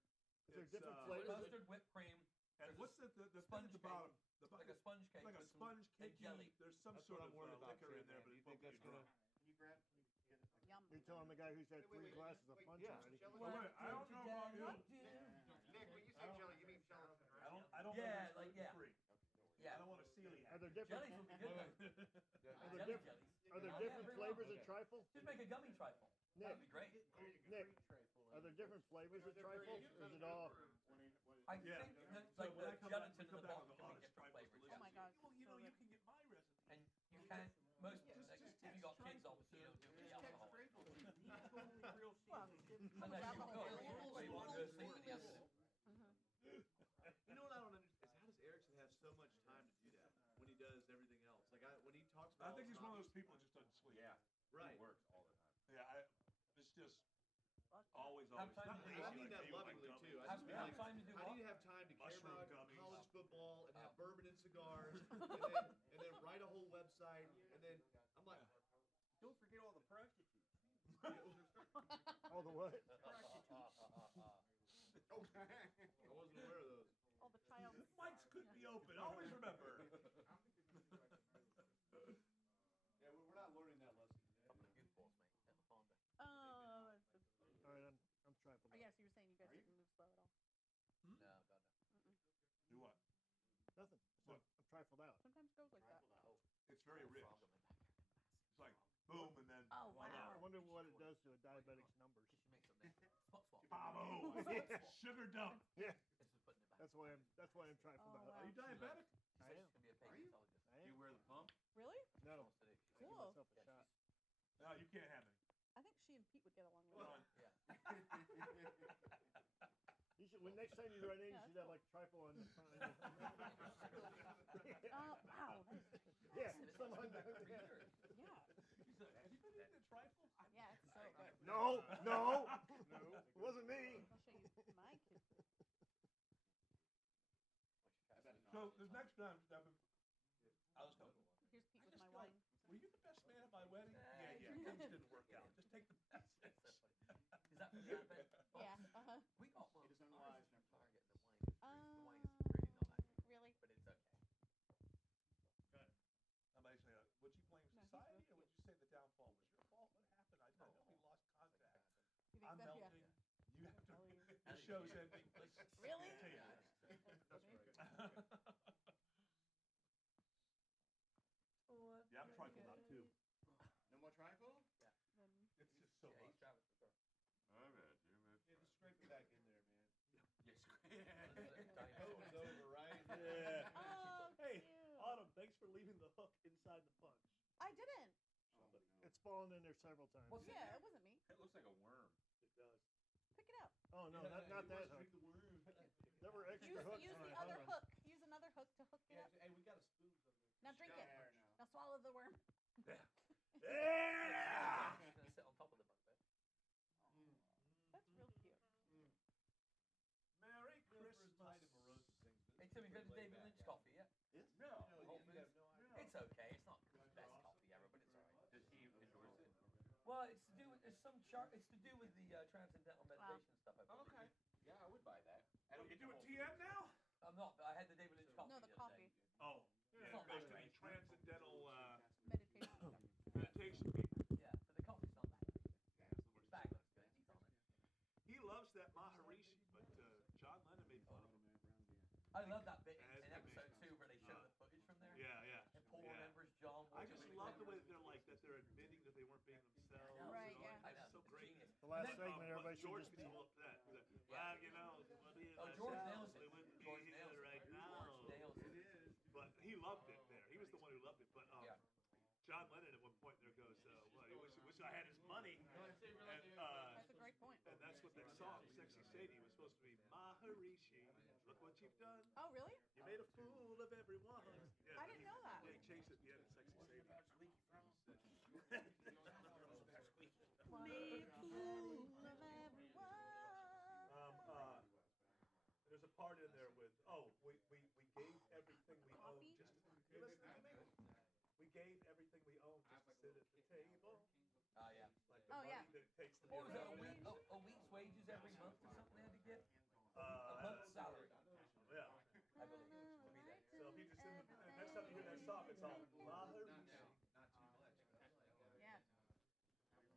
Is there different uh, flavors? Custard, whipped cream. And what's the thing at the bottom? Like a sponge cake. Like a with some- sponge and cake jelly. There's some That's sort what of I'm worried about, liquor in there, champagne. but Do you it won't think be that's drunk. Yum. You're telling the guy who's had three glasses of punch already. I don't know about you. Nick, when you say jelly, you mean gelatin, right? I don't Yeah, know like, yeah. free. Yeah. I don't want a celiac. Are there different? Jellies would be good though. Are there Jelly different? jellies. Are there Yeah, different very well. flavors of trifle? Just make a gummy trifle. Nick, That'd be great. Nick, are there different flavors of trifle? Or is it all? I Yeah. think that, So like when I the come back, gelatin we in come the back bottle with can all be this different trifle flavors. solution. Oh my God. Well, you know, you can get my recipe. And you can't. Most like, if you got kids, obviously you don't do any alcohol. Unless you cook, but you want to go to sleep in the afternoon. You know what I don't understand is how does Erickson have so much time to do that when he does everything else? Like when he talks about. I think he's one of those people that just doesn't sleep. Yeah. Right. He works all the time. Yeah, it's just always. Have time Not to do lazy I mean like that you, like lovingly gummies. too. I Have just mean like, time to do I what? need to have time to care Mushroom about gummies. college football and have bourbon and cigars and then write a whole website and then I'm like, Don't forget all the prostitutes. All the what? I wasn't aware of those. All the child. Mics could be open. Always remember. Yeah, we're not learning that lesson. Oh. All right, I'm trifle. Oh, yeah, so you're saying you guys didn't move slow at all? No, God, no. Do what? Nothing. What? I'm trifled out. Sometimes goes like that. It's very rich. It's like boom and then. Oh, wow. I wonder what it does to a diabetic's numbers. Bravo. Sugar dump. Yeah. That's why I'm trifled out. Are you diabetic? I am. Are you? I am. You wear the pump? Really? No. Cool. Give myself a shot. No, you can't have any. I think she and Pete would get along really well. You should. When next time you run in, you should have like trifle on the front. Oh, wow. Yeah. Someone. Yeah. Have you been eating the trifle? Yeah, it's so good. No. No. It wasn't me. I'll show you my kids. So this next time, Stephen, I'll just go. Here's Pete with my wine. Were you the best man at my wedding? Yeah. Things didn't work out. Just take the best. Is that for the advent box? Yeah. Uh-huh. We got one. It is unwise. Target the wine. The wine is really not that good. Really? But it's okay. Somebody say, would you blame society or would you say the downfall was your fault? What happened? I know we lost contact. You think I'm so? melting. Yeah. You have to. The show's ending. Really? Yeah, I'm trifled out too. No more trifle? It's just so much. Yeah, just scrape it back in there, man. Yes. Show's over, right? Yeah. Oh, Hey, cute. the hook inside the punch. I didn't. It's fallen in there several times. Yeah, it wasn't me. It looks like a worm. It does. Pick it up. Oh no, not that hook. There were extra hooks. Use on the it. other Hold on. hook. Use another hook to hook it up. Hey, we got a spoon for the Now drink it. Now swallow the worm. Yeah. It's gonna sit on top of the bunk bed. That's real cute. Merry Christmas. Hey Tim, you've had the David Lynch coffee yet? No. Whole You have Foods? no idea. It's okay. It's not the best coffee ever, but it's alright. Does he endorse it? Well, it's to do with it's to do with the transcendental meditation stuff. I believe. Okay. Yeah, I would buy that. What, you doing TM now? I'm not, but I had the David Lynch coffee. No, the other coffee. day. Oh. It's Yeah, not it goes bad. to the transcendental Meditation. meditation people. Yeah, but the coffee's not bad. The bag looks good. It's on it. He loves that Maharishi, but John Lennon made fun of him. I love that bit As in they episode made. 2 where they show the footage from there. Yeah, yeah. And Paul yeah. remembers John. I watching just the love the way camera. that they're like that. They're admitting that they weren't being themselves. Right, and all yeah. that. I know. It's so It's great. genius. The last Then, segment, everybody should George just gets be. all up to that. He's like, Yeah. well, you know, what is Oh, George ourselves, nails it. we wouldn't be George here nails it. right now. George nails it. It is. But he loved it there. He was the one who loved it. But Yeah. John Lennon at one point there goes, well, he wish I had his money. And, That's a great point. and that's what that song, Sexy Sadie, was supposed to be. Maharishi, look what you've done. Oh, really? You made a fool of everyone. Yeah, I didn't know that. Yeah, he changed it at the end of Sexy Sadie. Made a fool of everyone. There's a part in there with, we gave everything we own just to, you listening to me? We gave everything we own just to sit at the table. Yeah. Like the Oh, money yeah. that it takes to be What was it? around. A week's wages every month or something they had to get? A Uh, month's salary, yeah. I believe. Would be that. So if you just, next time you hear that song, it's all Maharishi. Yeah.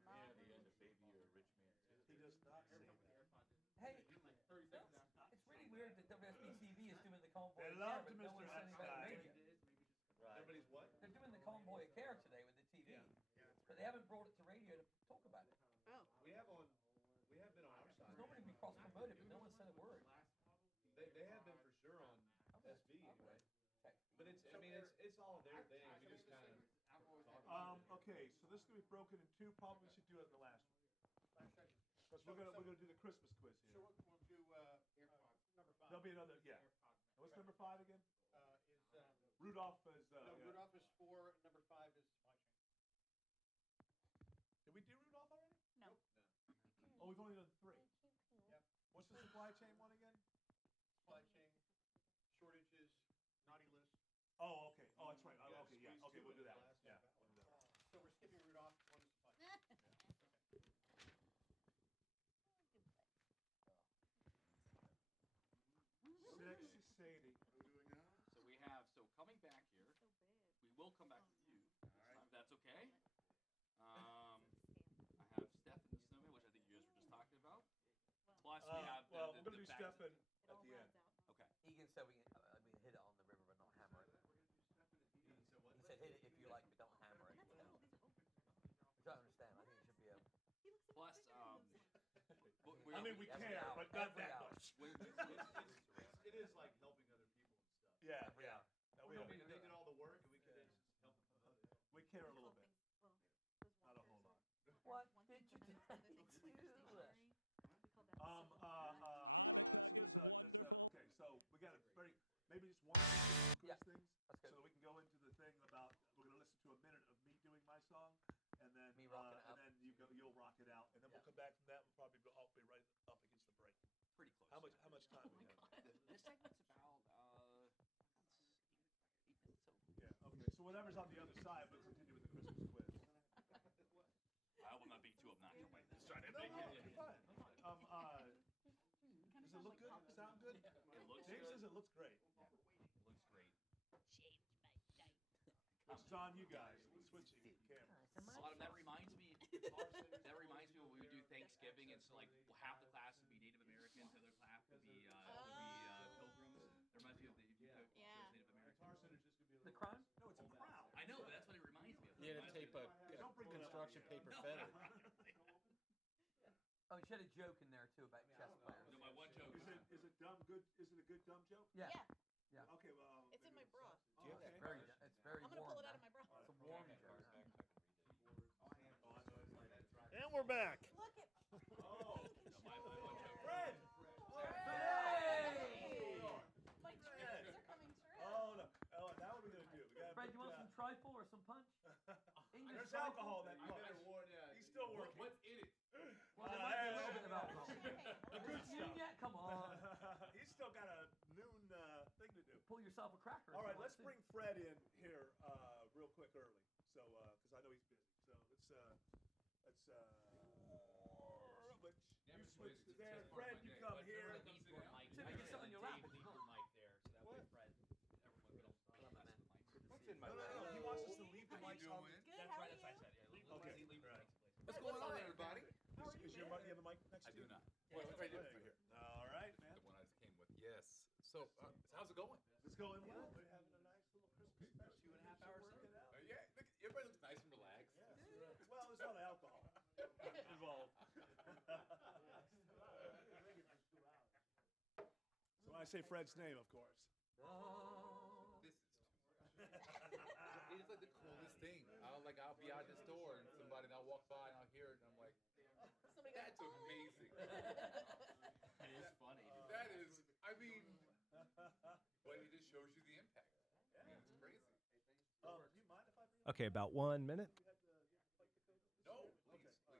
Yeah, the end of Baby, You're a Rich Man Too. He does not sing that. Hey, it's really weird that WSB-TV is doing the Convoy They of loved Care, but no Mr. one's sending back Epstein. radio. Everybody's what? They're doing the Convoy of Care today with the TV, but they haven't brought it to radio to talk about it. Oh. We have been on our side. Because normally we cross-promote it, but no one said a word. They have been for sure on SB anyway. Okay. But it's all their thing. We just kind of Okay, so this is gonna be broken in two. Probably should do it in the last one. Because we're gonna do the Christmas quiz here. So we'll do number 5. There'll be another, yeah. And what's number 5 again? Is Rudolph is. no, Yeah. Rudolph is 4. Number 5 is supply chain. Did we do Rudolph already? No. Oh, we've only done 3. Yep. What's the supply chain one again? Supply chain, shortages, naughty list. Oh, okay. Oh, that's right. You gotta Okay, yeah. squeeze Okay, two we'll do in that the one. last Yeah. one. We'll do that one. So we're skipping Rudolph. One is supply chain. Sexy Sadie. So we have, coming back here, we will come back with you this time, if that's okay. I have Steph and the Snowman, which I think you guys were just talking about. Plus we have Well, the we're gonna do back- Stefan at the end. Okay. Egan said we can hit it on the river, but not hammer it. He said hit it if you like, but don't hammer it. Which I understand. I think it should be a. Plus, I mean, we care, but not that much. It is like helping other people and stuff. Yeah, yeah. No, we, They did all the work, and we can just help them promote it. we care a little bit. Not a whole lot. What did you do? Hanukkah is wonderful. Okay, so we got maybe just one quiz things, so that we can go into the thing about we're gonna listen to a minute of me doing my song, and then Me rocking it out. and then you'll rock it out, and then we'll come back from that. We'll probably all be right up against the break. Pretty close. How much time we have? This segment's about 8 minutes. Yeah. Okay. So whatever's on the other side, we'll continue with the Christmas quiz. I will not be too obnoxious by this. Trying to No, make no, it. you're fine. Does it look good? Sound good? It looks Dave good. says it looks great. It looks great. Which is on you guys. Switching camera. That reminds me. That reminds me when we do Thanksgiving. It's like half the class would be Native Americans, the other half would be Pilgrims. It reminds me of the Native Americans. The crown? No, it's a crown. I know, but that's what it reminds me of. You had to tape a Don't bring it up. construction paper feather. Oh, she had a joke in there too about chess players. No, my one joke. Is it dumb good? Is it a good dumb joke? Yeah. Yeah. Yeah. Okay, well. It's in my bra. Do you have that? It's very I'm gonna warm. pull it out we're back. Fred! Oh, no. Oh, now what are we going to do? We gotta Fred, put, you want some trifle or some punch? English There's trifle? alcohol in that punch. He's still working. What's in it? Well, there might be a little bit of alcohol. The good Is it noon stuff. yet? Come on. He's still got a noon thing to do. Pull yourself a cracker. All if right, you let's want to. bring Fred in here real quick early. So, because I know he's busy. So let's you switch to there. Fred, you come here. Sit on your lap. What's in my No, he wants us to leave the mics on. Good, how are you? Okay, right. What's going on, everybody? Is your mic? You have a mic next to you? I do not. Well, it's right here. Right here. All right, man. The one I just came with. Yes. So, how's it going? It's going well. We're having a nice little Christmas special. 2.5 hours. Yeah, look, everybody looks nice and relaxed. Well, there's a lot of alcohol involved. So when I say Fred's name, of course. This is too much. It's like the coolest thing. I'll be out in the store and I'll walk by and I'll hear it and I'm like, that's amazing. It is funny. That is, I mean, but it just shows you the impact. I mean, it's crazy. You mind if I? Okay, about 1 minute. No, please. I fought it last year.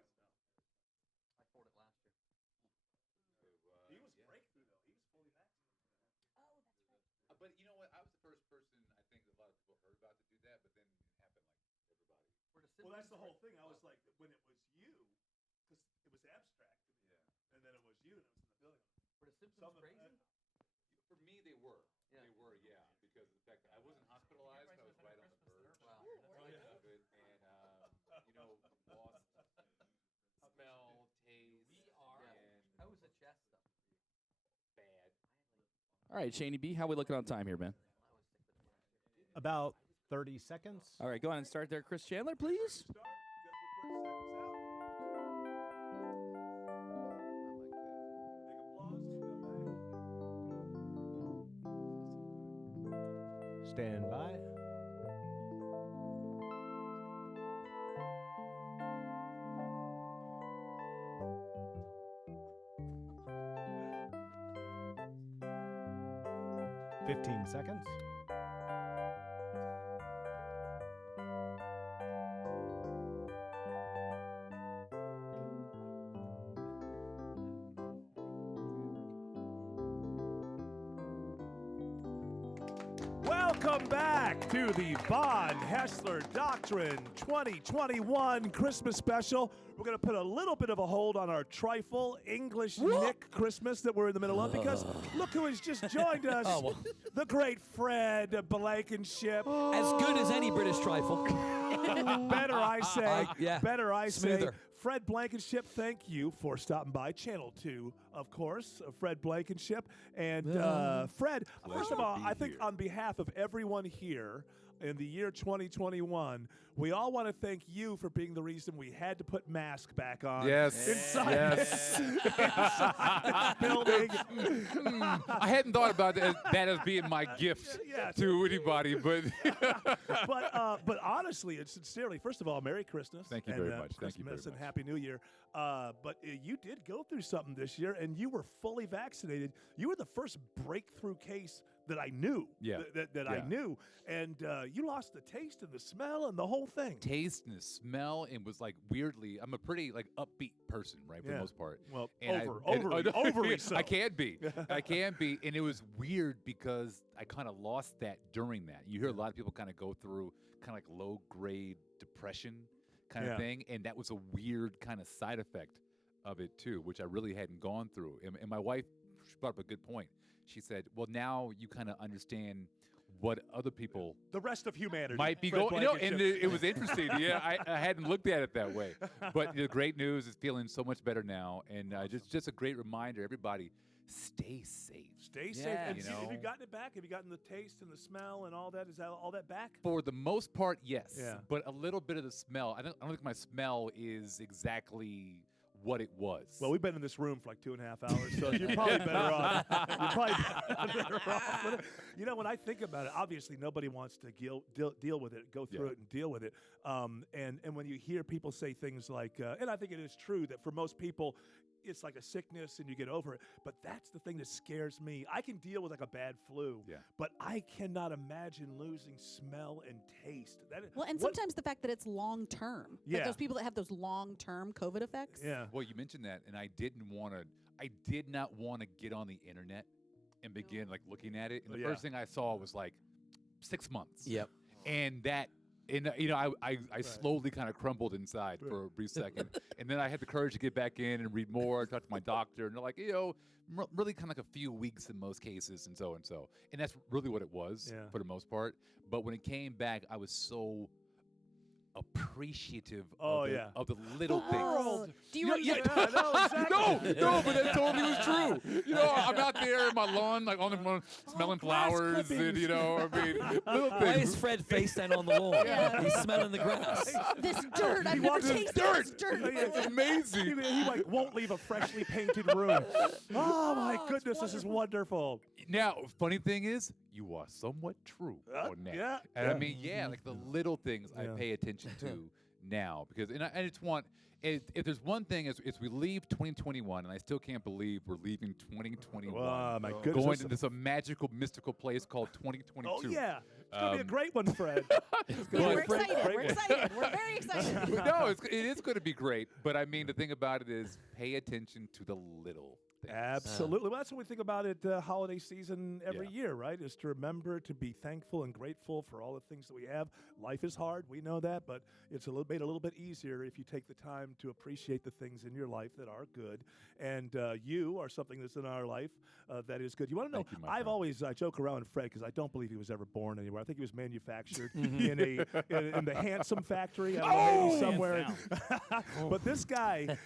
He was breakthrough though. He was fully vaccinated. Oh, that's right. But you know what? I was the first person I think a lot of people heard about to do that, but then it happened like everybody. Well, that's the whole thing. I was like, when it was you, because it was abstract to me. Yeah. And then it was you, and it was in the building. Were the symptoms crazy? For me, they were. Yeah. They were, yeah, because of the fact that I wasn't hospitalized. I was right on the verge Wow. of COVID, and lost smell, taste, and How was the chest stuff? bad. All right, Shaney B, how we looking on time here, man? About 30 seconds. All right, go on and start there, Chris Chandler, please. Stand by. Fifteen seconds. Welcome back to the Von Haessler Doctrine 2021 Christmas special. We're going to put a little bit of a hold on our trifle English Nick Christmas that we're in the middle of because look who has just joined us. Oh, well. The great Fred Blankenship. As good as any British trifle. Better I say. Yeah. Better I say. Smoother. Fred Blankenship, thank you for stopping by. Channel 2, of course, Fred Blankenship. And Fred, first of all, I think on behalf of everyone here in the year 2021, we all want to thank you for being the reason we had to put masks back on. Yes. Inside, inside this building. I hadn't thought about that as being my gift to anybody, but but honestly and sincerely, first of all, Merry Christmas. Thank you and, very much. Thank you very Christmas and much. Happy New Year. But you did go through something this year, and you were fully vaccinated. You were the first breakthrough case that I knew. Yeah. That I knew, and you lost the taste and the smell and the whole thing. Taste and the smell, and was like weirdly. I'm a pretty like upbeat person, right, for the most part. Well, And overly so. I can be, and it was weird because I kind of lost that during that. You hear a lot of people kind of go through kind of like low grade depression kind of thing, and that was a weird kind of side effect of it too, which I really hadn't gone through. And my wife, she brought up a good point. She said, "Well, now you kind of understand what other people, the rest of humanity, might be Fred going." And it was interesting. Yeah, I hadn't looked at it that way. But the great news is feeling so much better now, and just a great reminder, everybody, stay safe. Stay safe. And have you gotten it back? Have you gotten the taste and the smell and all that? Is that all that back? For the most part, yes. Yeah. But a little bit of the smell. I don't think my smell is exactly what it was. Well, we've been in this room for like 2.5 hours, so you're probably better off. You're probably better off with it. You know, when I think about it, obviously nobody wants to deal with it, go through it and deal with it. And when you hear people say things like, and I think it is true that for most people, it's like a sickness and you get over it. But that's the thing that scares me. I can deal with like a bad flu, but I cannot imagine losing smell and taste. Well, and sometimes the fact that it's long term. Like those people that have those long term COVID effects. Yeah. Well, you mentioned that, and I did not want to get on the internet and begin like looking at it. And the first thing I saw was like 6 months. Yep. And that. And I slowly kind of crumbled inside for a brief second, and then I had the courage to get back in and read more, talk to my doctor, and they're like, really kind of like a few weeks in most cases, and so, and that's really what it was for the most part. But when it came back, I was so appreciative of the little things. Do you remember? No, but that totally was true. I'm out there in my lawn, like on the lawn, smelling flowers, and little things. Why is Fred face down on the lawn? He's smelling the grass. This dirt. I've never tasted this dirt. It's amazing. He like won't leave a freshly painted room. Oh my goodness, this is wonderful. Now, funny thing is, you are somewhat true on that. Yeah. And I mean, like the little things I pay attention to now, because and it's one. If there's one thing, is we leave 2021, and I still can't believe we're leaving 2021. Oh my goodness! Going into some magical, mystical place called 2022. Oh yeah, it's gonna be a great one, Fred. We're excited. We're excited. We're very excited. No, it is going to be great. But I mean, the thing about it is, pay attention to the little things. Absolutely. Well, that's what we think about it holiday season every year, right? Is to remember to be thankful and grateful for all the things that we have. Life is hard, we know that, but it's made a little bit easier if you take the time to appreciate the things in your life that are good. And you are something that's in our life that is good. You want to know? I've always joke around with Fred because I don't believe he was ever born anywhere. I think he was manufactured in the Handsome factory. I don't know, maybe somewhere. But this guy,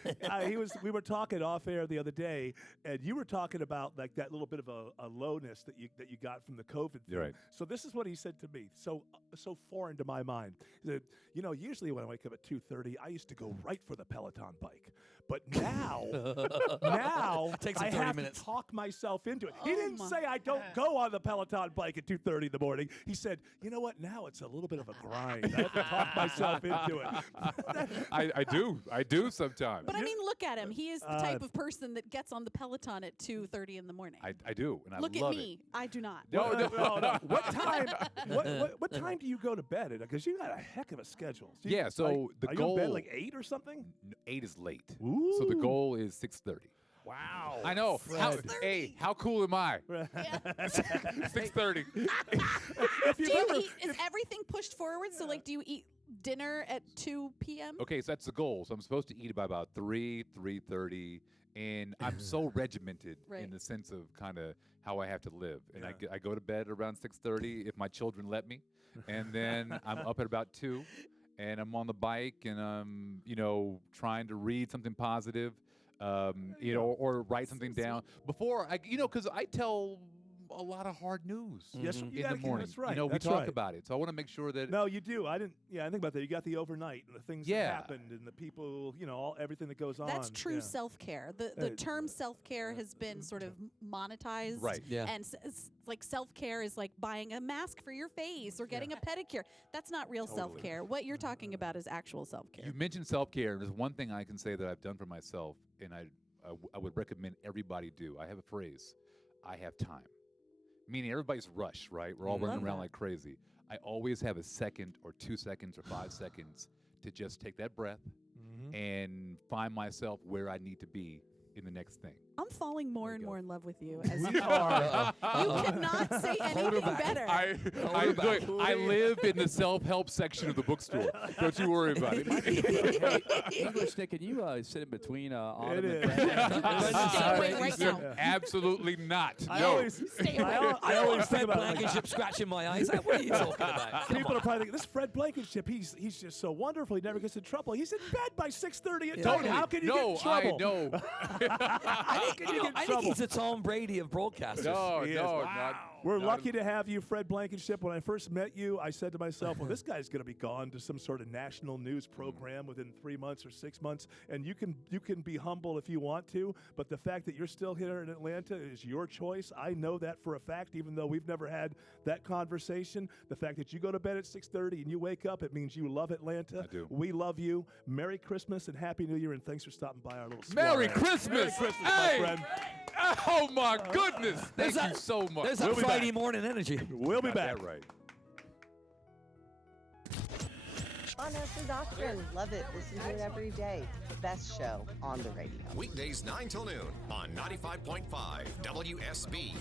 we were talking off air the other day. And you were talking about like that little bit of a lowness that you got from the COVID thing. You're right. So this is what he said to me. So foreign to my mind. He said, usually when I wake up at 2:30, I used to go right for the Peloton bike. But now takes I 30 have minutes. to talk myself into it. He didn't say I don't go on the Peloton bike at 2:30 in the morning. He said, you know what? Now it's a little bit of a grind. I have to talk myself into it. I do sometimes. But I mean, look at him. He is the type of person that gets on the Peloton at 2:30 in the morning. I do, and I look love at me. I do not. No. What time? What time do you go to bed? Because you got a heck of a schedule. So the are goal. you in bed like 8 or something? 8 is late. Ooh. So the goal is 6:30. Wow. I know. How cool am I? 6:30. Is everything pushed forward? So, like, do you eat dinner at 2 p.m.? Okay, so that's the goal. So I'm supposed to eat by about 3:30, and I'm so regimented in the sense of kind of how I have to live. And I go to bed around 6:30 if my children let me, and then I'm up at about 2. And I'm on the bike, and I'm, trying to read something positive, or write something down before because I tell a lot of hard news in the morning. That's right. We talk about it, so I want to make sure that. No, you do. I didn't. Yeah, I think about that. You got the overnight and the things that happened and the people. Everything that goes on. That's true self-care. The term self-care has been sort of monetized. Right. Yeah. And like self-care is like buying a mask for your face or getting a pedicure. That's not real self-care. What you're talking about is actual self-care. You mentioned self-care, and there's one thing I can say that I've done for myself, and I would recommend everybody do. I have a phrase. I have time. Meaning everybody's rushed, right? We're all running around like crazy. I always have a second or 2 seconds or 5 seconds to just take that breath and find myself where I need to be in the next thing. I'm falling more and more in love with you as you are. You cannot say anything better. I live in the self-help section of the bookstore. Don't you worry about it. English Nick, can you sit in between Autumn It and Fred? right now. Absolutely not. I No. always think Fred about Blankenship scratching my eyes. What are you talking about? People are probably thinking, this Fred Blankenship, he's just so wonderful. He never gets in trouble. He's in bed by 6:30 at night. Totally. How can you get in trouble? I know. I think he's the Tom Brady of broadcasters. No, He is. no, Wow. We're lucky to have you, Fred Blankenship. When I first met you, I said to myself, well, this guy's going to be gone to some sort of national news program within 3 months or 6 months. And you can be humble if you want to, but the fact that you're still here in Atlanta is your choice. I know that for a fact, even though we've never had that conversation. The fact that you go to bed at 6:30 and you wake up, it means you love Atlanta. I do. We love you. Merry Christmas and Happy New Year, and thanks for stopping by our little Merry soiree. Christmas! Merry Christmas, Hey! my friend. Oh my goodness! Thank you so much. There's that Friday morning energy. We'll be Got back. that right. On Haessler Doctrine. Love it. Listen to it every day. Best show on the radio. Weekdays 9 till noon on 95.5 WSB.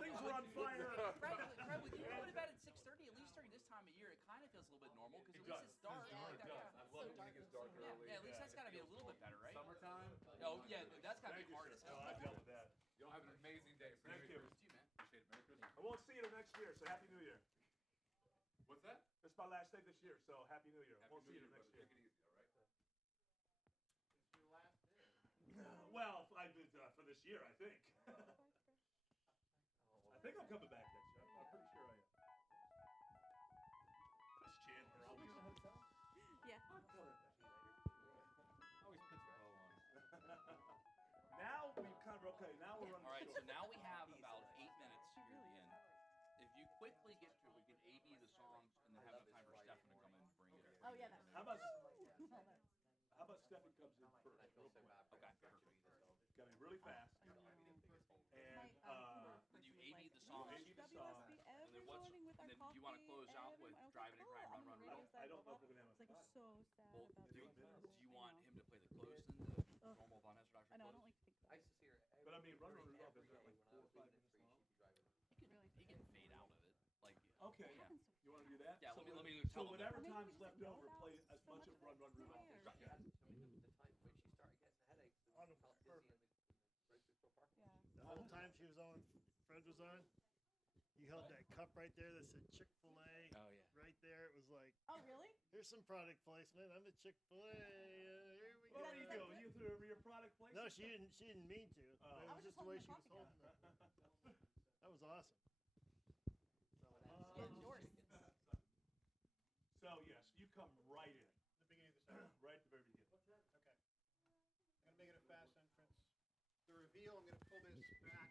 Things were on fire. Fred, when you go to bed at 6:30, at least during this time of year, it kind of feels a little bit normal because at least it's dark. I love it when it gets dark early. Yeah, at least that's got to be a little bit better, right? Summertime. Oh yeah, that's got to be hard as hell. I dealt with that. Y'all have an amazing day. Thank you. man. Appreciate it. Merry Christmas. I won't see you next year, so Happy New Year. What's that? This is my last day this year, so Happy New Year. Won't see you next year. Take it easy, all right? Well, I did for this year, I think. I think I'm coming back next year. I'm pretty sure I am. Chris Chandler, I'll be in the hotel. Yeah. I'm coming back. Always puts a bow on. Now we've kind of now we're on. All right, so now we have about 8 minutes here at the end. If you quickly get to it, we can A/B the songs and then have enough time for Stefan to come in and bring it. Oh yeah, that's How about Stefan comes in first? Real quick. Okay, perfect. Got to be really fast. And Then you A/B the songs. A/B the song. And then what's? And then you want to close out with Driving and Crying, Run, Run, Run. I don't know if we're gonna have a so sad Well, about do this. you want him to play the close then, the normal Von Haessler Doctrine I know, I close? don't like to think about it. But I mean, Run Rudolph is that like 4 or 5 minutes long? He can fade out of it. Like Okay. Yeah. You want to do that? Yeah, So let me so tell him whatever that. time's left over, play as much of Run Run Rudolph as you can. The whole time she was on, Fred was on, you held that cup right there that said Chick-fil-A. Oh, yeah. Right there. It was like, Oh really? here's some product placement. I'm at Chick-fil-A. Here we Well, go. there you go. You threw your product placement. No, she didn't. She didn't mean to. Oh. It I was was just the way just she was holding holding the it. That was awesome. Get endorsed. So yes, you come right in. The beginning of the song. Right at the very beginning. Okay. I'm going to make it a fast entrance. The reveal, I'm going to pull this back.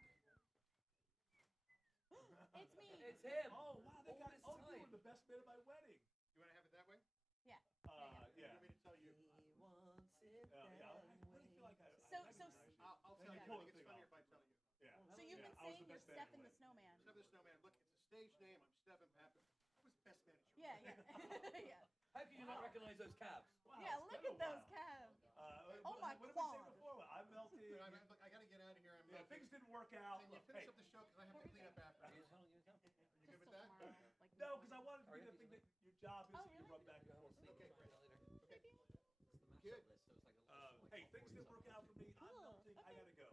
It's me. It's him. Oh wow, they got. this Oh, you time. were the best bit of my wedding. You want to have it that way? Yeah. Yeah. You want me to tell you? Yeah. I really feel like I So- recognize so- you. I'll And tell you you. I pull think the it's thing funnier off. if I tell you. Yeah. So you've been I was saying the you're best man Stefan anyway. the Snowman. Step the Snowman. Look, it's a stage name. I'm Stephen Pappas. I was best man at your Yeah, wedding. yeah. yeah. How can you not recognize those calves? Wow, Yeah, it's look been a at those while. calves. What, Oh my what did we say quad. before? Well, I'm melted. Look, I got to get out of here. I'm Yeah, melting. things didn't work out. Can you Look, finish hey, up the show? Because I have to clean up after. You good with that? no, because I wanted to be the thing that your job is Oh, that you really? run back and forth. Okay, great. Okay. Good. Hey, things didn't work out for me. I'm melting. I gotta go.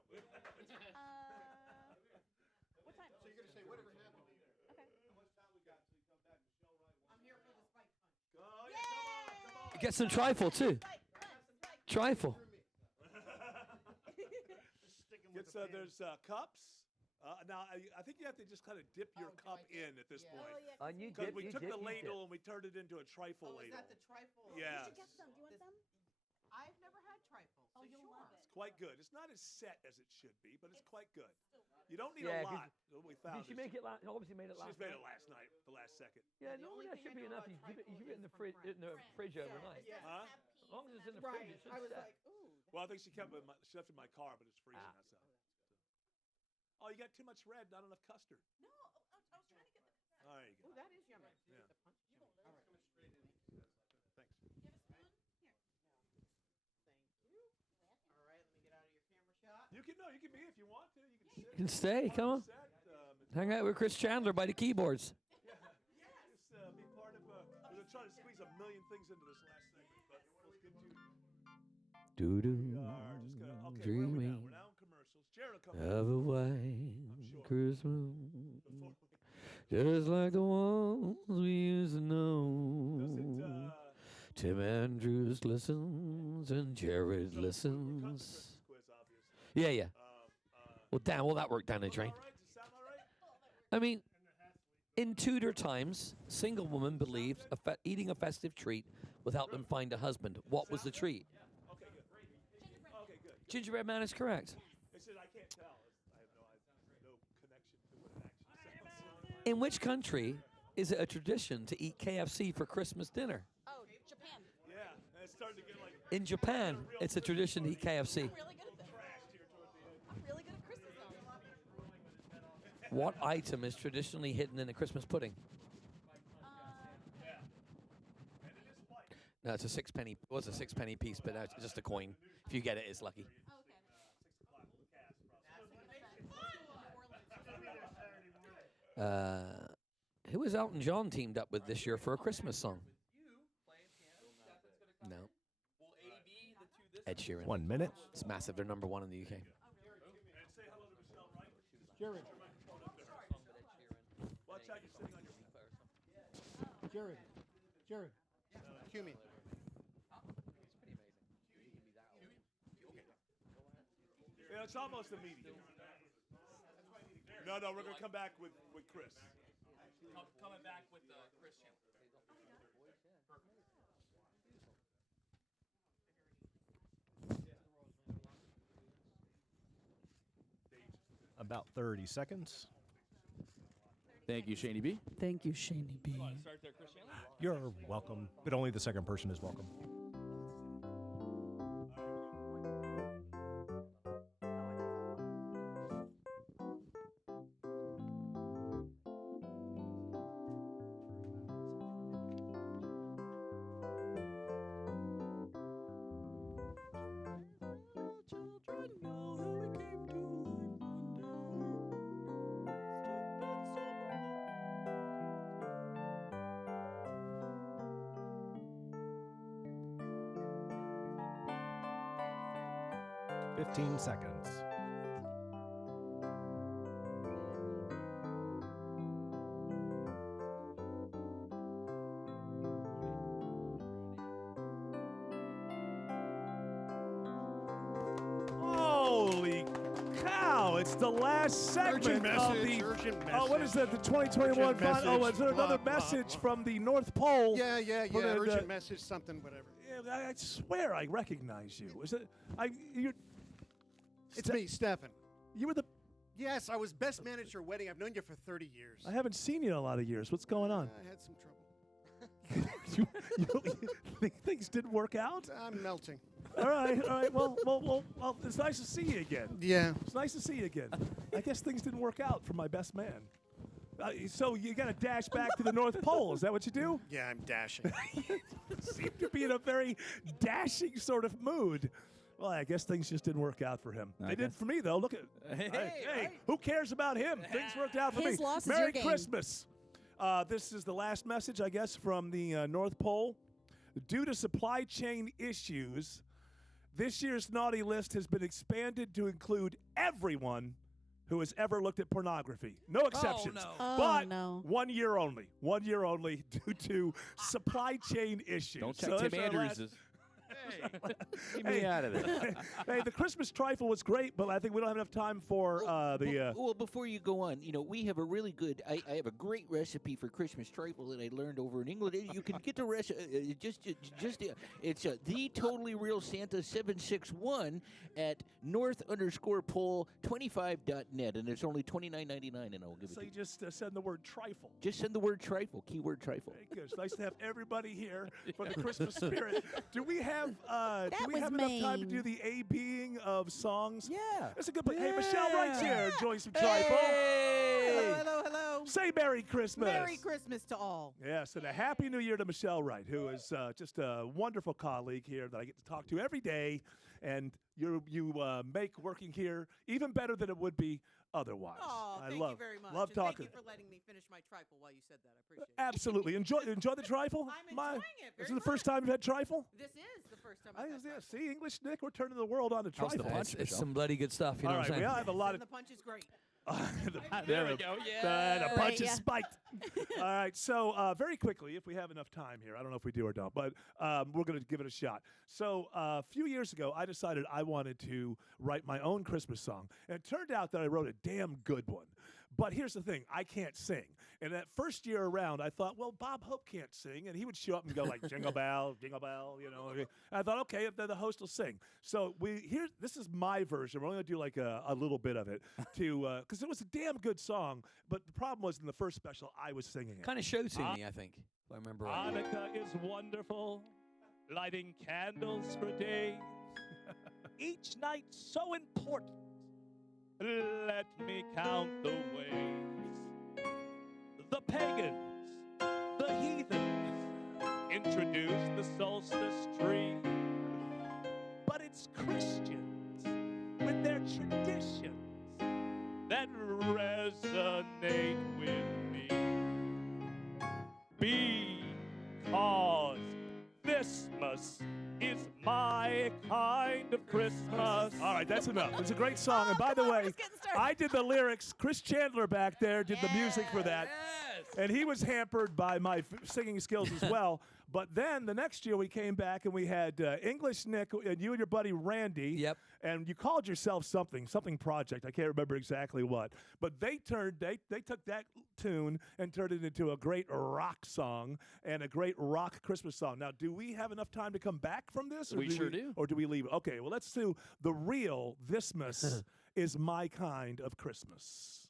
What time? So you're going to say whatever happened to you. Okay. How much time we got until you come back? Michelle, right? I'm here for the spike hunt. Oh, yeah, come on. Get some trifle too. Trifle. Get there's cups. Now I think you have to just kind of dip your cup in at this point. Oh, yeah. You Because dip, we you took dip, the you dip. ladle and we turned it into a trifle Oh, is ladle. that the trifle? Yeah. You should get some. Do you want some? I've never had trifle. Oh, you'll love it. It's quite good. It's not as set as it should be, but it's quite good. You don't need Yeah, a 'cause lot. What we found. Did she is- make it last? Obviously made it She last. just made it night. last night, the last second. Yeah, The normally only that thing should I be know enough. about You keep it trifle in the is fridge, from in the fridge overnight. Yeah. Huh? As long as it's in the Right. fridge, it should I was set. like, ooh. Well, I think she kept she left it in my car, but it's freezing Ah. outside. Oh, you got too much red, not enough custard. No, I was trying to get the. All right, you go. Oh, that is yummy. Yeah. The punch is yummy. All right. Coming straight in. Thanks. Do you have a spoon? Here. Thank you. All right, let me get out of your camera shot. You can you can be if you want to. You can sit. You can stay. Come on. It's Hang out with Chris Chandler by the keyboards. Yeah. Just be part of. We're gonna try to squeeze a million things into this last segment, but it feels good to. Doo doo. We are just gonna. Okay, where are we now? Dreaming We're now in commercials. Jared, come of a white Christmas, just like the ones we used to know. Tim Andrews listens and Jared listens. Quiz, obviously. Yeah, yeah. Well, damn, will that work down the drain? I mean, in Tudor times, single women believed eating a festive treat would help them find a husband. What was the treat? Okay, good. Okay, good. Gingerbread man is correct. It said I can't tell. I have no connection to what it actually says. In which country is it a tradition to eat KFC for Christmas dinner? Oh, Japan. Yeah, it's starting to get like. In Japan, it's a tradition to eat KFC. I'm really good at Christmas songs. What item is traditionally hidden in a Christmas pudding? No, it's a sixpenny. It was a sixpenny piece, but it's just a coin. If you get it, it's lucky. Who is Elton John teamed up with this year for a Christmas song? No. Ed Sheeran. 1 minute. It's massive. They're number 1 in the UK. Jared. Watch out, you're sitting on your. Jared. Cue me. Yeah, it's almost immediate. No, we're gonna come back with Chris. Coming back with Chris Chandler. About 30 seconds. Thank you, Shaney B. Thank you, Shaney B. Start there, Chris Chandler. You're welcome, but only the second person is welcome. Seconds. Holy cow! It's the last segment of the. What is that? The 2021 final. Oh, is there another message from the North Pole? Yeah. the- Urgent message, something, whatever. Yeah, I swear I recognize you. Is it? It's me, Stefan. You were the. Yes, I was best manager wedding. I've known you for 30 years. I haven't seen you in a lot of years. What's going on? I had some trouble. you think things didn't work out? I'm melting. All right. Well, it's nice to see you again. Yeah. It's nice to see you again. I guess things didn't work out for my best man. So you got to dash back to the North Pole. Is that what you do? Yeah, I'm dashing. Seem to be in a very dashing sort of mood. Well, I guess things just didn't work out for him. They did for me, though. Look at hey, who cares about him? Things worked out for His me. loss is Merry your gain. Christmas. This is the last message, I guess, from the North Pole. Due to supply chain issues, this year's naughty list has been expanded to include everyone who has ever looked at pornography. No exceptions. But 1 year only. 1 year only due to supply chain issues. Don't check Tim Andrews'. Keep me out of this. Hey, the Christmas trifle was great, but I think we don't have enough time for the. Well, before you go on, we have a really good. I have a great recipe for Christmas trifle that I learned over in England. You can get the recipe. It's the Totally Real Santa 761 at north_pole25.net, and it's only $29.99, and I'll give it. So to you just send the word trifle. Just send the word trifle, keyword trifle. Very good. It's nice to have everybody here for the Christmas spirit. Do we have was enough time to Maine. do the A-Bing of songs? Yeah. That's a good place. Hey, Michelle Wright's here enjoying some trifle. Hello. Say Merry Christmas. Merry Christmas to all. Yes, and a Happy New Year to Michelle Wright, who is just a wonderful colleague here that I get to talk to every day, and you make working here even better than it would be otherwise. Oh, thank you very much. Love And talking. Thank you for letting me finish my trifle while you said that. I appreciate it. Absolutely. Enjoy the trifle? I'm enjoying it very Is it the first time you've had trifle? This is the first time I've had trifle. See, English Nick, we're turning the world on to How's trifle. the punch? It's some bloody good stuff. You know All what I'm right, saying? we have a lot of. And the punch is great. There we go. Yeah. The punch is yeah. spiked. All right. So very quickly, if we have enough time here, I don't know if we do or don't, but we're going to give it a shot. So a few years ago, I decided I wanted to write my own Christmas song. And it turned out that I wrote a damn good one. But here's the thing, I can't sing. And that first year around, I thought, well, Bob Hope can't sing. And he would show up and go like, jingle bell, you know. And I thought, okay, if the host will sing. So this is my version. We're only going to do like a little bit of it because it was a damn good song. But the problem was in the first special, I was singing it. Kind of show tuning, I think, if I remember right. Hanukkah is wonderful, lighting candles for days. Each night so important. Let me count the ways. The pagans, the heathens, introduced the solstice tree. But it's Christians with their traditions that resonate with me. Because Christmas is my kind of Christmas. All right, that's enough. It's a great song. And by the way, I did the lyrics. Chris Chandler back there did the music for that. And he was hampered by my singing skills as well. But then the next year we came back and we had English Nick and you and your buddy Randy. Yep. And you called yourself something project. I can't remember exactly what. But they took that tune and turned it into a great rock song and a great rock Christmas song. Now, do we have enough time to come back from this? We sure do. Or do we leave it? Okay, well, let's do the real Thismas is my kind of Christmas.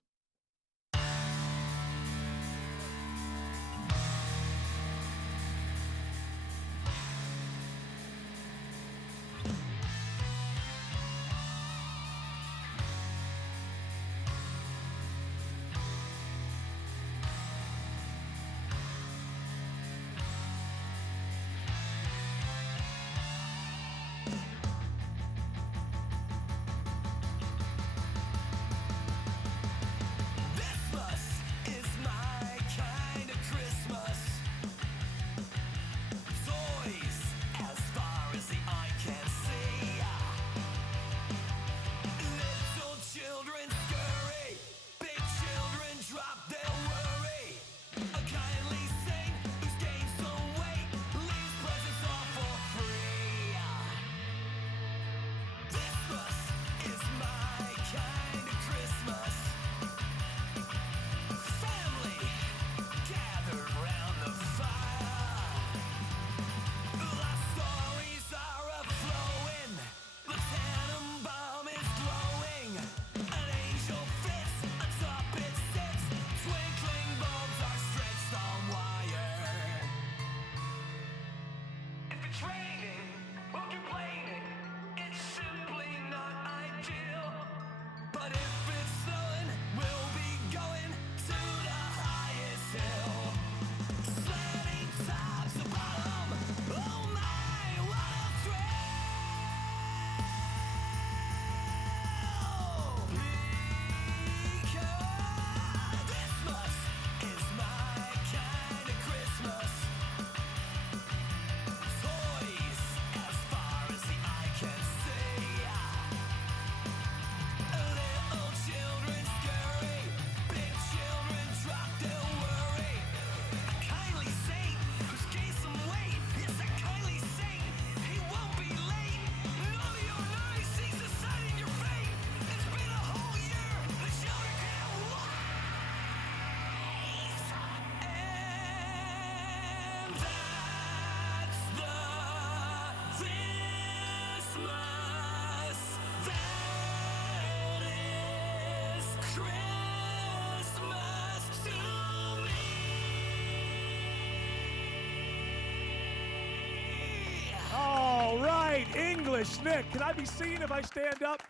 English Nick. Can I be seen if I stand up?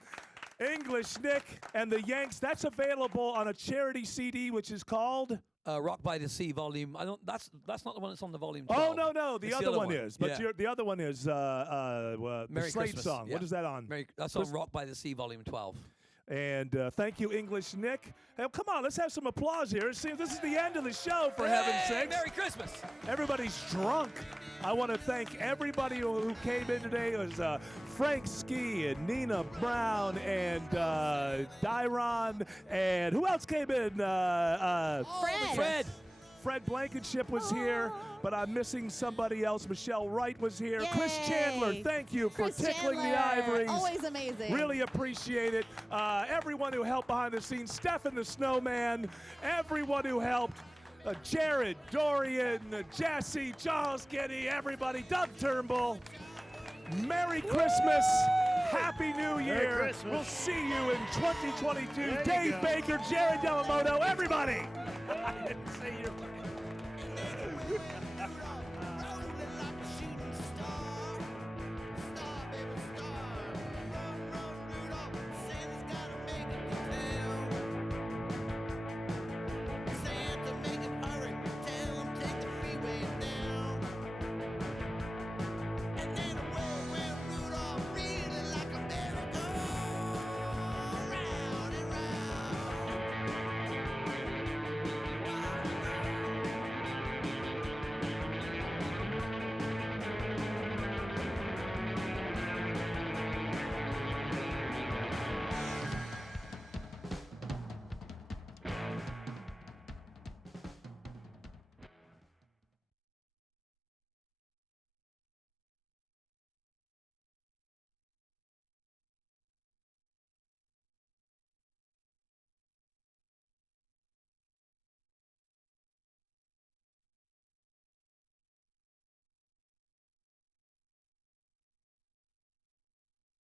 English Nick and the Yanks. That's available on a charity CD, which is called Rock by the Sea Volume. That's not the one that's on the volume 12. Oh no, the other one is. But yeah. the other one is the Merry Slade Christmas. song. Yeah. What is that on? That's on Rock by the Sea Volume 12. And thank you, English Nick. Hey, come on, let's have some applause here. See, this is the end of the show, for heaven's sakes. Merry Christmas. Everybody's drunk. I want to thank everybody who came in today. It was Frank Ski and Nina Brown and Dyron. And who else came in? Fred. Fred Blankenship was here, but I'm missing somebody else. Michelle Wright was here. Yay. Chris Chandler, thank you for Chris tickling Chandler. the ivories. Always amazing. Really appreciate it. Everyone who helped behind the scenes. Stefan the Snowman. Everyone who helped. Jared, Dorian, Jesse, Charles Getty, everybody. Doug Turnbull. Merry Christmas. Happy New Year. Christmas. We'll see you in 2022. There you Dave go. Baker, Jared Yamamoto, everybody. I didn't say your